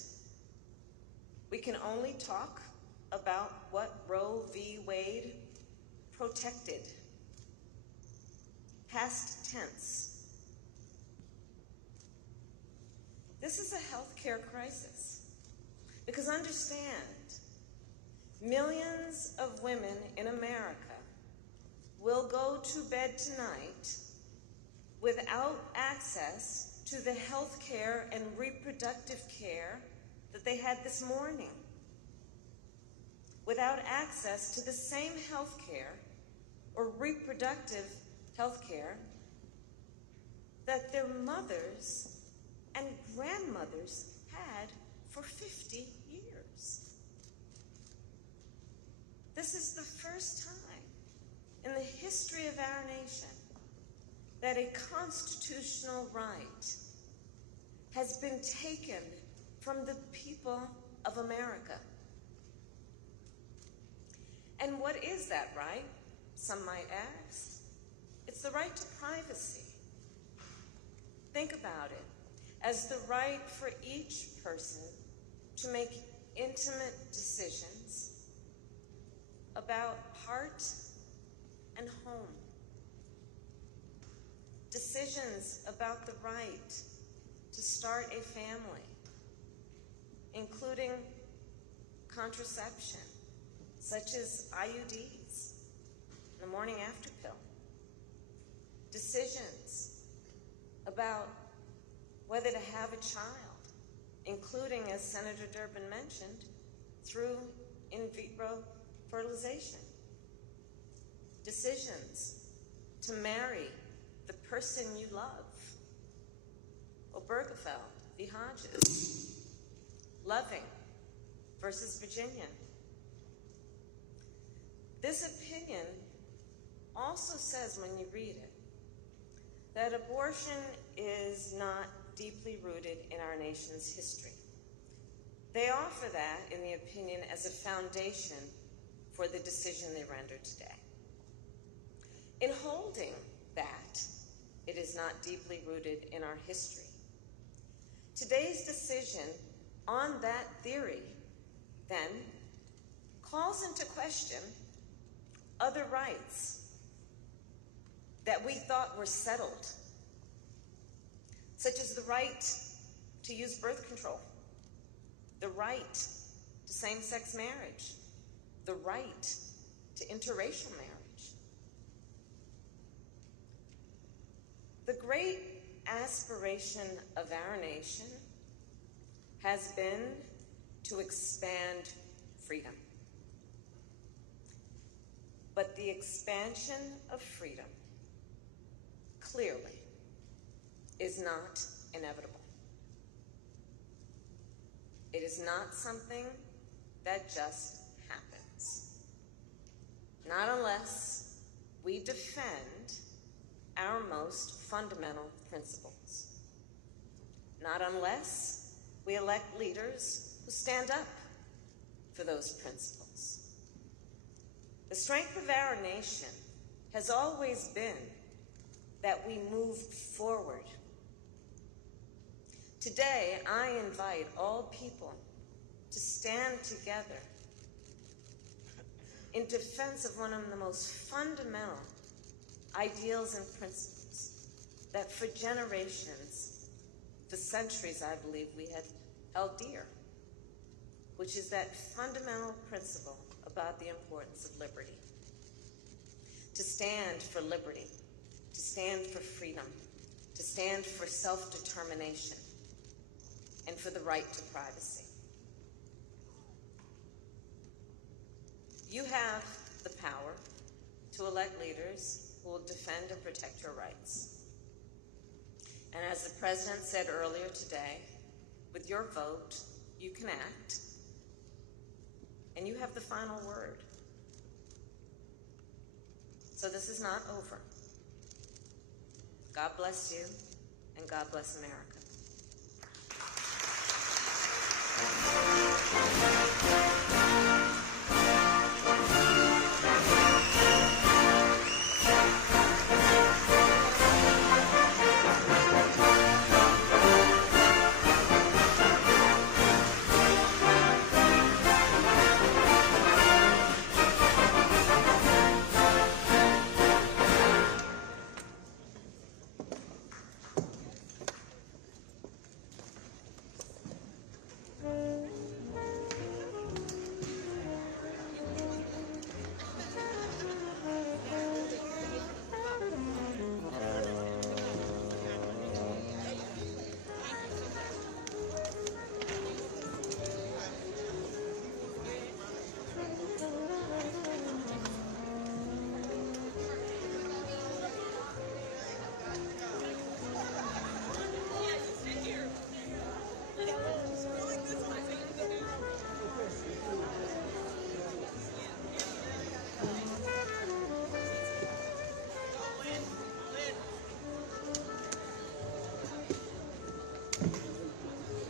we can only talk about what Roe v. Wade protected. Past tense. This is a healthcare crisis. Because understand, millions of women in America will go to bed tonight without access to the health care and reproductive care that they had this morning, without access to the same health care or reproductive health care that their mothers and grandmothers had for 50 years. This is the first time in the history of our nation that a constitutional right has been taken from the people of America. And what is that right? Some might ask. It's the right to privacy. Think about it as the right for each person to make intimate decisions about heart and home. Decisions about the right to start a family, including contraception, such as IUDs, the morning after pill. Decisions about whether to have a child, including, as Senator Durbin mentioned, through in vitro fertilization. Decisions to marry the person you love. Obergefell v. Hodges. Loving versus Virginia. This opinion also says, when you read it, that abortion is not deeply rooted in our nation's history. They offer that in the opinion as a foundation for the decision they rendered today. In holding that it is not deeply rooted in our history, today's decision on that theory then calls into question other rights that we thought were settled, such as the right to use birth control, the right to same-sex marriage, the right to interracial marriage. The great aspiration of our nation has been to expand freedom. But the expansion of freedom clearly is not inevitable. It is not something that just happens. Not unless we defend our most fundamental principles. Not unless we elect leaders who stand up for those principles. The strength of our nation has always been that we move forward. Today, I invite all people to stand together in defense of one of the most fundamental ideals and principles that for generations, for centuries, I believe, we had held dear, which is that fundamental principle about the importance of liberty. To stand for liberty, to stand for freedom, to stand for self-determination, and for the right to privacy. You have the power to elect leaders who will defend and protect your rights. And as the President said earlier today, with your vote, you can act, and you have the final word. So this is not over. God bless you, and God bless America.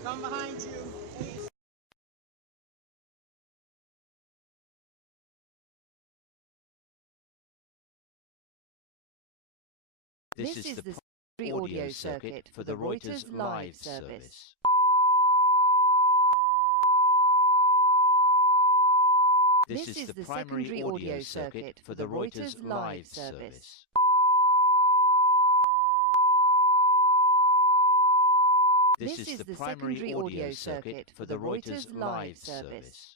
Come behind you. This is the primary audio circuit for the Reuters live service. This is the primary audio circuit for the Reuters live service. This is the primary audio circuit for the Reuters live service.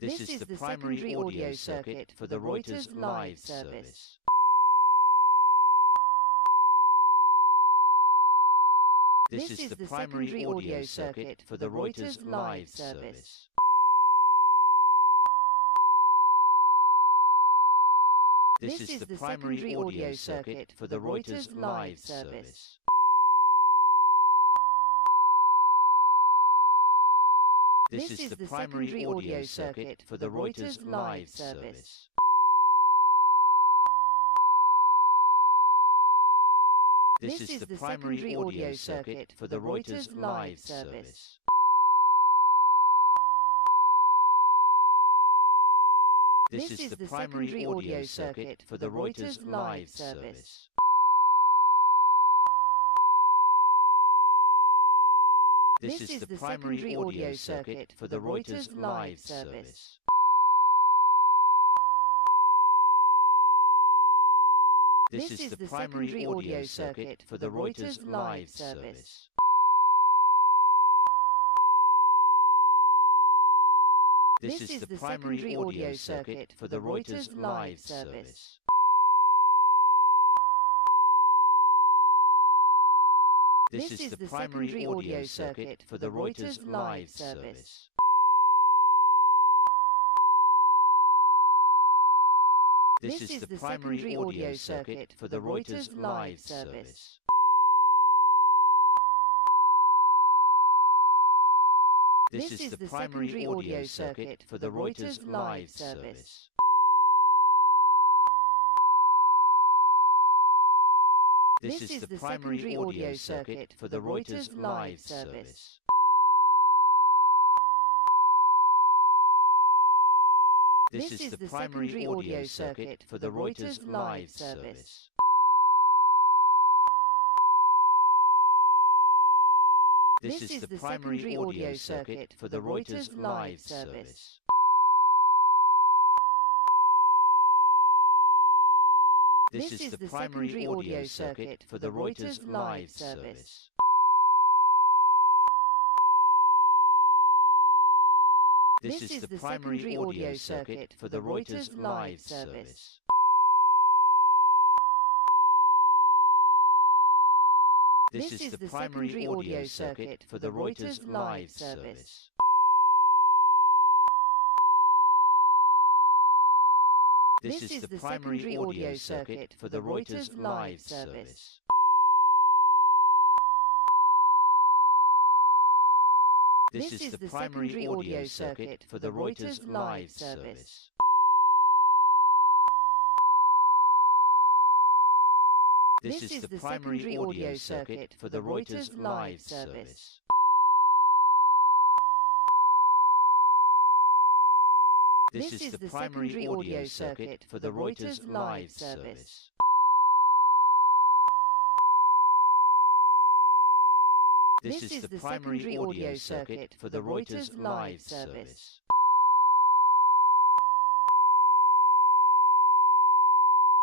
This is the primary audio circuit for the Reuters live service. This is the primary audio circuit for the Reuters live service. This is the primary audio circuit for the Reuters live service. This is the primary audio circuit for the Reuters live service. This is the primary audio circuit for the Reuters live service. This is the primary audio circuit for the Reuters live service. This is the primary audio circuit for the Reuters live service. This is the primary audio circuit for the Reuters live service. This is the primary audio circuit for the Reuters live service. This is the primary audio circuit for the Reuters live service. This is the primary audio circuit for the Reuters live service. This is the primary audio circuit for the Reuters live service. This is the primary audio circuit for the Reuters live service. This is the primary audio circuit for the Reuters live service. This is the primary audio circuit for the Reuters live service. This is the primary audio circuit for the Reuters live service. This is the primary audio circuit for the Reuters live service. This is the primary audio circuit for the Reuters live service. This is the primary audio circuit for the Reuters live service. This is the primary audio circuit for the Reuters live service. This is the primary audio circuit for the Reuters live service. This is the primary audio circuit for the Reuters live service. This is the primary audio circuit for the Reuters live service.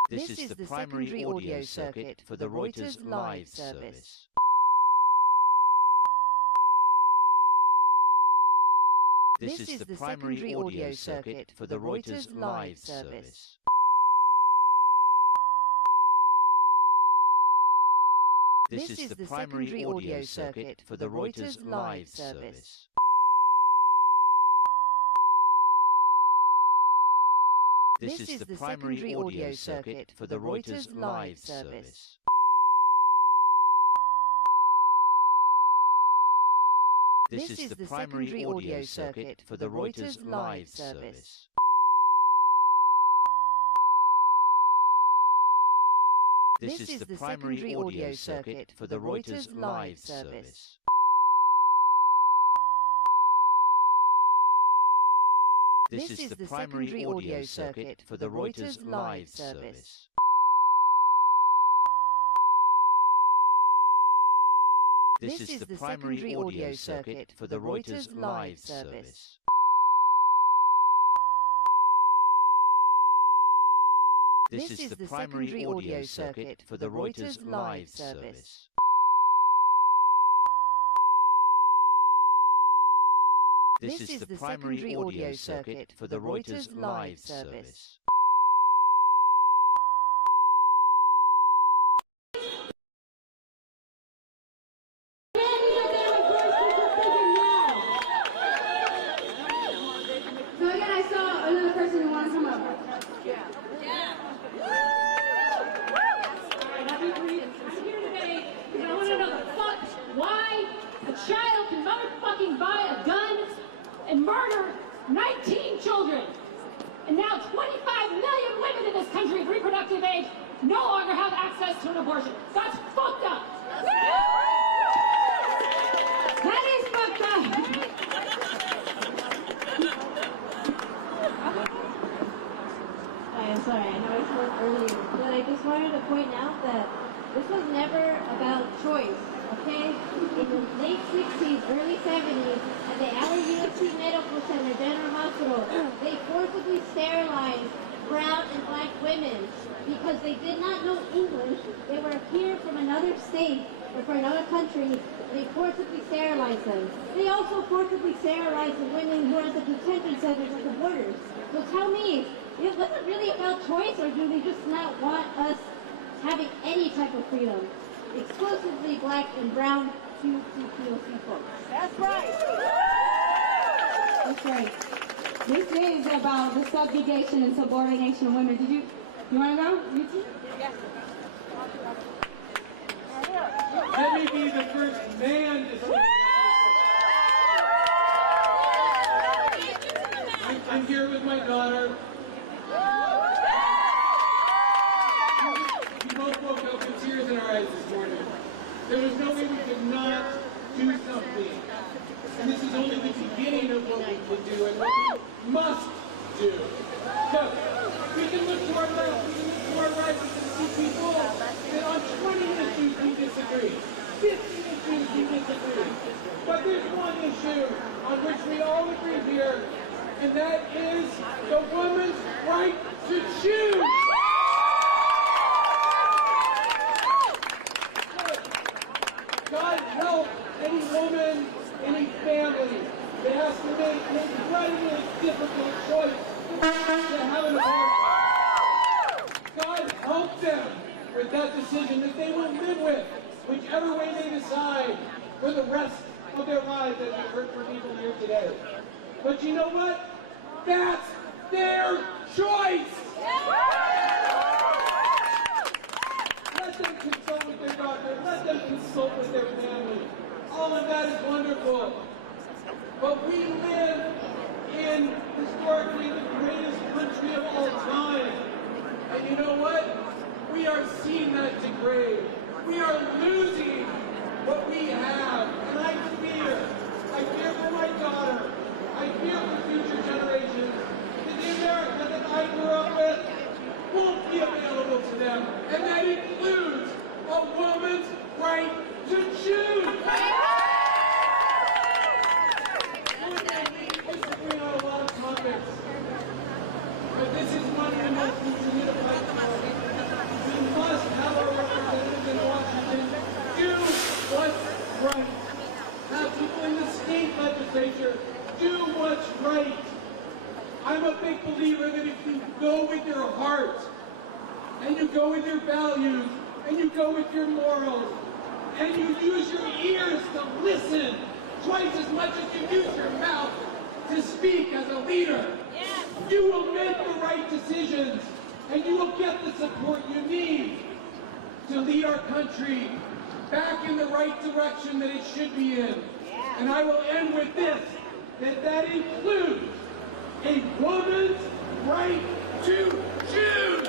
This is the primary audio circuit for the Reuters live service. This is the primary audio circuit for the Reuters live service. This is the primary audio circuit for the Reuters live service. This is the primary audio circuit for the Reuters live service. This is the primary audio circuit for the Reuters live service. This is the primary audio circuit for the Reuters live service. This is the primary audio circuit for the Reuters live service. This is the primary audio circuit for the Reuters live service. This is the primary audio circuit for the Reuters live service. This is the primary audio circuit for the Reuters live service. So again, I saw another person who wanted to come up. I'm here today because I want to know the fuck why a child can motherfucking buy a gun and murder 19 children. And now 25 million women in this country of reproductive age no longer have access to an abortion. That's fucked up. That is fucked up. I'm sorry, I know I spoke earlier, but I just wanted to point out that this was never about choice, okay? In the late 60s, early 70s, at the Allen UFC Medical Center, General Hospital, they forcibly sterilized brown and black women because they did not know English. They were here from another state or from another country. They forcibly sterilized them. They also forcibly sterilized the women who are at the detention centers at the borders. So tell me, was it really about choice, or do they just not want us having any type of freedom? Exclusively black and brown QTPOC folks. That's right. That's right. This is about the subjugation and subordination of women. You want to go? You too? Yes. Let me be the first man to say I'm here with my daughter. We both woke up with tears in our eyes this morning. There was no way we could not do something. And this is only the beginning of what we can do and what we must do. Look, we can look to our left, we can look to our right, we can see people that on 20 issues we disagree, 50 issues we disagree. But there's one issue on which we all agree here, and that is the woman's right to choose. God help any woman, any family that has to make right with that decision that they will live with, whichever way they decide, for the rest of their lives, as you've heard from people here today. But you know what? That's their choice! Let them consult with their doctor, let them consult with their family. All of that is wonderful. But we live in historically the greatest country of all time. And you know what? We are seeing that degrade. We are losing what we have. And I fear for my daughter, I fear for future generations, that the America that I grew up with won't be available to them. And that includes a woman's right to choose. We disagree on a lot of topics, but this is one we must continue to fight for. We must have our representatives in Washington do what's right. Have people in the state legislature do what's right. I'm a big believer that if you go with your heart, and you go with your values, and you go with your morals, and you use your ears to listen twice as much as you use your mouth to speak as a leader, you will make the right decisions, and you will get the support you need to lead our country back in the right direction that it should be in. And I will end with this, that includes a woman's right to choose.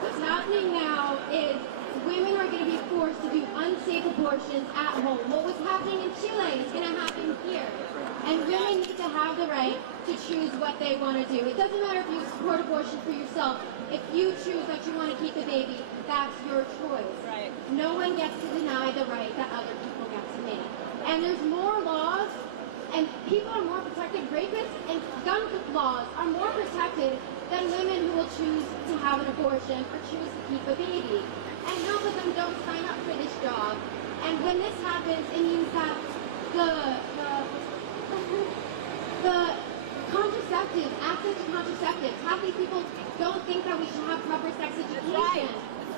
What's happening now is women are going to be forced to do unsafe abortions at home. What was happening in Chile is going to happen here. And women need to have the right to choose what they want to do. It doesn't matter if you support abortion for yourself. If you choose that you want to keep a baby, that's your choice. Right. No one gets to deny the right that other people get to make. And there's more laws, and people are more protected. Rapists and gun laws are more protected than women who will choose to have an abortion or choose to keep a baby. And half of them don't sign up for this job. And when this happens, it means that the contraceptives, access to contraceptives, half these people don't think that we should have proper sex education.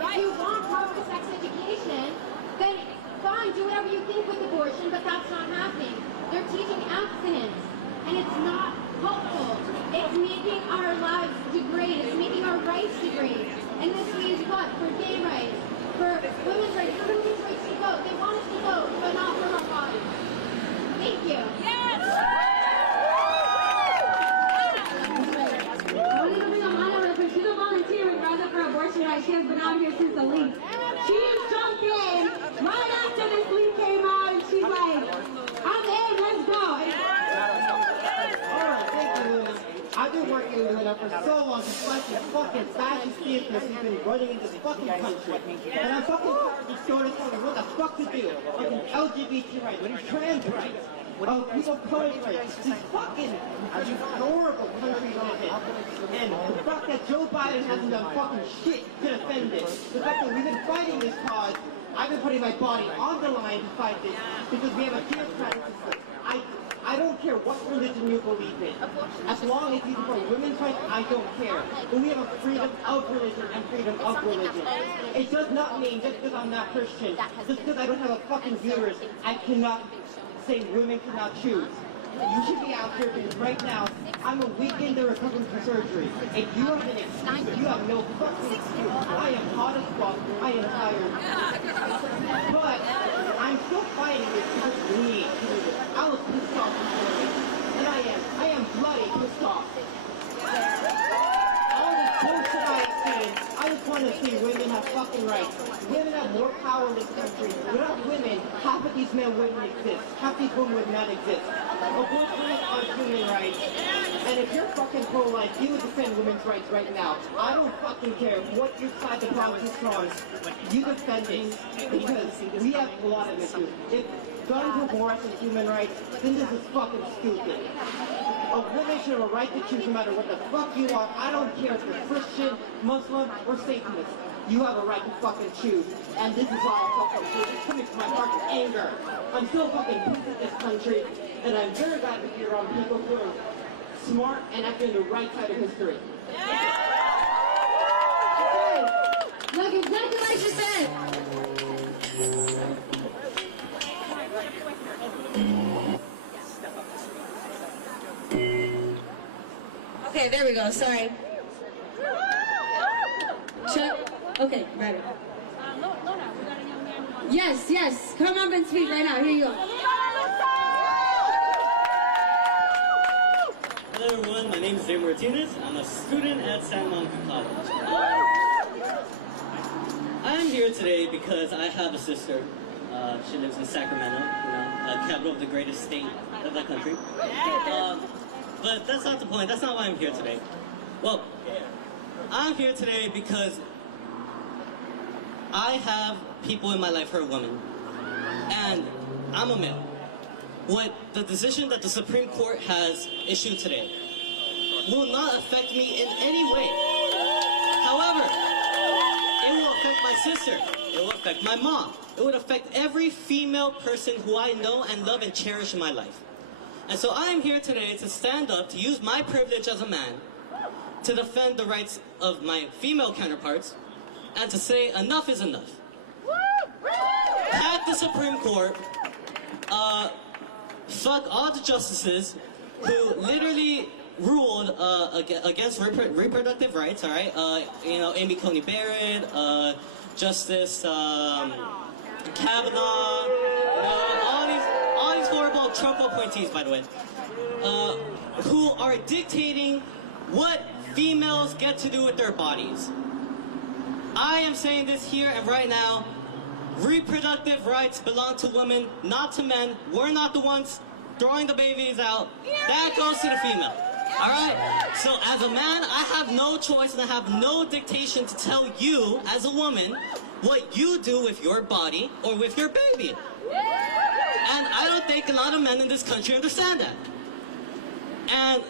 If you want proper sex education, then fine, do whatever you think with abortion, but that's not happening. They're teaching abstinence, and it's not helpful. It's making our lives degrade. It's making our rights degrade. And this means what? For gay rights, for women's rights, for women's rights to vote. They want us to vote, but not for our bodies. Thank you. Yes! She's a volunteer with Rise Up for Abortion Rights. She has been out here since the leak. She jumped in right after this leak came out, and she's like, I'm in, let's go. Alright, thank you, Luna. I've been working with Luna for so long to fight this fucking fascist theorists who's been running in this fucking country. And I'm fucking tired of this sort of telling what the fuck to do. Fucking LGBT rights, trans rights. People of color rights, this fucking horrible country on it. And the fact that Joe Biden hasn't done fucking shit to defend it. The fact that we've been fighting this cause, I've been putting my body on the line to fight this because we have a theocratic system. I don't care what religion you believe in. As long as you support women's rights, I don't care. But we have a freedom of religion and freedom of religion. It does not mean just because I'm not Christian, just because I don't have a fucking uterus, I cannot say women cannot choose. You should be out here because right now, I'm a weekend recovering from surgery. If you have an excuse, you have no fucking excuse. I am hot as fuck. I am tired. But I'm still fighting this because we need to do this. I was pissed off before this. And I am bloody pissed off. All this bullshit I have seen, I just want to see women have fucking rights. Women have more power in this country. Without women, half of these men wouldn't exist. Half these women would not exist. Abortion are human rights. And if you're fucking pro-life, you would defend women's rights right now. I don't fucking care what your side the politics is on. You defend it. Because we have a lot of issues. If guns were more than human rights, then this is fucking stupid. A woman should have a right to choose no matter what the fuck you are. I don't care if you're Christian, Muslim, or Satanist. You have a right to fucking choose. And this is all fucking true. It's coming from my heart of anger. I'm so fucking pissed at this country. And I'm very glad to be around people who are smart and acting on the right side of history. Look, exactly like you said. Okay, there we go. Sorry. Chuck. Okay, better. Yes, yes. Come up and speak right now. Here you go. Hello everyone, my name is Dave Martinez. I'm a student at San Monica College. I'm here today because I have a sister. She lives in Sacramento, capital of the greatest state of the country. But that's not the point. That's not why I'm here today. Well, I'm here today because I have people in my life who are women, and I'm a male. What the decision that the Supreme Court has issued today will not affect me in any way. However, it will affect my sister. It will affect my mom. It would affect every female person who I know and love and cherish in my life. And so I am here today to stand up, to use my privilege as a man, to defend the rights of my female counterparts, and to say enough is enough. Pack the Supreme Court, fuck all the justices who literally ruled against reproductive rights, all right? Amy Coney Barrett, Justice Kavanaugh, all these horrible Trump appointees, by the way, who are dictating what females get to do with their bodies. I am saying this here and right now. Reproductive rights belong to women, not to men. We're not the ones throwing the babies out. That goes to the female. All right? So as a man, I have no choice and I have no dictation to tell you, as a woman, what you do with your body or with your baby. And I don't think a lot of men in this country understand that. And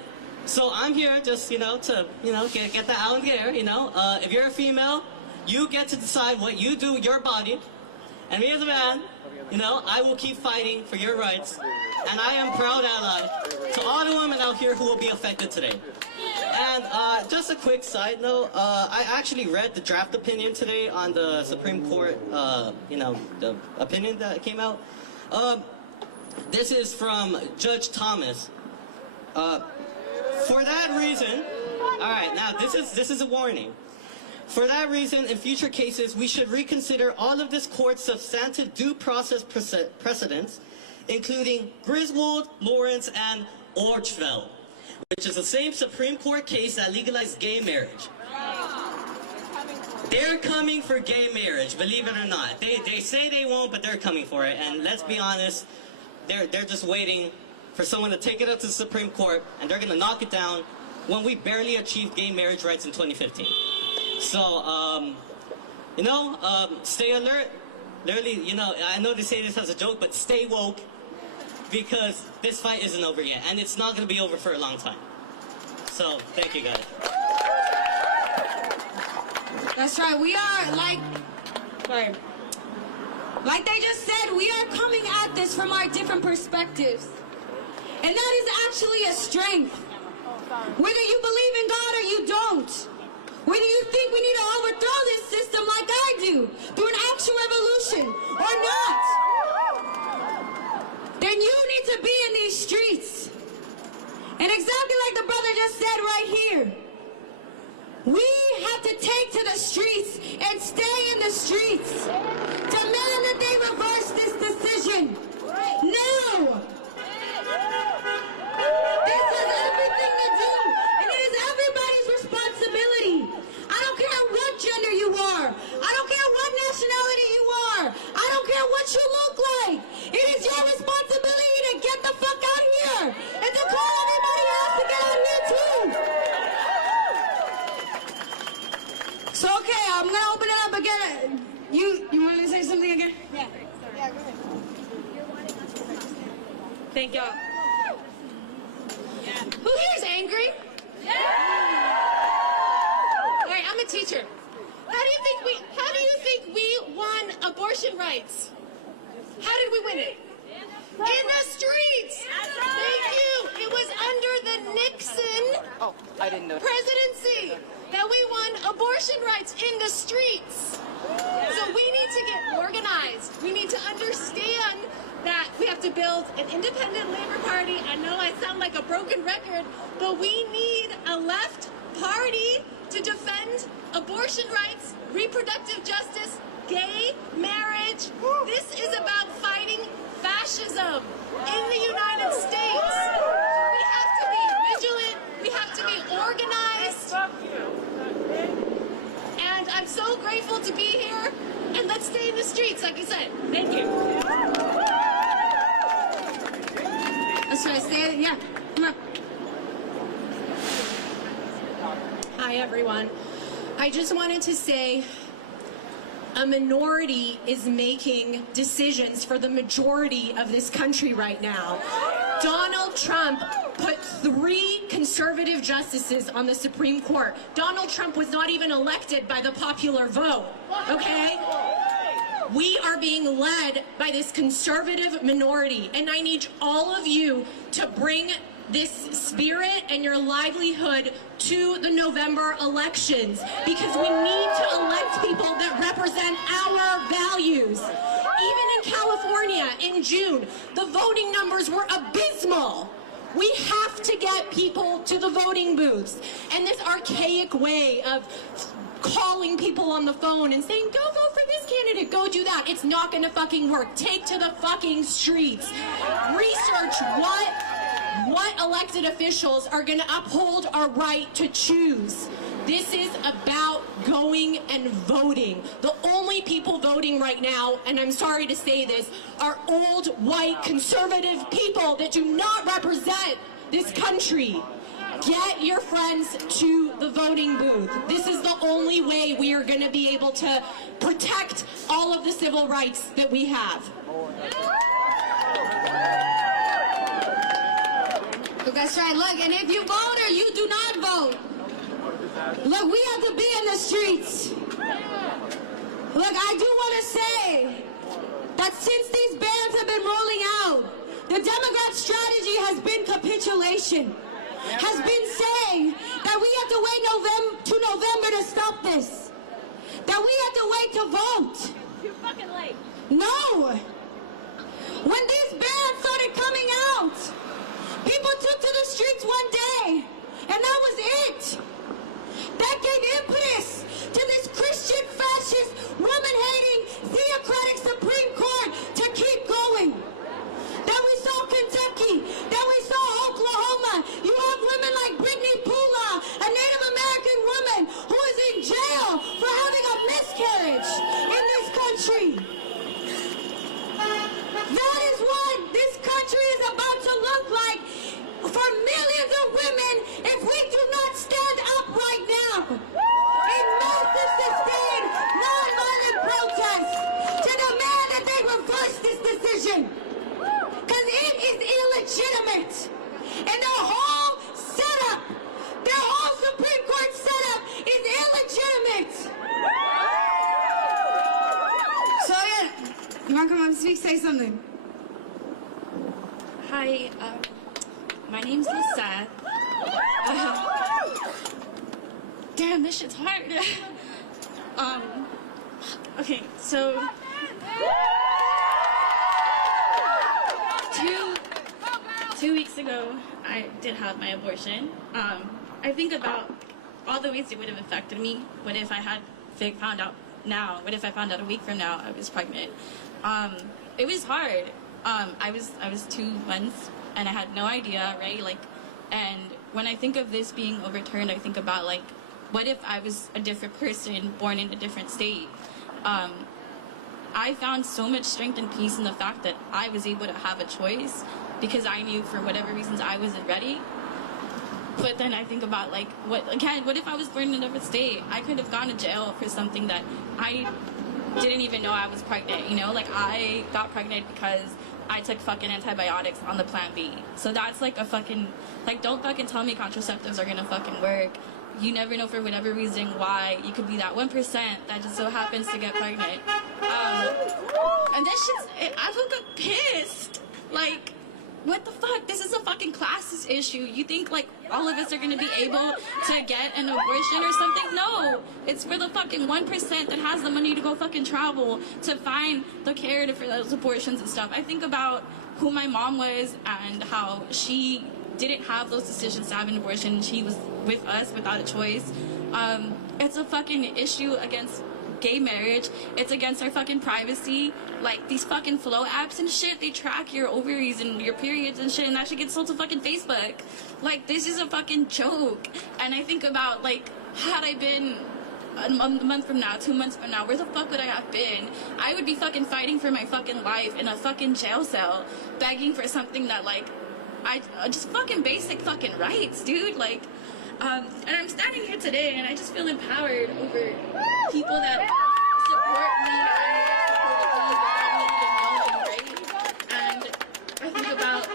so I'm here just, to, get that out in the air, If you're a female, you get to decide what you do with your body. And me as a man, I will keep fighting for your rights. And I am proud ally to all the women out here who will be affected today. And just a quick side note, I actually read the draft opinion today on the Supreme Court, the opinion that came out. This is from Judge Thomas. For that reason, all right, now this is a warning. For that reason, in future cases, we should reconsider all of this court's substantive due process precedents, including Griswold, Lawrence, and Orchfeld, which is the same Supreme Court case that legalized gay marriage. They're coming for gay marriage, believe it or not. They say they won't, but they're coming for it. And let's be honest, they're just waiting for someone to take it up to the Supreme Court, and they're going to knock it down when we barely achieved gay marriage rights in 2015. So, stay alert. Literally, I know they say this as a joke, but stay woke, because this fight isn't over yet, and it's not going to be over for a long time. So, thank you, guys. That's right. We are like they just said, we are coming at this from our different perspectives. And that is actually a strength. Whether you believe in God or you don't. Whether you think we need to overthrow this system like I do, through an actual revolution, or not, then you need to be in these streets. And exactly like the brother just said right here, we have to take to the streets and stay in the streets. Demand that they reverse this decision. No! This has everything to do, and it is everybody's responsibility. I don't care what gender you are. I don't care what nationality you are. I don't care what you look like. It is your responsibility to get the fuck out of here and to call everybody else to get out of here too. So, okay, I'm going to open it up again. You want to say something again? Yeah. Yeah, go ahead. Thank y'all. Who here is angry? Yeah. All right, I'm a teacher. How do you think we won abortion rights? How did we win it? In the streets. Thank you. It was under the Nixon presidency, that we won abortion rights in the streets. So we need to get organized. We need to understand that we have to build an independent Labor Party. I know I sound like a broken record, but we need a left party to defend abortion rights, reproductive justice, gay marriage. This is about fighting fascism in the United States. We have to be vigilant. We have to be organized. And I'm so grateful to be here. And let's stay in the streets, like you said. Thank you. That's what I say. Yeah. Come on. Hi, everyone. I just wanted to say a minority is making decisions for the majority of this country right now. Donald Trump put 3 conservative justices on the Supreme Court. Donald Trump was not even elected by the popular vote, okay? We are being led by this conservative minority, and I need all of you to bring this spirit and your livelihood to the November elections, because we need to elect people that represent our values. Even in California in June, the voting numbers were abysmal. We have to get people to the voting booths. And this archaic way of calling people on the phone and saying, go vote for this candidate, go do that, it's not gonna fucking work. Take to the fucking streets. Research what elected officials are going to uphold our right to choose. This is about going and voting. The only people voting right now, and I'm sorry to say this, are old, white, conservative people that do not represent this country. Get your friends to the voting booth. This is the only way we are going to be able to protect all of the civil rights that we have. That's right. Look, and if you vote or you do not vote, look, we have to be in the streets. Look, I do want to say that since these bans have been rolling out, the Democrat strategy has been capitulation, has been saying that we have to wait to November to stop this, that we have to wait to vote. Too fucking late. No. When these bans started coming out, people took to the streets one day, and that was it. That gave impetus to this Christian fascist, woman-hating, theocratic Supreme Court to keep going. Then we saw Kentucky, then we saw Oklahoma. You have women like Brittany Pula, a Native American woman who is in jail for having a miscarriage in this country. That is what this country is about to look like for millions of women if we do not stand up right now in massive, sustained, nonviolent protest to demand that they reverse this decision. Because it is illegitimate. And their whole setup, their whole Supreme Court setup is illegitimate. So yeah, you want to come up and speak? Say something. Hi, my name's Lisa. Damn, this shit's hard. Okay, so two weeks ago, I did have my abortion. I think about all the ways it would have affected me. What if I had found out now? What if I found out a week from now I was pregnant? It was hard. I was 2 months and I had no idea, right? Like, and when I think of this being overturned, I think about like, what if I was a different person born in a different state? I found so much strength and peace in the fact that I was able to have a choice because I knew for whatever reasons I wasn't ready. But then I think about like, what if I was born in a different state? I could have gone to jail for something that I didn't even know I was pregnant, you know? Like, I got pregnant because I took fucking antibiotics on the plan B. So that's like a fucking, like, don't fucking tell me contraceptives are gonna fucking work. You never know for whatever reason why you could be that 1% that just so happens to get pregnant. And that shit's, I woke up pissed. Like, what the fuck? This is a fucking fucking classist issue. You think like all of us are gonna be able to get an abortion or something? No, it's for the fucking 1% that has the money to go fucking travel to find the care for those abortions and stuff. I think about who my mom was and how she didn't have those decisions to have an abortion. She was with us without a choice. It's a fucking issue against gay marriage. It's against our fucking privacy. Like these fucking flow apps and shit, they track your ovaries and your periods and shit, and that shit gets sold to fucking Facebook. Like this is a fucking joke. And I think about like, had I been a month from now, 2 months from now, where the fuck would I have been? I would be fucking fighting for my fucking life in a fucking jail cell, begging for something that like, just fucking basic fucking rights, dude. Like, and I'm standing here today and I just feel empowered over people that support me and supported me without me even knowing, right? And I think about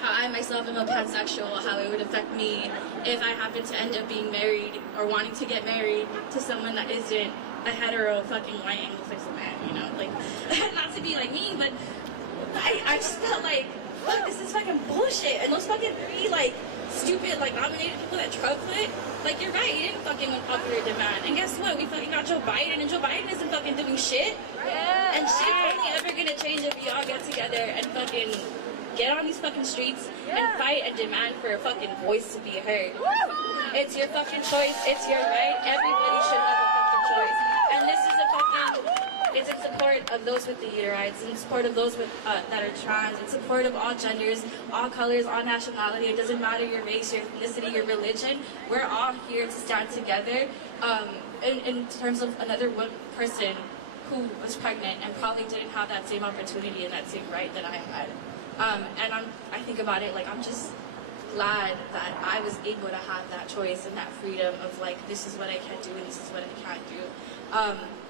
how I myself am a pansexual, how it would affect me if I happen to end up being married or wanting to get married to someone that isn't a hetero fucking white Anglo-Saxon man, you know? Like, not to be like me, but I just felt like, fuck, this is fucking bullshit. And those fucking three, like, stupid, like, nominated people that Trump put, like, you're right, you didn't fucking win popular demand. And guess what? We fucking got Joe Biden, and Joe Biden isn't fucking doing shit. Yeah, and shit's only ever gonna change if we all get together and fucking get on these fucking streets and fight and demand for a fucking voice to be heard. It's your fucking choice. It's your right. Everybody should have a fucking choice. And this is a fucking... It's in support of those with the uteri. It's in support of those with that are trans. It's in support of all genders, all colors, all nationality. It doesn't matter your race, your ethnicity, your religion. We're all here to stand together. In terms of another person who was pregnant and probably didn't have that same opportunity and that same right that I had. And I think about it like I'm just glad that I was able to have that choice and that freedom of like, this is what I can do and this is what I can't do.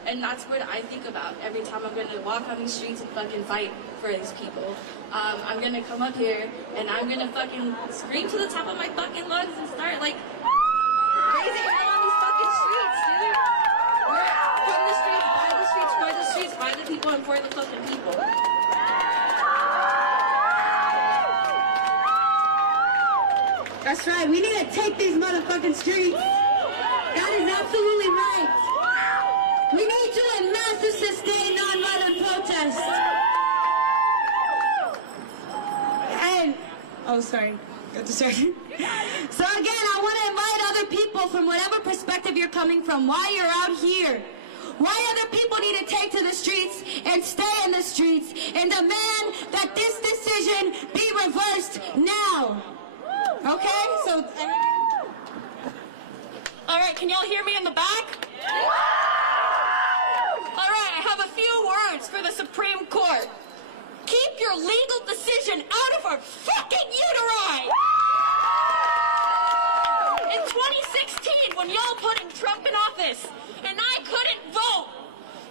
And that's what I think about every time I'm going to walk on these streets and fucking fight for these people. I'm going to come up here and I'm going to fucking scream to the top of my fucking lungs and start like raising hell on these fucking streets, dude. We're from the streets, by the streets, for the streets, by the people, and for the fucking people. That's right, we need to take these motherfucking streets. That is absolutely right. We need to en masse to sustain nonviolent protest. And, oh sorry, got distracted. So again, I want to invite other people from whatever perspective you're coming from, why you're out here. Why other people need to take to the streets and stay in the streets and demand that this decision be reversed now. Okay, so... All right, can y'all hear me in the back? All right, I have a few words for the Supreme Court. Keep your legal decision out of our fucking uteri! In 2016, when y'all put in Trump in office, and I couldn't vote,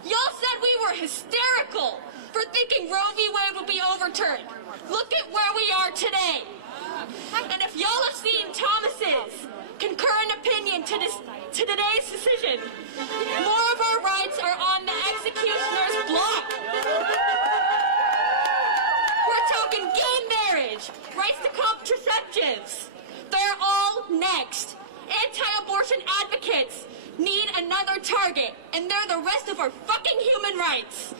y'all said we were hysterical for thinking Roe v. Wade would be overturned. Look at where we are today. And if y'all have seen Thomas's concurrent opinion to today's decision, more of our rights are on the executioner's block. We're talking gay marriage, rights to contraceptives. They're all next. Anti-abortion advocates need another target, and they're the rest of our fucking human rights.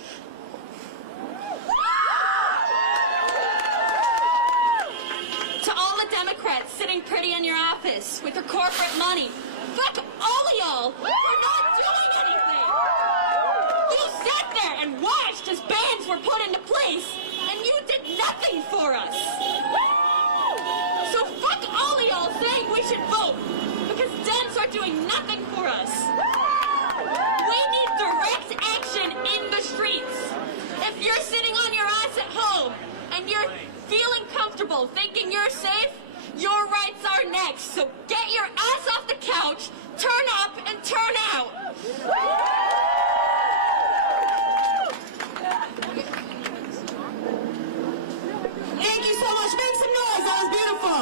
To all the Democrats sitting pretty in your office with your corporate money, fuck all of y'all for not doing anything. You sat there and watched as bans were put into place, and you did nothing for us. So fuck all of y'all saying we should vote, because Dems are doing nothing for us. We need direct action in the streets. If you're sitting on your ass at home and you're feeling comfortable, thinking you're safe, your rights are next. So get your ass off the couch, turn up, and turn out. Thank you so much. Make some noise. That was beautiful.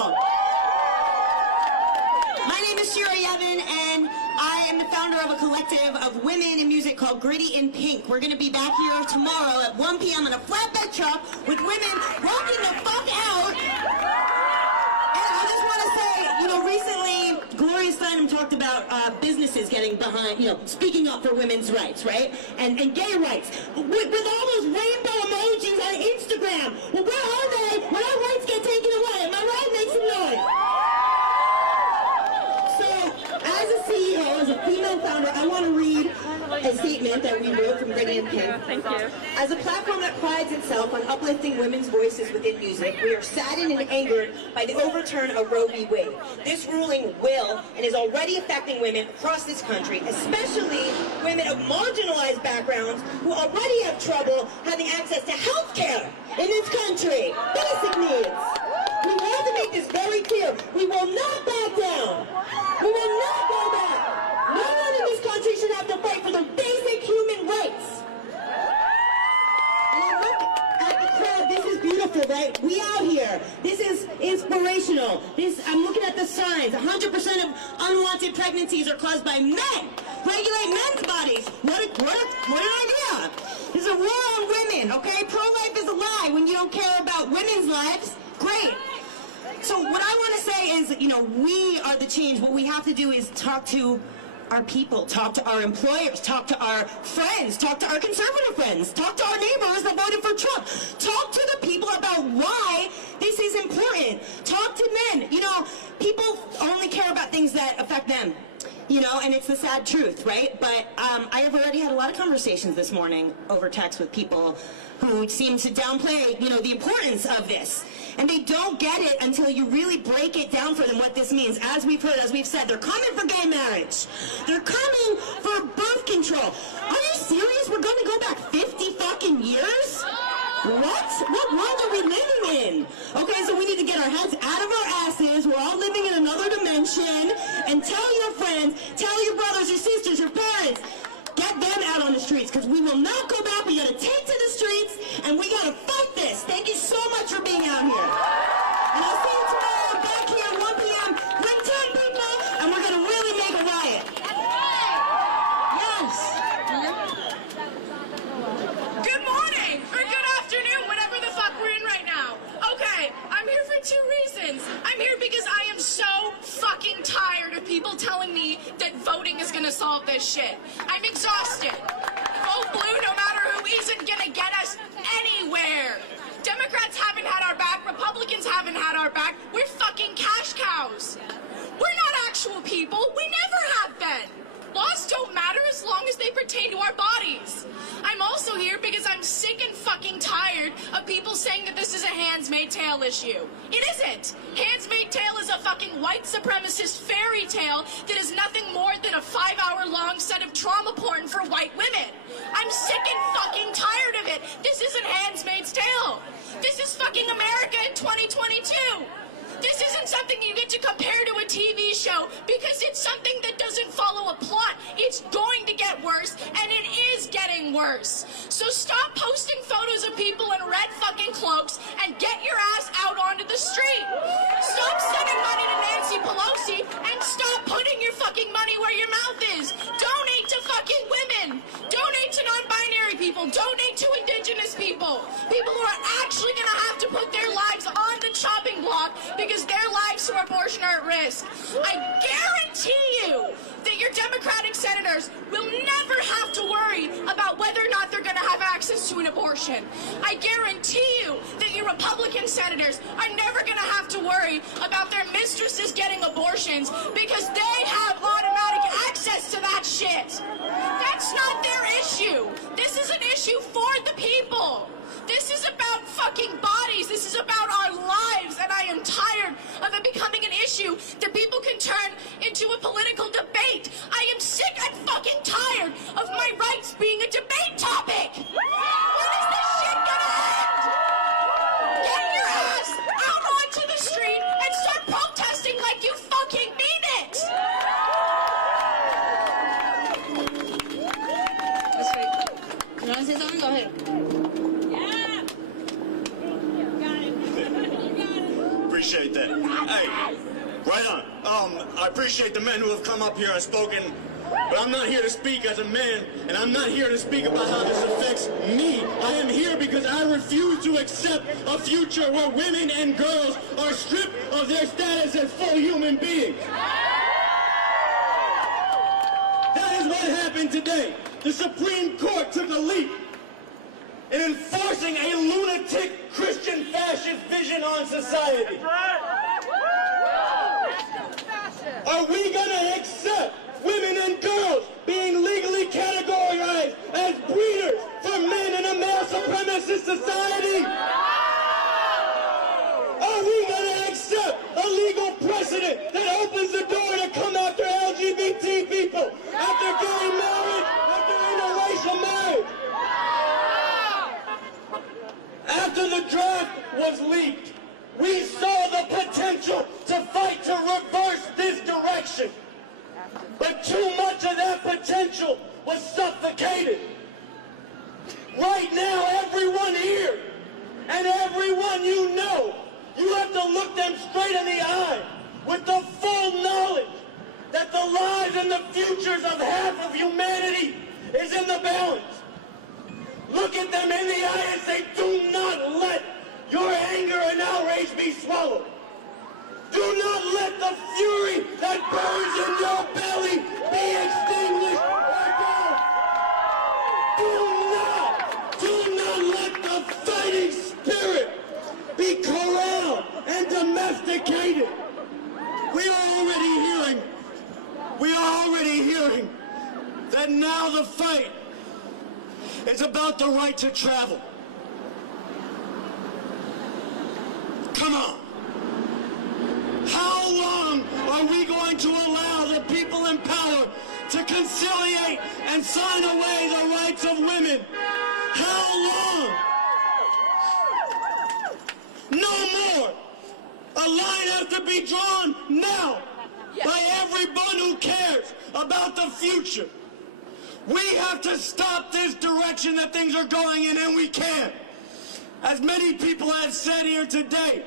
My name is Shira Yevon, and I am the founder of a collective of women in music called Gritty in Pink. We're going to be back here tomorrow at 1 p.m. on a flatbed truck with women rocking the fuck out. talked about businesses getting behind, speaking up for women's rights, right? And gay rights. With all those rainbow emojis on Instagram, well, where are they when our rights get taken away? Am I right? Make some noise. So, as a CEO, as a female founder, I want to read a statement that we wrote from Gritty and Pink. Thank you. As a platform that prides itself on uplifting women's voices within music, we are saddened and angered by the overturn of Roe v. Wade. This ruling will and is already affecting women across this country, especially women of marginalized backgrounds who already have trouble having access to health care in this country. Basic needs. We want to make this very clear. We will not back down. We will not go back. No one in this country should have to fight for their basic human rights. And I look at the crowd. This is beautiful, right? We out here. This is inspirational. I'm looking at the signs. 100% of unwanted pregnancies are caused by men. Regulate men's bodies. What an idea. This is a war on women, okay? Pro-life is a lie when you don't care about women's lives. Great. So what I want to say is, we are the change. What we have to do is talk to our people, talk to our employers, talk to our friends, talk to our conservative friends, talk to our neighbors that voted for Trump. Talk to the people about why this is important. Talk to men. People only care about things that affect them. And it's the sad truth, right? But I have already had a lot of conversations this morning over text with people who seem to downplay, the importance of this. And they don't get it until you really break it down for them what this means. As we've heard, as we've said, they're coming for gay marriage. They're coming for birth control. Are you serious? We're going to go back 50 fucking years? What world are we living in? Okay, so we need to get our heads out of our asses. We're all living in another dimension. And tell your friends, tell your brothers, your sisters, your parents, get them out on the streets, because we will not go back. We got to take to the streets, and we got to fight this. Thank you so much for being out here. And I'll see you tomorrow back here at 1 p.m. Bring 10 people, and we're going to really make a riot. Yes. Good morning, or good afternoon, whatever the fuck we're in right now. Okay, I'm here for two reasons. I'm here because I am so fucking tired of people telling me that voting is gonna solve this shit. I'm exhausted. Vote blue no matter who isn't gonna get us anywhere. Democrats haven't had our back, Republicans haven't had our back. We're fucking cash cows. We're not actual people. We never have been. Laws don't matter as long as they pertain to our bodies. I'm also here because I'm sick and fucking tired of people saying that this is a Handmaid's Tale issue. It isn't. Handmaid's Tale is a fucking white supremacist fairy tale that is nothing more than a 5-hour-long set of trauma porn for white women. I'm sick and fucking tired of it. This isn't Handmaid's Tale. This is fucking America in 2022. This isn't something you get to compare to a TV show because it's something that doesn't follow a plot. It's going to get worse, and it is getting worse. So stop posting photos of people in red fucking cloaks and get your ass out onto the street. Stop sending money to Nancy Pelosi and stop putting your fucking money where your mouth is. Donate to fucking women. Donate to non-binary people. Donate to indigenous people. People who are actually going to have to put their lives on the chopping block because their lives for abortion are at risk. I guarantee you that your Democratic senators will never have to worry about whether or not they're going to have access to an abortion. I guarantee you that your Republican senators are never going to have to worry about their mistresses getting abortions because they have automatic access to that shit. That's not their issue. This is an issue for the people. This is about fucking bodies. This is about our lives, and I am tired of it becoming an issue that people can turn into a political debate. I am sick and fucking tired of my rights being a debate topic. When is this shit gonna end? Get your ass out onto the street and start protesting like you fucking mean it. That's right. You want to say something? Go ahead. Appreciate that. Hey, right on. I appreciate the men who have come up here and spoken, but I'm not here to speak as a man, and I'm not here to speak about how this affects me. I am here because I refuse to accept a future where women and girls are stripped of their status as full human beings. what happened today? The Supreme Court took a leap in enforcing a lunatic Christian fascist vision on society. Are we going to accept women and girls being legally categorized as breeders for men in a male supremacist society? Are we going to accept a legal precedent that opens the door to come after LGBT people, after gay marriage, after interracial marriage? After the draft was leaked, we saw the potential to fight to reverse this direction. But too much of that potential was suffocated. Right now, everyone here and everyone you know, you have to look them straight in the eye with the full knowledge that the lives and the futures of half of humanity is in the balance. Look at them in the eye and say, do not let your anger and outrage be swallowed. Do not let the fury that burns in your belly be extinguished or down. Do not let the fighting spirit be corralled and domesticated. We are already hearing that now the fight is about the right to travel. Come on. How long are we going to allow the people in power to conciliate and sign away the rights of women? How long? No more. A line has to be drawn now by everyone who cares about the future. We have to stop this direction that things are going in, and we can. As many people have said here today,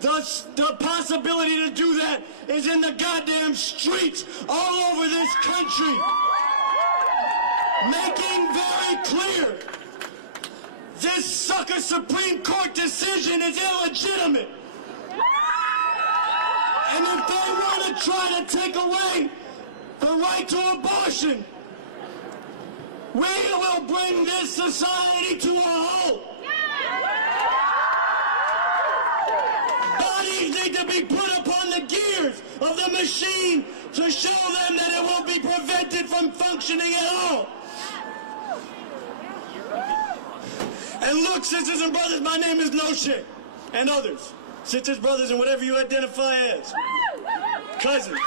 the possibility to do that is in the goddamn streets all over this country. Making very clear, this sucker Supreme Court decision is illegitimate. And if they want to try to take away the right to abortion, we will bring this society to a halt. Bodies need to be put upon the gears of the machine to show them that it will be prevented from functioning at all. And look, sisters and brothers, my name is No Shit, and others. Sisters, brothers, and whatever you identify as. Cousins.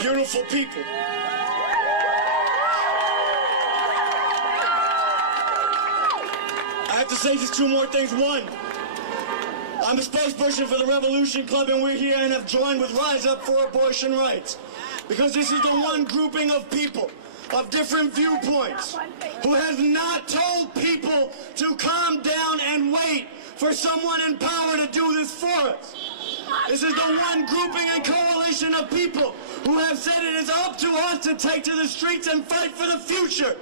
Beautiful people. I have to say just two more things. One, I'm a spokesperson for the Revolution Club, and we're here and have joined with Rise Up for Abortion Rights. Because this is the one grouping of people of different viewpoints who has not told people to calm down and wait for someone in power to do this for us. This is the one grouping and coalition of people who have said it is up to us to take to the streets and fight for the future.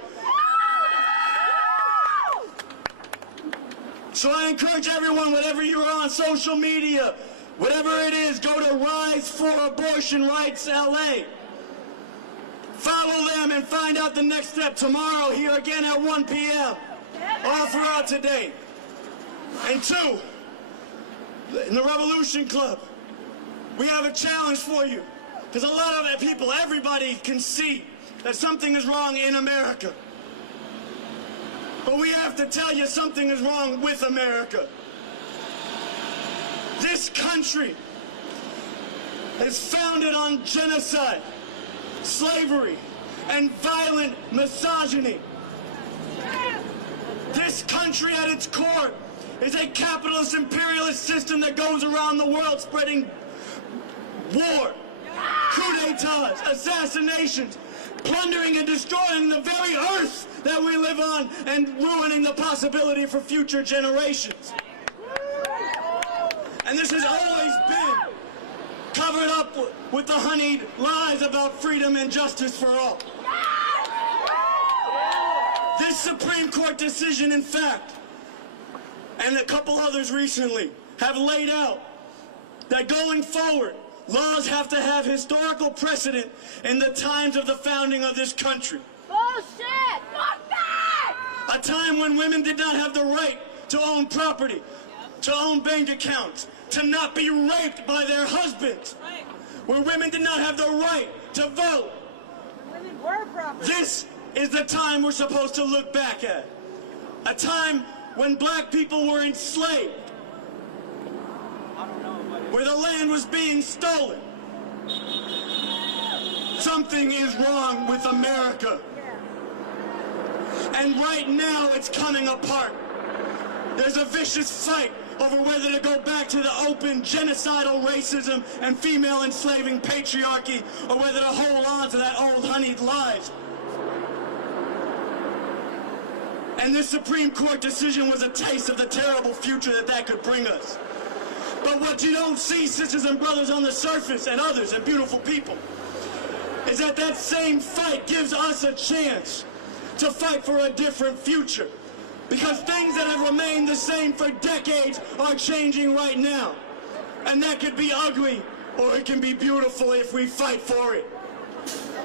So I encourage everyone, whatever you're on social media, whatever it is, go to Rise for Abortion Rights LA. Follow them and find out the next step tomorrow here again at 1 p.m. all throughout today. And two, in the Revolution Club, we have a challenge for you. Because a lot of people, everybody can see that something is wrong in America. But we have to tell you something is wrong with America. This country is founded on genocide, slavery, and violent misogyny. This country at its core is a capitalist imperialist system that goes around the world spreading war, coup d'etats, assassinations, plundering and destroying the very earth that we live on and ruining the possibility for future generations. And this has always been covered up with the honeyed lies about freedom and justice for all. This Supreme Court decision, in fact, and a couple others recently, have laid out that going forward, laws have to have historical precedent in the times of the founding of this country. Bullshit! Fuck that! A time when women did not have the right to own property, to own bank accounts, to not be raped by their husbands, where women did not have the right to vote. Women were property. This is the time we're supposed to look back at. A time when black people were enslaved, where the land was being stolen. Something is wrong with America. And right now it's coming apart. There's a vicious fight over whether to go back to the open genocidal racism and female enslaving patriarchy, or whether to hold on to that old honeyed lies. And this Supreme Court decision was a taste of the terrible future that could bring us. But what you don't see, sisters and brothers on the surface, and others, and beautiful people, is that that same fight gives us a chance to fight for a different future. Because things that have remained the same for decades are changing right now. And that could be ugly, or it can be beautiful if we fight for it.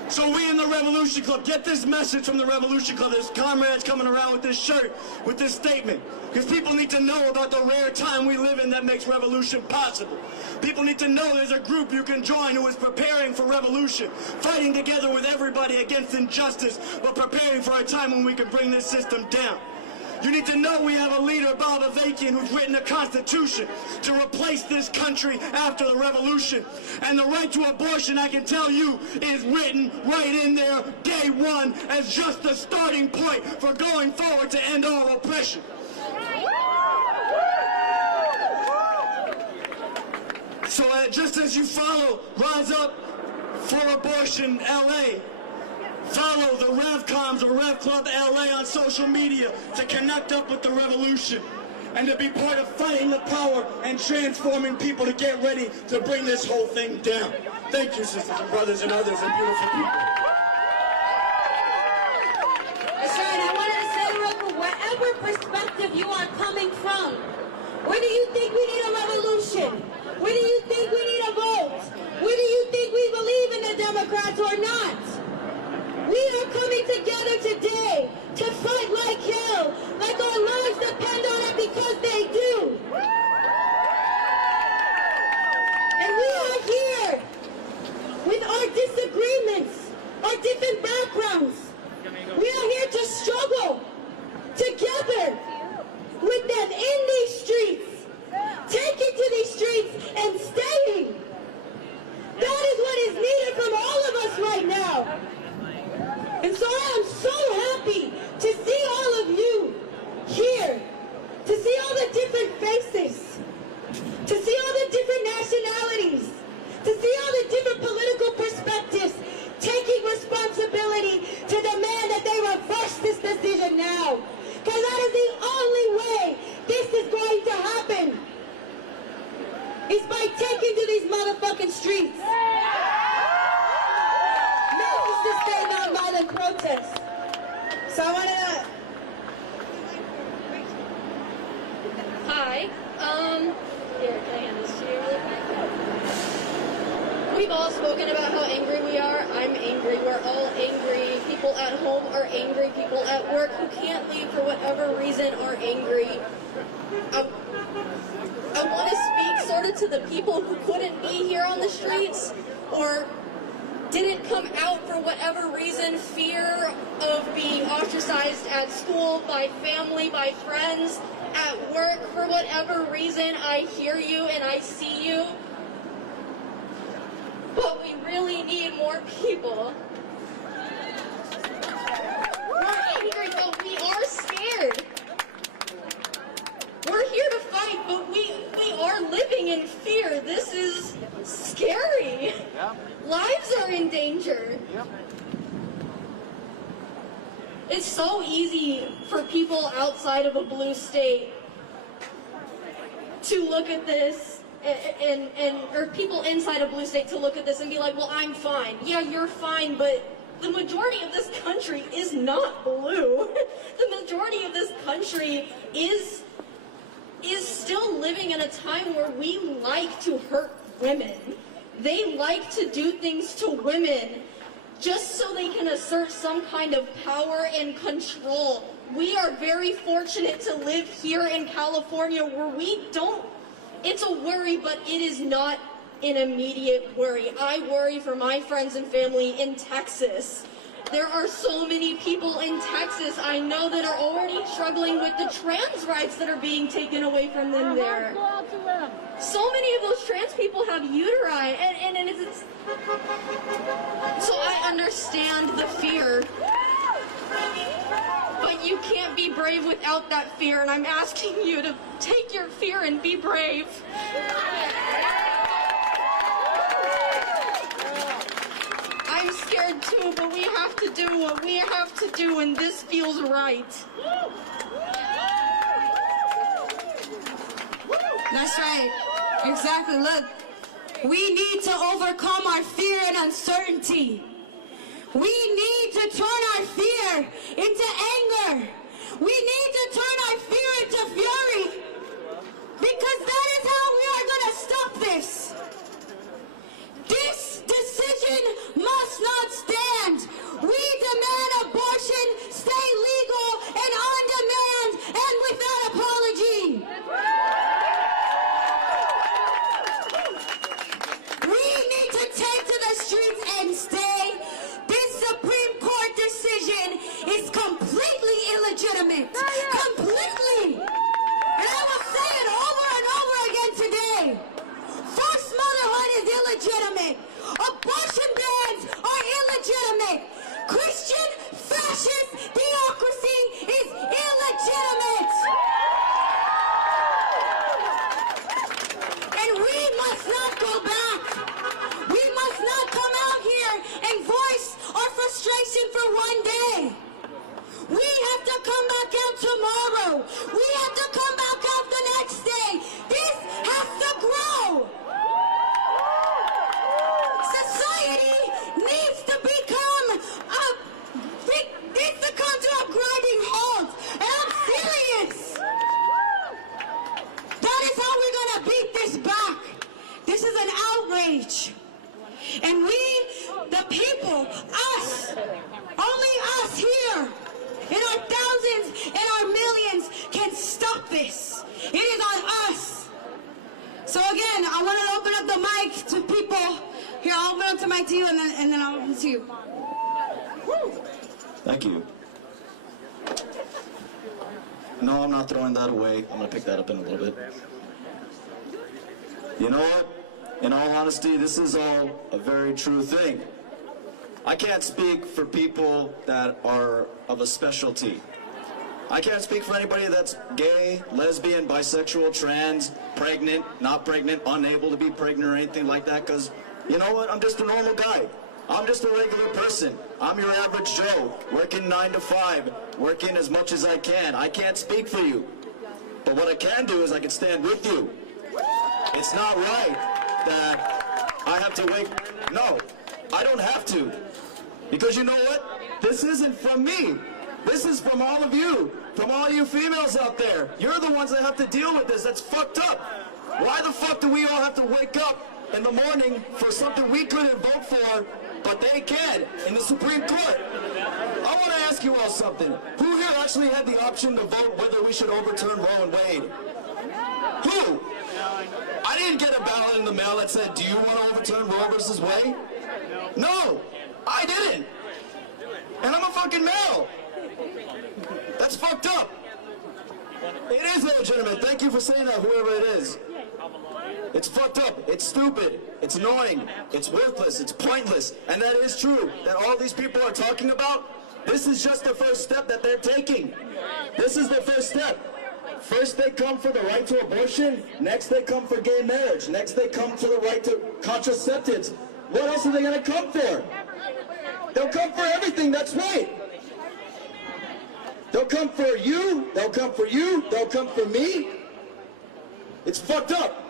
So we in the Revolution Club, get this message from the Revolution Club. There's comrades coming around with this shirt, with this statement. Because people need to know about the rare time we live in that makes revolution possible. People need to know there's a group you can join who is preparing for revolution, fighting together with everybody against injustice, but preparing for a time when we can bring this system down. You need to know we have a leader, Bob Avakian, who's written a constitution to replace this country after the revolution. And the right to abortion, I can tell you, is written right in there, day one, as just the starting point for going forward to end all oppression. So just as you follow Rise Up for Abortion LA, follow the RevComs or Rev Club LA on social media to connect up with the revolution and to be part of fighting the power and transforming people to get ready to bring this whole thing down. Thank you, sisters and brothers and others and beautiful people. That's right. I wanted to say, Roku, whatever perspective you are coming from, whether you think we need a revolution, whether you think we need a vote, whether you think we believe in the Democrats or not, we are coming together today to fight like hell, like our lives depend on it, because they do. And we are here with our disagreements, our different backgrounds. We are here to struggle together with them in these streets, taking to these streets and staying. That is what is needed from all of us right now. And so I am so happy to see all of you here, to see all the different faces, to see all the different nationalities, to see all the different political perspectives taking responsibility to demand that they reverse this decision now. Because that is the only way this is going to happen, is by taking to these motherfucking streets. Sustain nonviolent protest. So I want to... Hi. Here, can I hand this to you really quick? We've all spoken about how angry we are. I'm angry. We're all angry. People at home are angry. People at work who can't leave for whatever reason are angry. I want to speak sort of to the people who couldn't be here on the streets, or didn't come out for whatever reason, fear of being ostracized at school, by family, by friends, at work, for whatever reason. I hear you and I see you. But we really need more people. We're angry, but we are scared. We're here to fight, but we are living in fear. This is scary. Yeah. Lives are in danger. Yep. It's so easy for people outside of a blue state to look at this, or people inside a blue state to look at this and be like, well, I'm fine. Yeah, you're fine, but the majority of this country is not blue. The majority of this country is still living in a time where we like to hurt women. They like to do things to women just so they can assert some kind of power and control. We are very fortunate to live here in California where we don't, it's a worry, but it is not an immediate worry. I worry for my friends and family in Texas. There are so many people in Texas I know that are already struggling with the trans rights that are being taken away from them there. So many of those trans people have uteri, and it's so I understand the fear, but you can't be brave without that fear, and I'm asking you to take your fear and be brave. I'm scared too, but we have to do what we have to do, and this feels right. That's right. Exactly. Look, we need to overcome our fear and uncertainty. We need to turn our fear into anger. We need to turn our fear into fury. Because that is how we are going to stop this. This decision must not stand. We demand abortion stay legal and on demand and without apology. We need to take to the streets and say this Supreme Court decision is completely illegitimate. Completely. And I will say it over and over again today. Forced motherhood is illegitimate. Abortion bans are illegitimate. Christian fascist theocracy is illegitimate. And we must not go back. We must not come out here and voice our frustration for one day. We have to come back out tomorrow. We have to come back out the next day. This has to grow. Society needs to become needs to come to a grinding halt. And I'm serious. That is how we're going to beat this back. This is an outrage. And we, the people, us, only us here, in our thousands and our millions, can stop this. It is on us. So again, I want to open up the mic to people. Here, I'll open up the mic to you, and then I'll open to you. Woo. Thank you. No, I'm not throwing that away. I'm going to pick that up in a little bit. You know what? In all honesty, this is all a very true thing. I can't speak for people that are of a specialty. I can't speak for anybody that's gay, lesbian, bisexual, trans, pregnant, not pregnant, unable to be pregnant or anything like that, because you know what? I'm just a normal guy. I'm just a regular person. I'm your average Joe, working 9 to 5, working as much as I can. I can't speak for you. But what I can do is I can stand with you. It's not right that I have to wait. No, I don't have to. Because you know what? This isn't from me. This is from all of you, from all you females out there. You're the ones that have to deal with this. That's fucked up. Why the fuck do we all have to wake up in the morning for something we couldn't vote for, but they can in the Supreme Court? I want to ask you all something. Who here actually had the option to vote whether we should overturn Roe and Wade? Who? I didn't get a ballot in the mail that said, do you want to overturn Roe versus Wade? No, I didn't. And I'm a fucking male. That's fucked up. It is illegitimate. Thank you for saying that, whoever it is. It's fucked up. It's stupid. It's annoying. It's worthless. It's pointless. And that is true. That all these people are talking about, this is just the first step that they're taking. This is the first step. First they come for the right to abortion. Next they come for gay marriage. Next they come for the right to contraceptives. What else are they going to come for? They'll come for everything. That's right. They'll come for you. They'll come for you. They'll come for me. It's fucked up.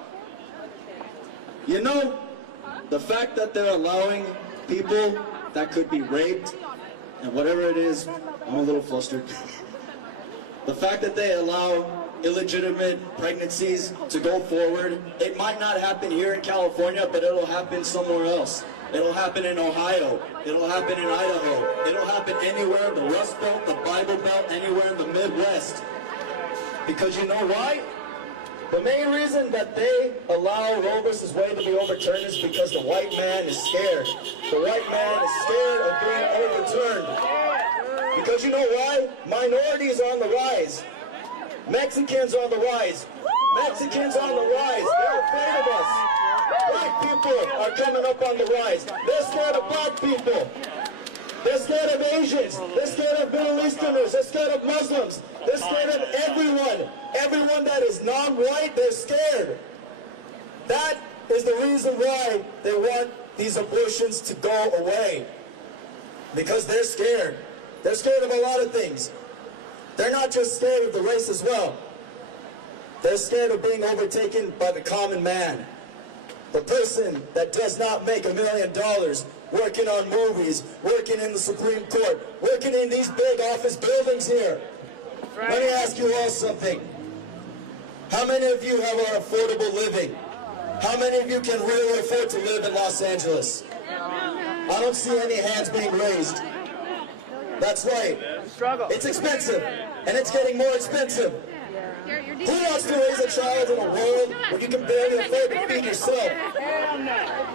You know, the fact that they're allowing people that could be raped and whatever it is, I'm a little flustered. The fact that they allow illegitimate pregnancies to go forward. It might not happen here in California, but it'll happen somewhere else. It'll happen in Ohio. It'll happen in Idaho. It'll happen anywhere in the Rust Belt, the Bible Belt, anywhere in the Midwest. Because you know why? The main reason that they allow Roe versus Wade to be overturned is because the white man is scared. The white man is scared of being overturned. Because you know why? Minorities are on the rise. Mexicans are on the rise. Mexicans are on the rise. They're afraid of us. Black people are coming up on the rise. They're scared of black people. They're scared of Asians. They're scared of Middle Easterners. They're scared of Muslims. They're scared of everyone. Everyone that is non-white, they're scared. That is the reason why they want these abortions to go away. Because they're scared. They're scared of a lot of things. They're not just scared of the race as well. They're scared of being overtaken by the common man. The person that does not make $1 million working on movies, working in the Supreme Court, working in these big office buildings here. Right. Let me ask you all something. How many of you have an affordable living? How many of you can really afford to live in Los Angeles? I don't see any hands being raised. That's right. It's expensive, and it's getting more expensive. Who wants to raise a child in a world where you can barely afford to feed yourself?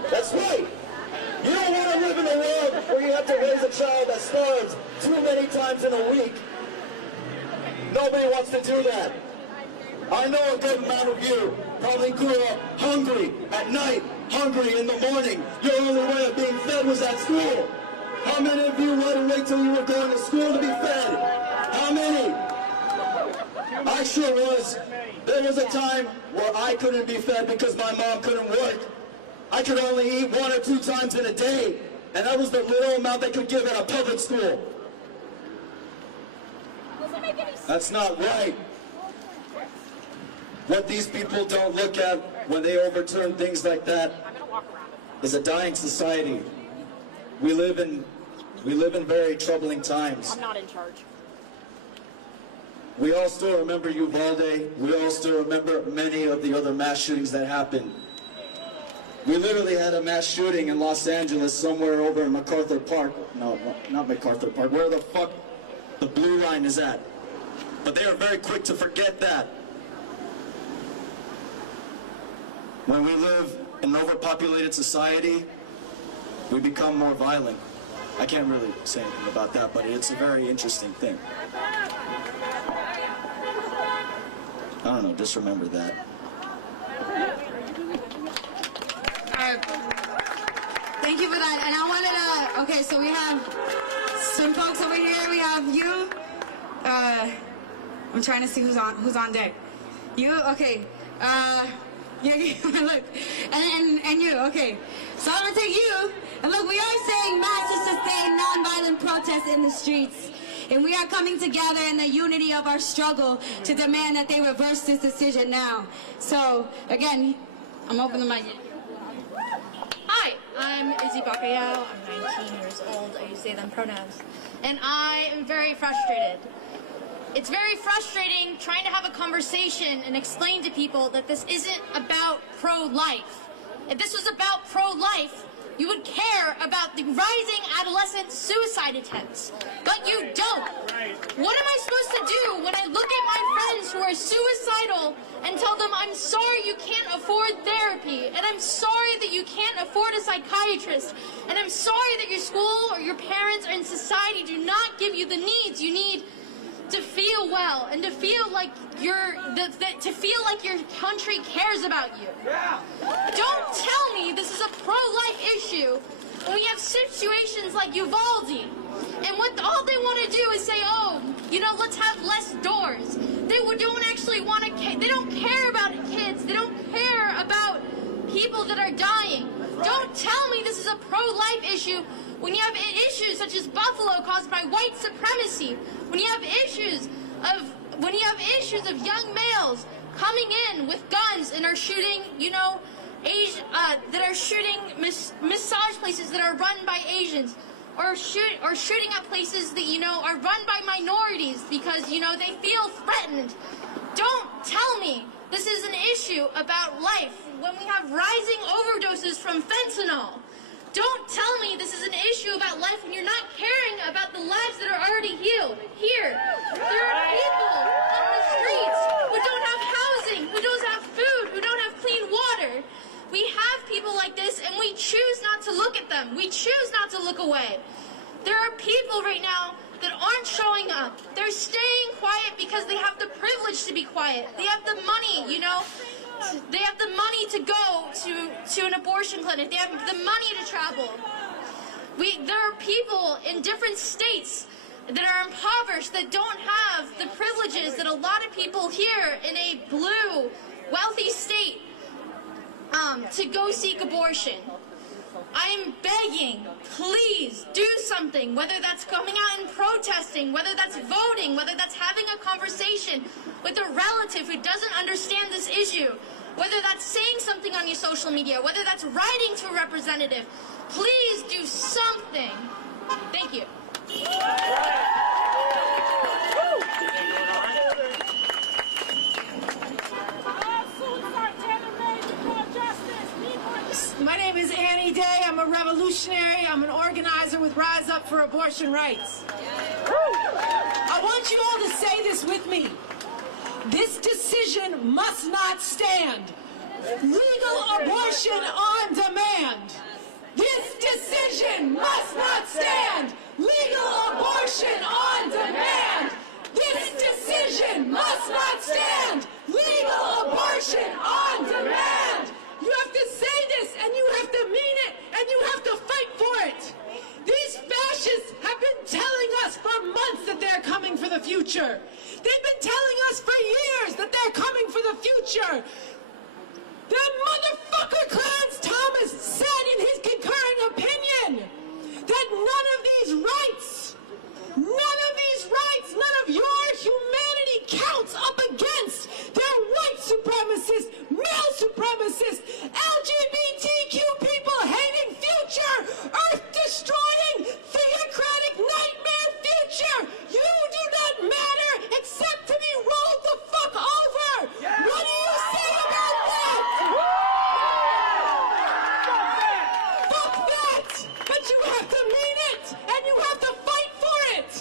That's right. You don't want to live in a world where you have to raise a child that starves too many times in a week. Nobody wants to do that. I know a good amount of you probably grew up hungry at night, hungry in the morning. Your only way of being fed was at school. How many of you had to wait till you were going to school to be fed? How many? I sure was. There was a time where I couldn't be fed because my mom couldn't work. I could only eat 1 or 2 times in a day, and that was the little amount they could give at a public school. That's not right. What these people don't look at when they overturn things like that is a dying society. We live in very troubling times. I'm not in charge. We all still remember Uvalde. We all still remember many of the other mass shootings that happened. We literally had a mass shooting in Los Angeles somewhere over in MacArthur Park. No, not MacArthur Park. Where the fuck the blue line is at. But they are very quick to forget that. When we live in an overpopulated society, we become more violent. I can't really say anything about that, but it's a very interesting thing. I don't know, just remember that. Thank you for that. And I wanted to, okay, so we have some folks over here. We have you. I'm trying to see who's on deck. You, okay. Yeah, look, and you, okay. So I'm gonna take you, and look, we are saying mass to sustain nonviolent protests in the streets. And we are coming together in the unity of our struggle to demand that they reverse this decision now. So, again, I'm opening the mic. Hi, I'm Izzy Bacayao. I'm 19 years old. I use they, them pronouns. And I am very frustrated. It's very frustrating trying to have a conversation and explain to people that this isn't about pro-life. If this was about pro-life, you would care about the rising adolescent suicide attempts. But you don't. What am I supposed to do when I look at my friends who are suicidal and tell them, I'm sorry you can't afford therapy, and I'm sorry that you can't afford a psychiatrist, and I'm sorry that your school or your parents or in society do not give you the needs you need to feel well and to feel like your country cares about you. Don't tell me this is a pro-life issue when we have situations like Uvalde, and all they want to do is say, oh, let's have less doors. They don't actually want to. They don't care about kids. They don't care about people that are dying. Don't tell me this is a pro-life issue when you have issues such as Buffalo caused by white supremacy, when you have issues of young males coming in with guns and are shooting, that are shooting massage places that are run by Asians, or shooting at places that are run by minorities because they feel threatened. Don't tell me this is an issue about life when we have rising overdoses from fentanyl. Don't tell me this is an issue about life when you're not caring about the lives that are already healed. Here, there are people on the streets who don't have housing, who don't have food, who don't have clean water. We have people like this, and we choose not to look at them. We choose not to look away. There are people right now that aren't showing up. They're staying quiet because they have the privilege to be quiet. They have the money, you know. They have the money to go to an abortion clinic. They have the money to travel. There are people in different states that are impoverished, that don't have the privileges that a lot of people here in a blue, wealthy state to go seek abortion. I'm begging, please do something, whether that's coming out and protesting, whether that's voting, whether that's having a conversation with a relative who doesn't understand this issue, whether that's saying something on your social media, whether that's writing to a representative. Please do something. Thank you. My name is Annie Day. I'm a revolutionary. I'm an organizer with Rise Up for Abortion Rights. I want you all to say this with me. This decision must not stand. Legal abortion on demand. This decision must not stand. Legal abortion on demand. This decision must not stand. Legal abortion on demand. You have to say this, and you have to mean it, and you have to fight for it. These fascists have been telling us for months that they're coming for the future. They've been telling us for years that they're coming for the future. That motherfucker Clarence Thomas said in his concurring opinion that none of these rights, none of your humanity counts up against their white supremacist, male supremacist, LGBTQ people hating future, earth destroying, theocratic nightmare future. You do not matter except to be rolled the fuck over. What do you say about that? Fuck that! But you have to mean it, and you have to fight for it.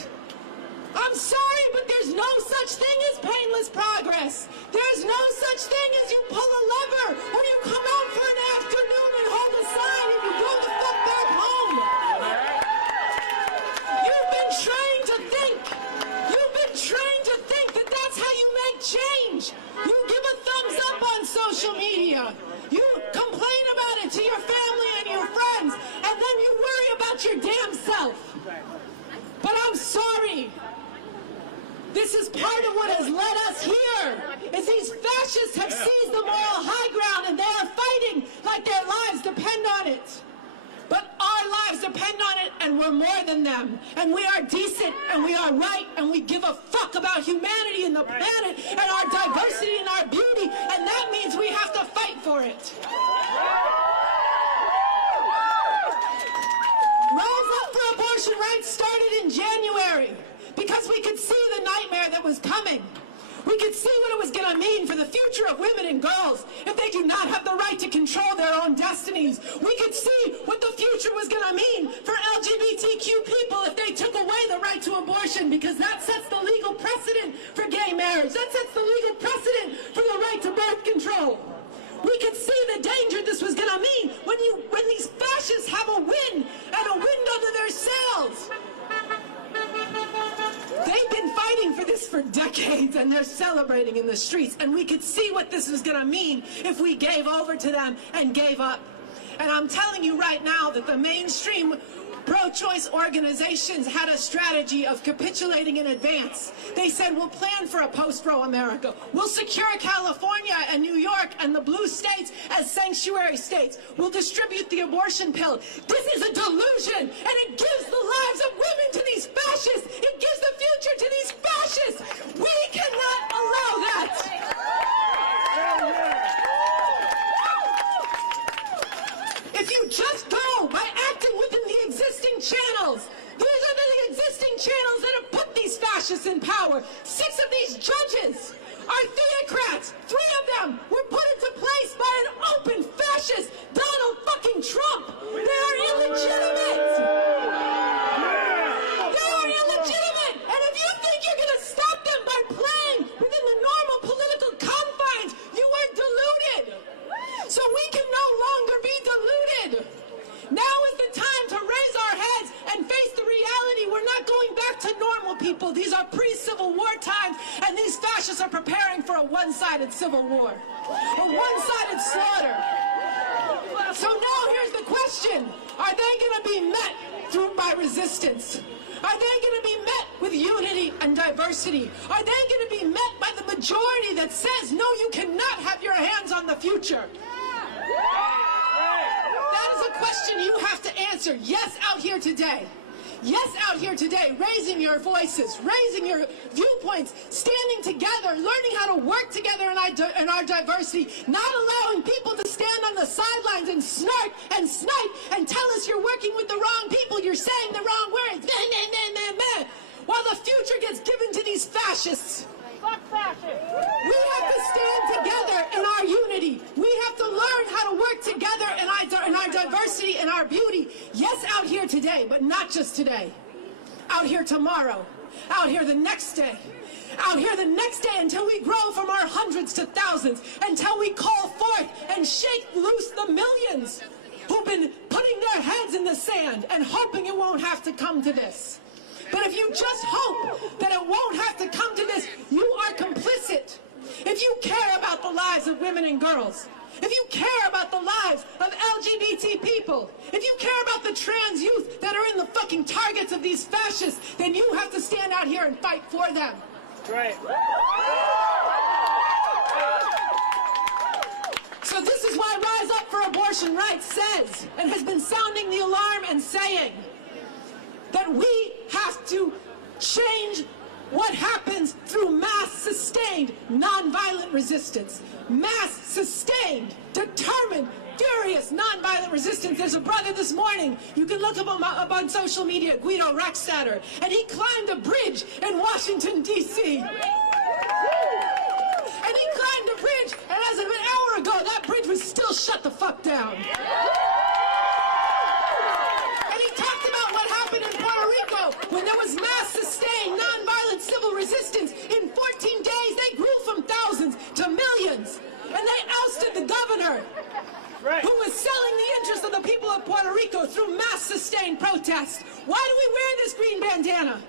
I'm sorry, but there's no such thing as painless progress. There's no such thing as you pull a lever, or you come out for an afternoon and hold a sign and you go the fuck back home. You've been trained to think that that's how you make change. You give a thumbs up on social media. You complain about it to your family and your friends, and then you worry about your damn self. But I'm sorry. This is part of what has led us here, is these fascists have seized the moral high ground and they are fighting like their lives depend on it. But our lives depend on it, and we're more than them. And we are decent, and we are right, and we give a fuck about humanity and the planet and our diversity and our beauty, and that means we have to fight for it. Rise Up for Abortion Rights started in January because we could see the nightmare that was coming. We could see what it was going to mean for the future of women and girls if they do not have the right to control their own destinies. We could see what the future was going to mean for LGBTQ people if they took away the right to abortion, because that sets the legal precedent for gay marriage. That sets the legal precedent for the right to birth control. We could see the danger this was going to mean when these fascists have a win and a wind under their sails. They've been fighting for this for decades, and they're celebrating in the streets. And we could see what this was going to mean if we gave over to them and gave up. And I'm telling you right now that the mainstream pro-choice organizations had a strategy of capitulating in advance. They said, we'll plan for a post-Roe America. We'll secure California and New York and the blue states as sanctuary states. We'll distribute the abortion pill. This is a delusion, and it gives the lives of women to these fascists. It gives the future to these fascists. We cannot allow that. If you just go by acting within the existing channels, these are the existing channels that have put these fascists in power. 6 of these judges are theocrats. possible. These are pre-Civil War times, and these fascists are preparing for a one-sided civil war, a one-sided slaughter. So now here's the question. Are they going to be met by resistance? Are they going to be met with unity and diversity? Are they going to be met by the majority that says, no, you cannot have your hands on the future? That is a question you have to answer. Yes, out here today. Yes, out here today, raising your voices, raising your viewpoints, standing together, learning how to work together in our diversity, not allowing people to stand on the sidelines and snark and snipe and tell us you're working with the wrong people, you're saying the wrong words, while the future gets given to these fascists. Fuck fascists! We have to stand together in our unity. We have to learn how to work together in our diversity and our beauty. Yes, out here today, but not just today. Out here tomorrow. Out here the next day. Out here the next day until we grow from our hundreds to thousands. Until we call forth and shake loose the millions who've been putting their heads in the sand and hoping it won't have to come to this. But if you just hope that it won't have to come to this, you are complicit. If you care about the lives of women and girls, if you care about the lives of LGBT people, if you care about the trans youth that are in the fucking targets of these fascists, then you have to stand out here and fight for them. Right. So this is why Rise Up for Abortion Rights says, and has been sounding the alarm and saying, that we have to change what happens through mass-sustained, nonviolent resistance. Mass-sustained, determined, furious, nonviolent resistance. There's a brother this morning, you can look him up on social media, Guido Rackstatter, and he climbed a bridge in Washington, D.C. And he climbed a bridge, and as of an hour ago, that bridge was still shut the fuck down. When there was mass-sustained, non-violent civil resistance, in 14 days they grew from thousands to millions. And they ousted the governor, who was selling the interests of the people of Puerto Rico through mass-sustained protests. Why do we wear this green bandana?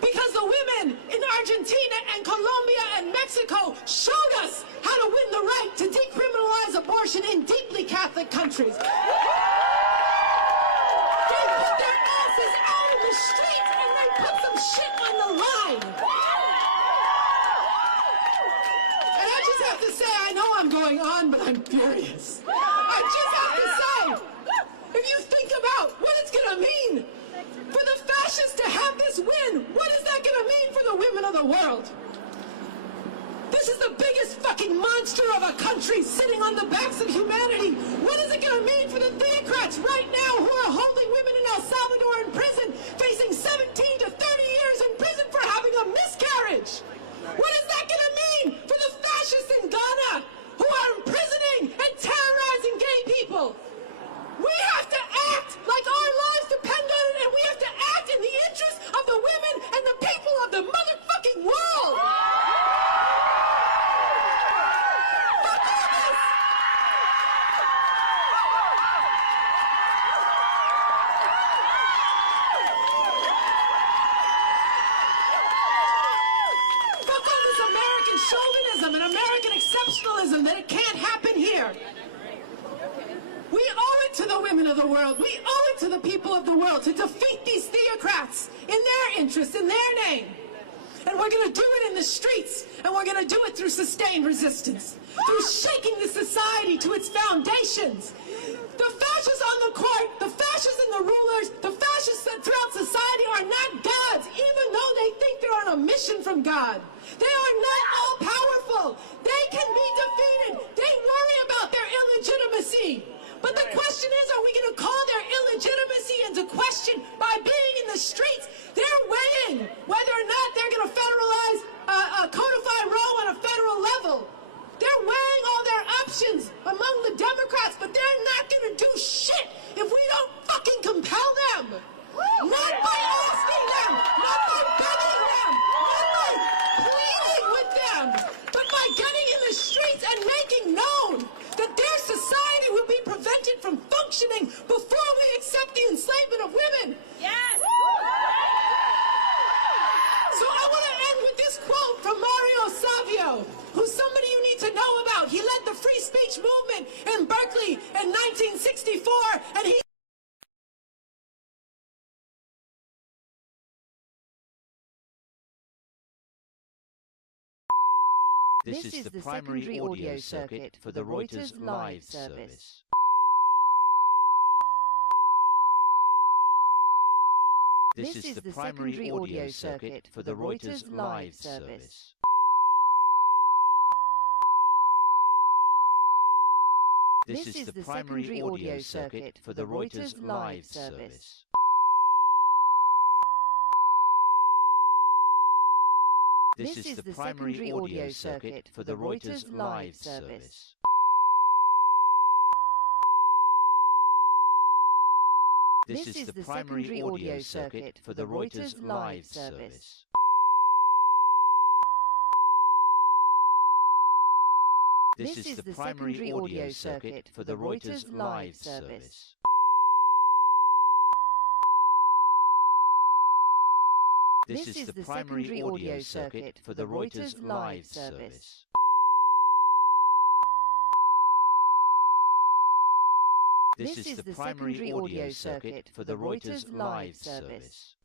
Because the women in Argentina and Colombia and Mexico showed us how to win the right to decriminalize abortion in deeply Catholic countries. They put their asses out in the streets and they put some shit on the line. And I just have to say, I know I'm going on, but I'm furious. I just have to say, if you think about what it's going to mean for the fascists to have this win, what is that going to mean for the women of the world? This is the biggest fucking monster of a country sitting on the backs of humanity. What is it going to mean for the theocrats right now who are holding women in El Salvador in prison, facing 17 to 30 years in prison for having a miscarriage? What is that going to mean for the fascists in Ghana who are imprisoning and terrorizing gay people? We have to act like our lives depend on it, and we have to act in the interest of the women and the people of the motherfucking world. Chauvinism and American exceptionalism that it can't happen here. We owe it to the women of the world. We owe it to the people of the world to defeat these theocrats in their interest, in their name. And we're going to do it in the streets, and we're going to do it through sustained resistance, through shaking the society to its foundations. The fascists on the court, the fascists and the rulers, the fascists throughout society are not gods, even though they think they're on a mission from God. They are not all-powerful. They can be defeated. They worry about their illegitimacy. But the question is, are we going to call their illegitimacy into question by being in the streets? They're weighing whether or not they're going to federalize, codify Roe on a federal level. They're weighing all their options among the Democrats, but they're not going to do shit if we don't fucking compel them. Not by asking them, not by begging them, not by pleading with them, but by getting in the streets and making known that their society will be prevented from functioning before we accept the enslavement of women. Yes! about? He led the free speech movement in Berkeley in 1964, and he... This is the primary audio circuit for the Reuters live service. This is the primary audio circuit for the Reuters live service. This is the primary audio circuit for the Reuters live service. This is the primary audio circuit for the Reuters live service. This is the primary audio circuit for the Reuters live service. This is the primary audio circuit for the Reuters live service. This is the primary audio circuit for the Reuters live service. This is the primary audio circuit for the Reuters live service.